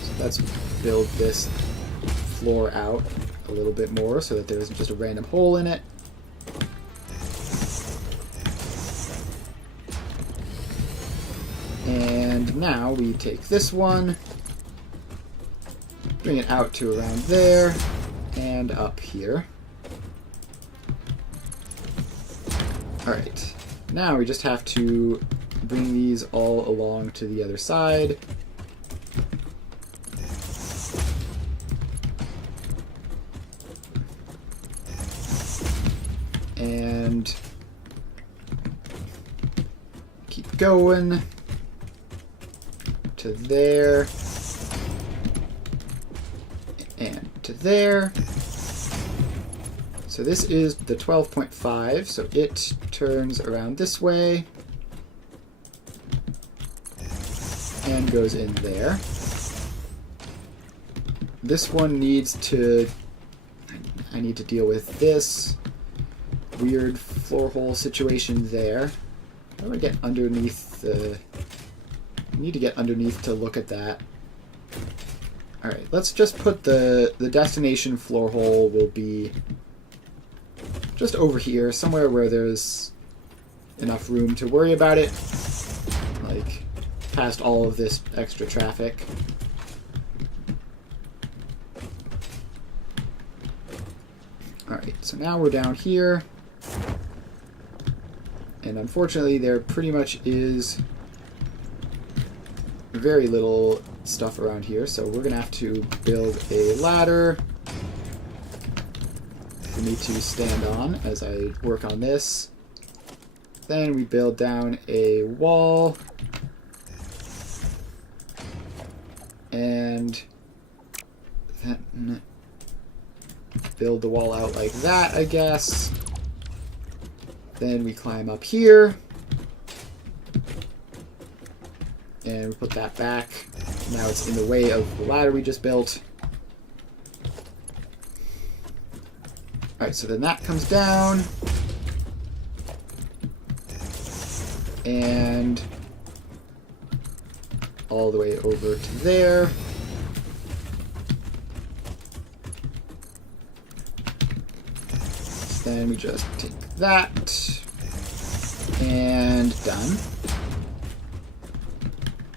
So let's build this floor out a little bit more so that there isn't just a random hole in it. And now we take this one, bring it out to around there, and up here. Alright, now we just have to bring these all along to the other side. And keep going to there and to there. So this is the 12.5, so it turns around this way and goes in there. This one needs to, I need to deal with this weird floor hole situation there. How do I get underneath the... I need to get underneath to look at that. Alright, let's just put the destination floor hole will be just over here, somewhere where there's enough room to worry about it. Like, past all of this extra traffic. Alright, so now we're down here. And unfortunately, there pretty much is very little stuff around here, so we're gonna have to build a ladder for me to stand on as I work on this. Then we build down a wall, and then build the wall out like that, I guess. Then we climb up here, and we put that back. Now it's in the way of the ladder we just built. Alright, so then that comes down. And all the way over to there. Then we just take that. And done.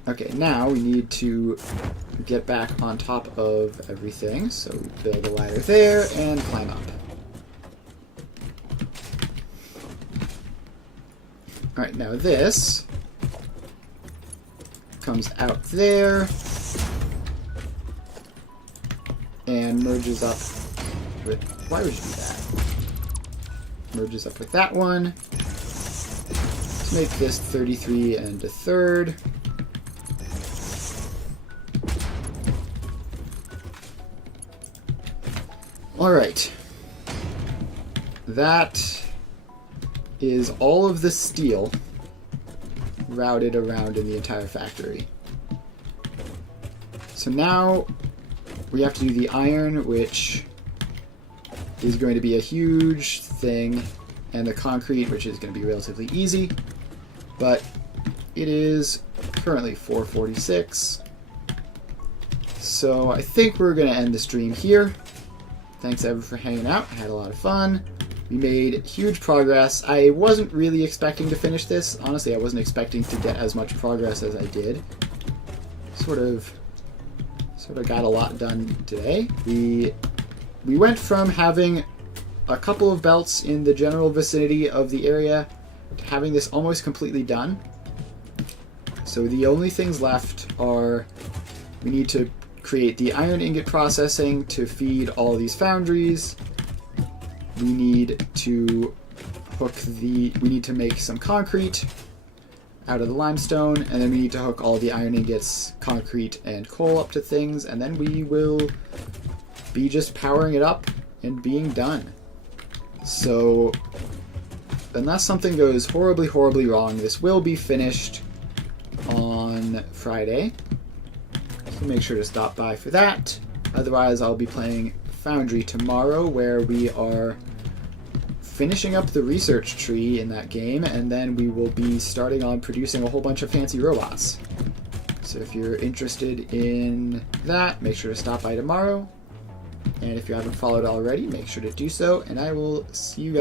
Okay, now we need to get back on top of everything. So we build a ladder there and climb up. Alright, now this comes out there and merges up with... Why would you do that? Merges up with that one. Let's make this 33 and a third. Alright. That is all of the steel routed around in the entire factory. So now we have to do the iron, which is going to be a huge thing, and the concrete, which is going to be relatively easy, but it is currently 4:46. So I think we're going to end the stream here. Thanks everyone for hanging out. I had a lot of fun. We made huge progress. I wasn't really expecting to finish this. Honestly, I wasn't expecting to get as much progress as I did. Sort of got a lot done today. We went from having a couple of belts in the general vicinity of the area to having this almost completely done. So the only things left are we need to create the iron ingot processing to feed all these foundries. We need to we need to make some concrete out of the limestone, and then we need to hook all the iron ingots, concrete, and coal up to things, and then we will be just powering it up and being done. So, unless something goes horribly, horribly wrong, this will be finished on Friday. So make sure to stop by for that. Otherwise, I'll be playing Foundry tomorrow, where we are finishing up the research tree in that game, and then we will be starting on producing a whole bunch of fancy robots. So if you're interested in that, make sure to stop by tomorrow. And if you haven't followed already, make sure to do so, and I will see you guys